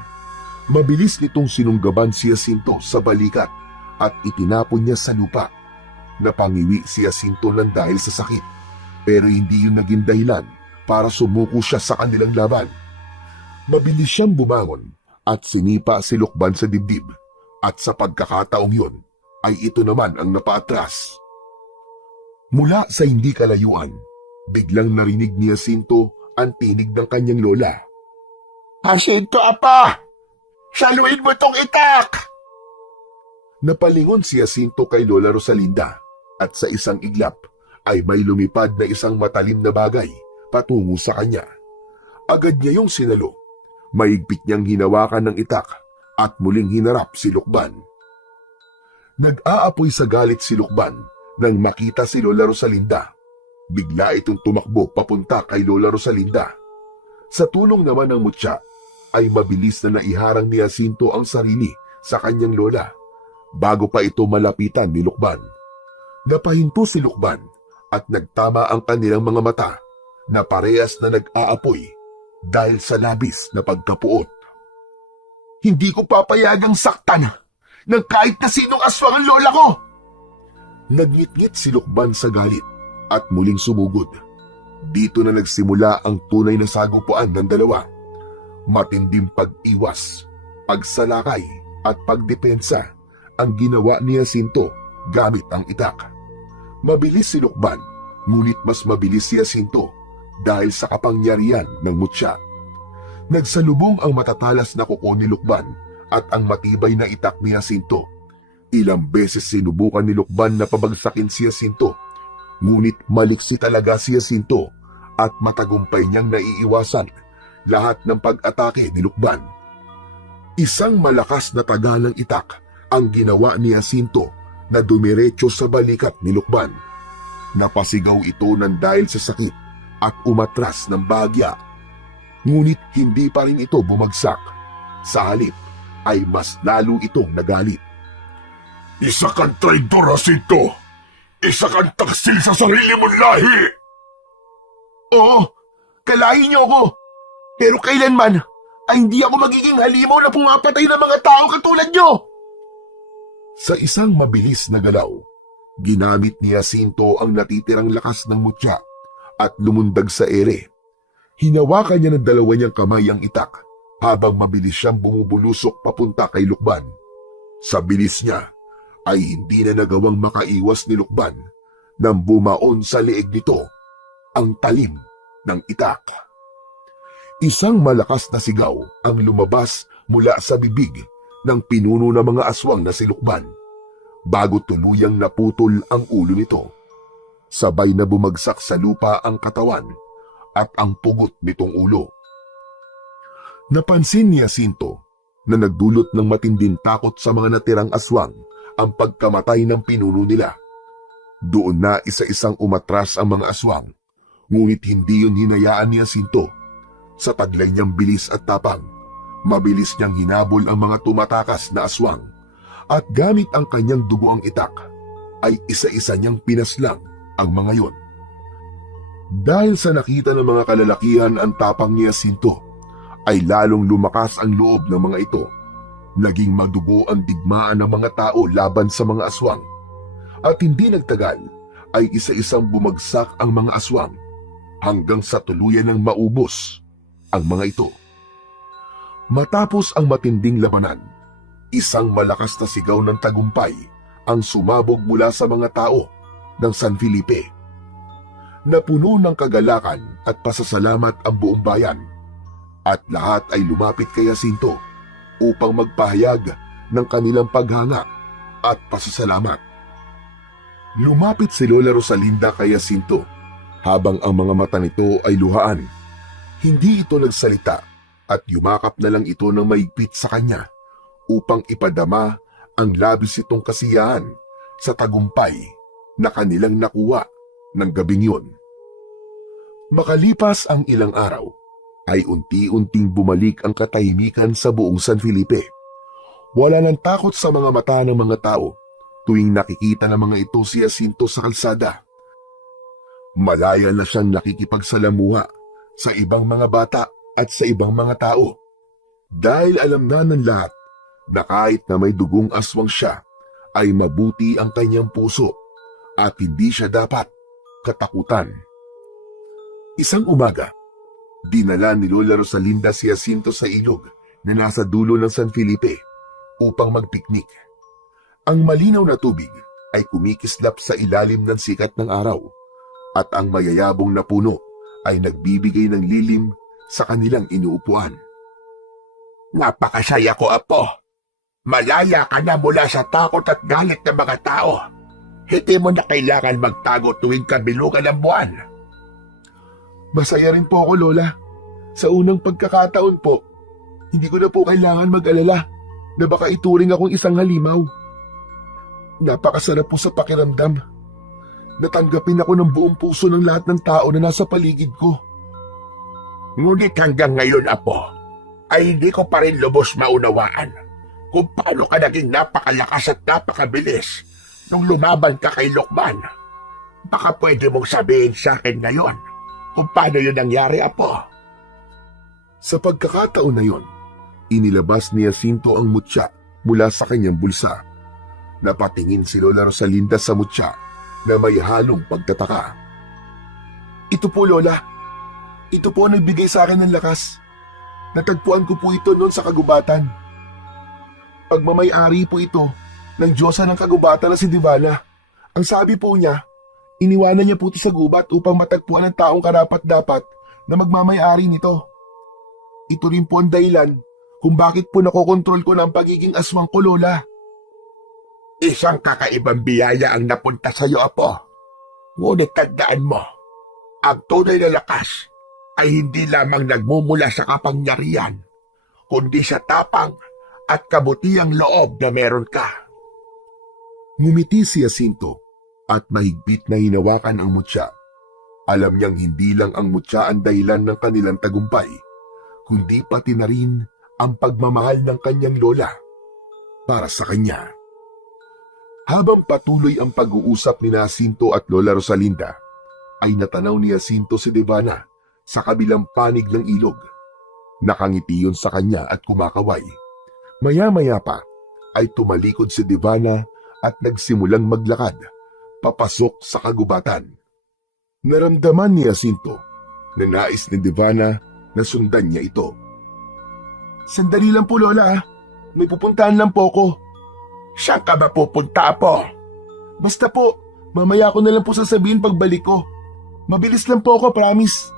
Mabilis nitong sinunggaban si Jacinto sa balikat at itinapon niya sa lupa. Napangiwi si Jacinto lang dahil sa sakit, pero hindi yun naging dahilan para sumuko siya sa kanilang laban. Mabilis siyang bumangon at sinipa si Lukban sa dibdib, at sa pagkakataong yun ay ito naman ang napaatras. Mula sa hindi kalayuan, biglang narinig ni Jacinto ang tinig ng kanyang lola. Jacinto, apa! Saluin mo tong itak! Napalingon si Jacinto kay Lola Rosalinda at sa isang iglap ay may lumipad na isang matalim na bagay patungo sa kanya. Agad niya yung sinalo. Maigpit niyang hinawakan ng itak at muling hinarap si Lukban. Nag-aapoy sa galit si Lukban nang makita si Lola Rosalinda. Bigla itong tumakbo papunta kay Lola Rosalinda. Sa tulong naman ng mutya, ay mabilis na naiharang ni Jacinto ang sarili sa kanyang lola bago pa ito malapitan ni Lukban. Napahinto si Lukban at nagtama ang kanilang mga mata na parehas na nag-aapoy dahil sa labis na pagkapuot. Hindi ko papayagang saktan ng kahit na sinong aswang ang lola ko. Nagngit-ngit si Lukban sa galit at muling sumugod. Dito na nagsimula ang tunay na sagupuan ng dalawa. Matinding pag-iwas, pagsalakay at pagdepensa ang ginawa ni Jacinto gamit ang itak. Mabilis si Lukban, ngunit mas mabilis si Jacinto dahil sa kapangyarihan ng mutya. Nagsalubong ang matatalas na kuko ni Lukban at ang matibay na itak ni Jacinto. Ilang beses sinubukan ni Lukban na pabagsakin si Jacinto, ngunit maliksi talaga si Jacinto at matagumpay niyang naiiwasan lahat ng pag-atake ni Lukban. Isang malakas na taga ng itak ang ginawa ni Jacinto na dumiretso sa balikat ni Lukban. Napasigaw ito ng dahil sa sakit at umatras ng bahagya. Ngunit hindi pa rin ito bumagsak. Sa halip ay mas lalo itong nagalit. Isa kang traidor, Jacinto! Isa kang taksil sa sarili mong lahi! Oo, kalahin niyo ako. Pero kailanman ay hindi ako magiging halimaw na pumapatay ng mga tao katulad niyo. Sa isang mabilis na galaw, ginamit ni Jacinto ang natitirang lakas ng mutya at lumundag sa ere. Hinawakan niya ng dalawa niyang kamay ang itak habang mabilis siyang bumubulusok papunta kay Lukban. Sa bilis niya ay hindi na nagawang makaiwas ni Lukban nang bumaon sa leeg nito ang talim ng itak. Isang malakas na sigaw ang lumabas mula sa bibig ng pinuno ng mga aswang na si Lukban bago tuluyang naputol ang ulo nito. Sabay na bumagsak sa lupa ang katawan at ang pugot nitong ulo. Napansin ni Jacinto na nagdulot ng matinding takot sa mga natirang aswang ang pagkamatay ng pinuno nila. Doon na isa-isang umatras ang mga aswang, ngunit hindi yun hinayaan ni Jacinto. Sa taglay niyang bilis at tapang, mabilis niyang hinabol ang mga tumatakas na aswang at gamit ang kanyang dugoang itak ay isa-isa niyang pinaslang ang mga yon. Dahil sa nakita ng mga kalalakihan ang tapang ni Jacinto, ay lalong lumakas ang loob ng mga ito. Naging madugo ang digmaan ng mga tao laban sa mga aswang. At hindi nagtagal ay isa-isang bumagsak ang mga aswang hanggang sa tuluyan ng maubos ang mga ito. Matapos ang matinding labanan, isang malakas na sigaw ng tagumpay ang sumabog mula sa mga tao ng San Felipe. Napuno ng kagalakan at pasasalamat ang buong bayan at lahat ay lumapit kay Jacinto upang magpahayag ng kanilang paghanga at pasasalamat. Lumapit si Lola Rosalinda kay Jacinto habang ang mga mata nito ay luhaan. Hindi ito nagsalita at yumakap na lang ito ng mahigpit sa kanya upang ipadama ang labis itong kasiyahan sa tagumpay na kanilang nakuha ng gabing yun. Makalipas ang ilang araw, ay unti-unting bumalik ang katahimikan sa buong San Felipe. Wala nang takot sa mga mata ng mga tao tuwing nakikita ng mga ito si Jacinto sa kalsada. Malaya na siyang nakikipagsalamuha sa ibang mga bata at sa ibang mga tao dahil alam na ng lahat na kahit na may dugong aswang siya ay mabuti ang kanyang puso at hindi siya dapat katakutan. Isang umaga, dinala ni Lola Rosalinda si Jacinto sa ilog na nasa dulo ng San Felipe upang magpiknik. Ang malinaw na tubig ay kumikislap sa ilalim ng sikat ng araw at ang mayayabong na puno ay nagbibigay ng lilim sa kanilang inuupuan. Napakasaya ko, Apo. Malaya ka na mula sa takot at galit ng mga tao. Hindi mo na kailangan magtago tuwing kabilugan ng buwan. Masaya rin po ako, Lola. Sa unang pagkakataon po, hindi ko na po kailangan mag-alala na baka ituring akong isang halimaw. Napakasarap po sa pakiramdam. Natanggapin ako ng buong puso ng lahat ng tao na nasa paligid ko. Ngunit hanggang ngayon, Apo, ay hindi ko pa rin lubos maunawaan kung paano ka naging napakalakas at napakabilis nung lumaban ka kay Lokban. Baka pwede mong sabihin sa akin ngayon kung paano yun nangyari, Apo. Sa pagkakataon na yon, inilabas ni Jacinto ang mutya mula sa kanyang bulsa. Napatingin si Lola Rosalinda sa mutya na may halong pagtataka. Ito po, Lola. Ito po ang nagbigay sa akin ng lakas. Natagpuan ko po ito noon sa kagubatan. Pagmamay-ari po ito ng Diyosa ng kagubatan na si Divana. Ang sabi po niya, iniwanan niya po ito sa gubat upang matagpuan ng taong karapat-dapat na magmamay-ari nito. Ito rin po ang dahilan kung bakit po nakokontrol ko ng pagiging aswang ko, Lola. Isang kakaibang biyaya ang napunta sa iyo, Apo. Ngunit tandaan mo, ang tunay na lakas ay hindi lamang nagmumula sa kapangyarihan, kundi sa tapang at kabutiang loob na meron ka. Ngumiti si Jacinto at mahigpit na hinawakan ang mutya. Alam niyang hindi lang ang mutya ang dahilan ng kanilang tagumpay, kundi pati na rin ang pagmamahal ng kanyang lola para sa kanya. Habang patuloy ang pag-uusap ni Jacinto at Lola Rosalinda, ay natanaw ni Jacinto si Divana sa kabilang panig ng ilog. Nakangiti yun sa kanya at kumakaway. Maya-maya pa ay tumalikod si Divana at nagsimulang maglakad papasok sa kagubatan. Naramdaman ni Jacinto na nais ni Divana na sundan niya ito. Sandali lang po, Lola. May pupuntahan lang po ako. Saan ka ba pupunta, Apo? Basta po, mamaya ko na lang po sasabihin pagbalik ko. Mabilis lang po ako, promise.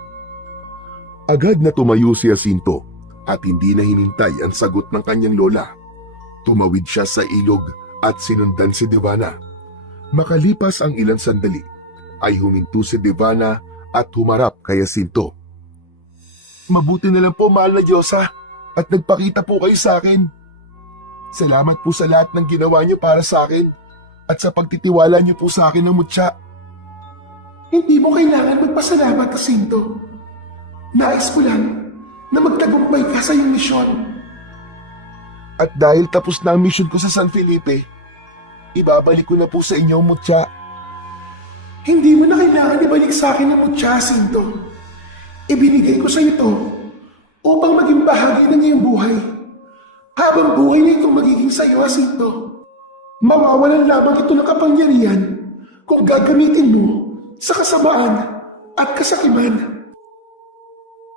Agad na tumayo si Jacinto at hindi na hinintay ang sagot ng kanyang lola. Tumawid siya sa ilog at sinundan si Divana. Makalipas ang ilang sandali, ay huminto si Divana at humarap kay Jacinto. Mabuti na lang po, mahal na Diyosa, at nagpakita po kayo sa akin. Salamat po sa lahat ng ginawa niyo para sa akin at sa pagtitiwala niyo po sa akin ng mutya. Hindi mo kailangan magpasalamat, Jacinto. Nais ko lang na magtagumpay ka sa iyong misyon. At dahil tapos na ang mission ko sa San Felipe, ibabalik ko na po sa inyo, Mutya. Hindi mo na kailangan ibalik sa akin ang mutya, Jacinto. Ibinigay ko sa iyo ito upang maging bahagi ng iyong buhay. Habang buhay na ito magiging sa iyo, Jacinto, mawawalan lamang ito ng kapangyarihan kung gagamitin mo sa kasamaan at kasakiman.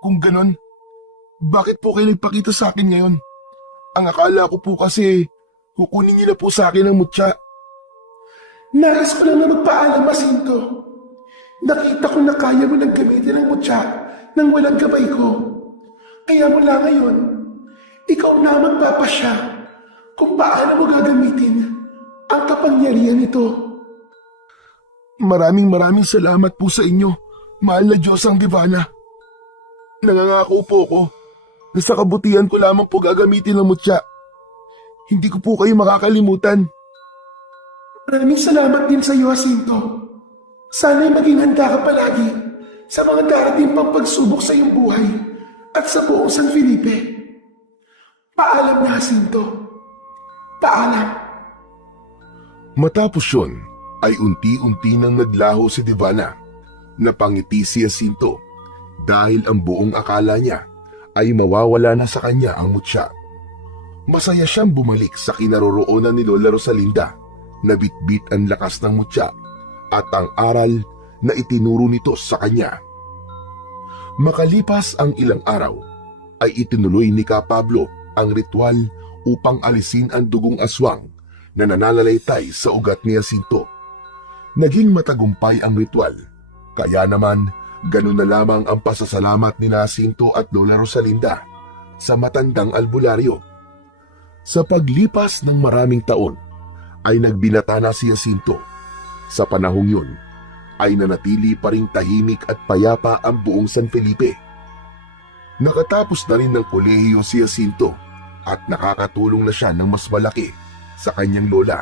Kung ganon, bakit po kayo nagpakita sa akin ngayon? Ang akala ko po kasi kukunin niyo na po sa akin ang Mutya. Nais ko lang na magpaalam, Jacinto. Nakita ko na kaya mo nang gamitin ang mutya nang walang gabay ko. Kaya mula ngayon, ikaw na magpapasya kung paano mo gagamitin ang kapangyarihan ito. Maraming salamat po sa inyo, mahal na Diyos ang Divana. Nangangako po ko na sa kabutihan ko lamang po gagamitin ang Mutya. Hindi ko po kayo makakalimutan. Maraming salamat din sa iyo, Jacinto. Sana'y maging handa ka palagi sa mga darating pang pagsubok sa iyong buhay at sa buong San Felipe. Paalam na, Jacinto. Paalam. Matapos yun, ay unti-unti nang naglaho si Divana. Napangiti si Jacinto dahil ang buong akala niya ay mawawala na sa kanya ang Mutya. Masaya siyang bumalik sa kinaroroonan ni Lola Rosalinda na bitbit ang lakas ng Mutya at ang aral na itinuro nito sa kanya. Makalipas ang ilang araw, ay itinuloy ni Ka Pablo ang ritual upang alisin ang dugong aswang na nananalaytay sa ugat ni Jacinto. Naging matagumpay ang ritual, kaya naman ganun na lamang ang pasasalamat ni Jacinto at Lola Rosalinda sa matandang albularyo. Sa paglipas ng maraming taon, ay nagbinata na si Jacinto. Sa panahong yun, ay nanatili pa ring tahimik at payapa ang buong San Felipe. Nakatapos na rin ng kolehiyo si Jacinto at nakakatulong na siya ng mas malaki sa kanyang lola.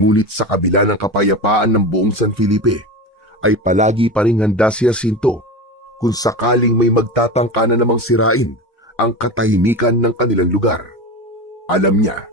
Ngunit sa kabila ng kapayapaan ng buong San Felipe, ay palagi pa ring handa si Jacinto kung sakaling may magtatangka na namang sirain ang katahimikan ng kanilang lugar. Alam niya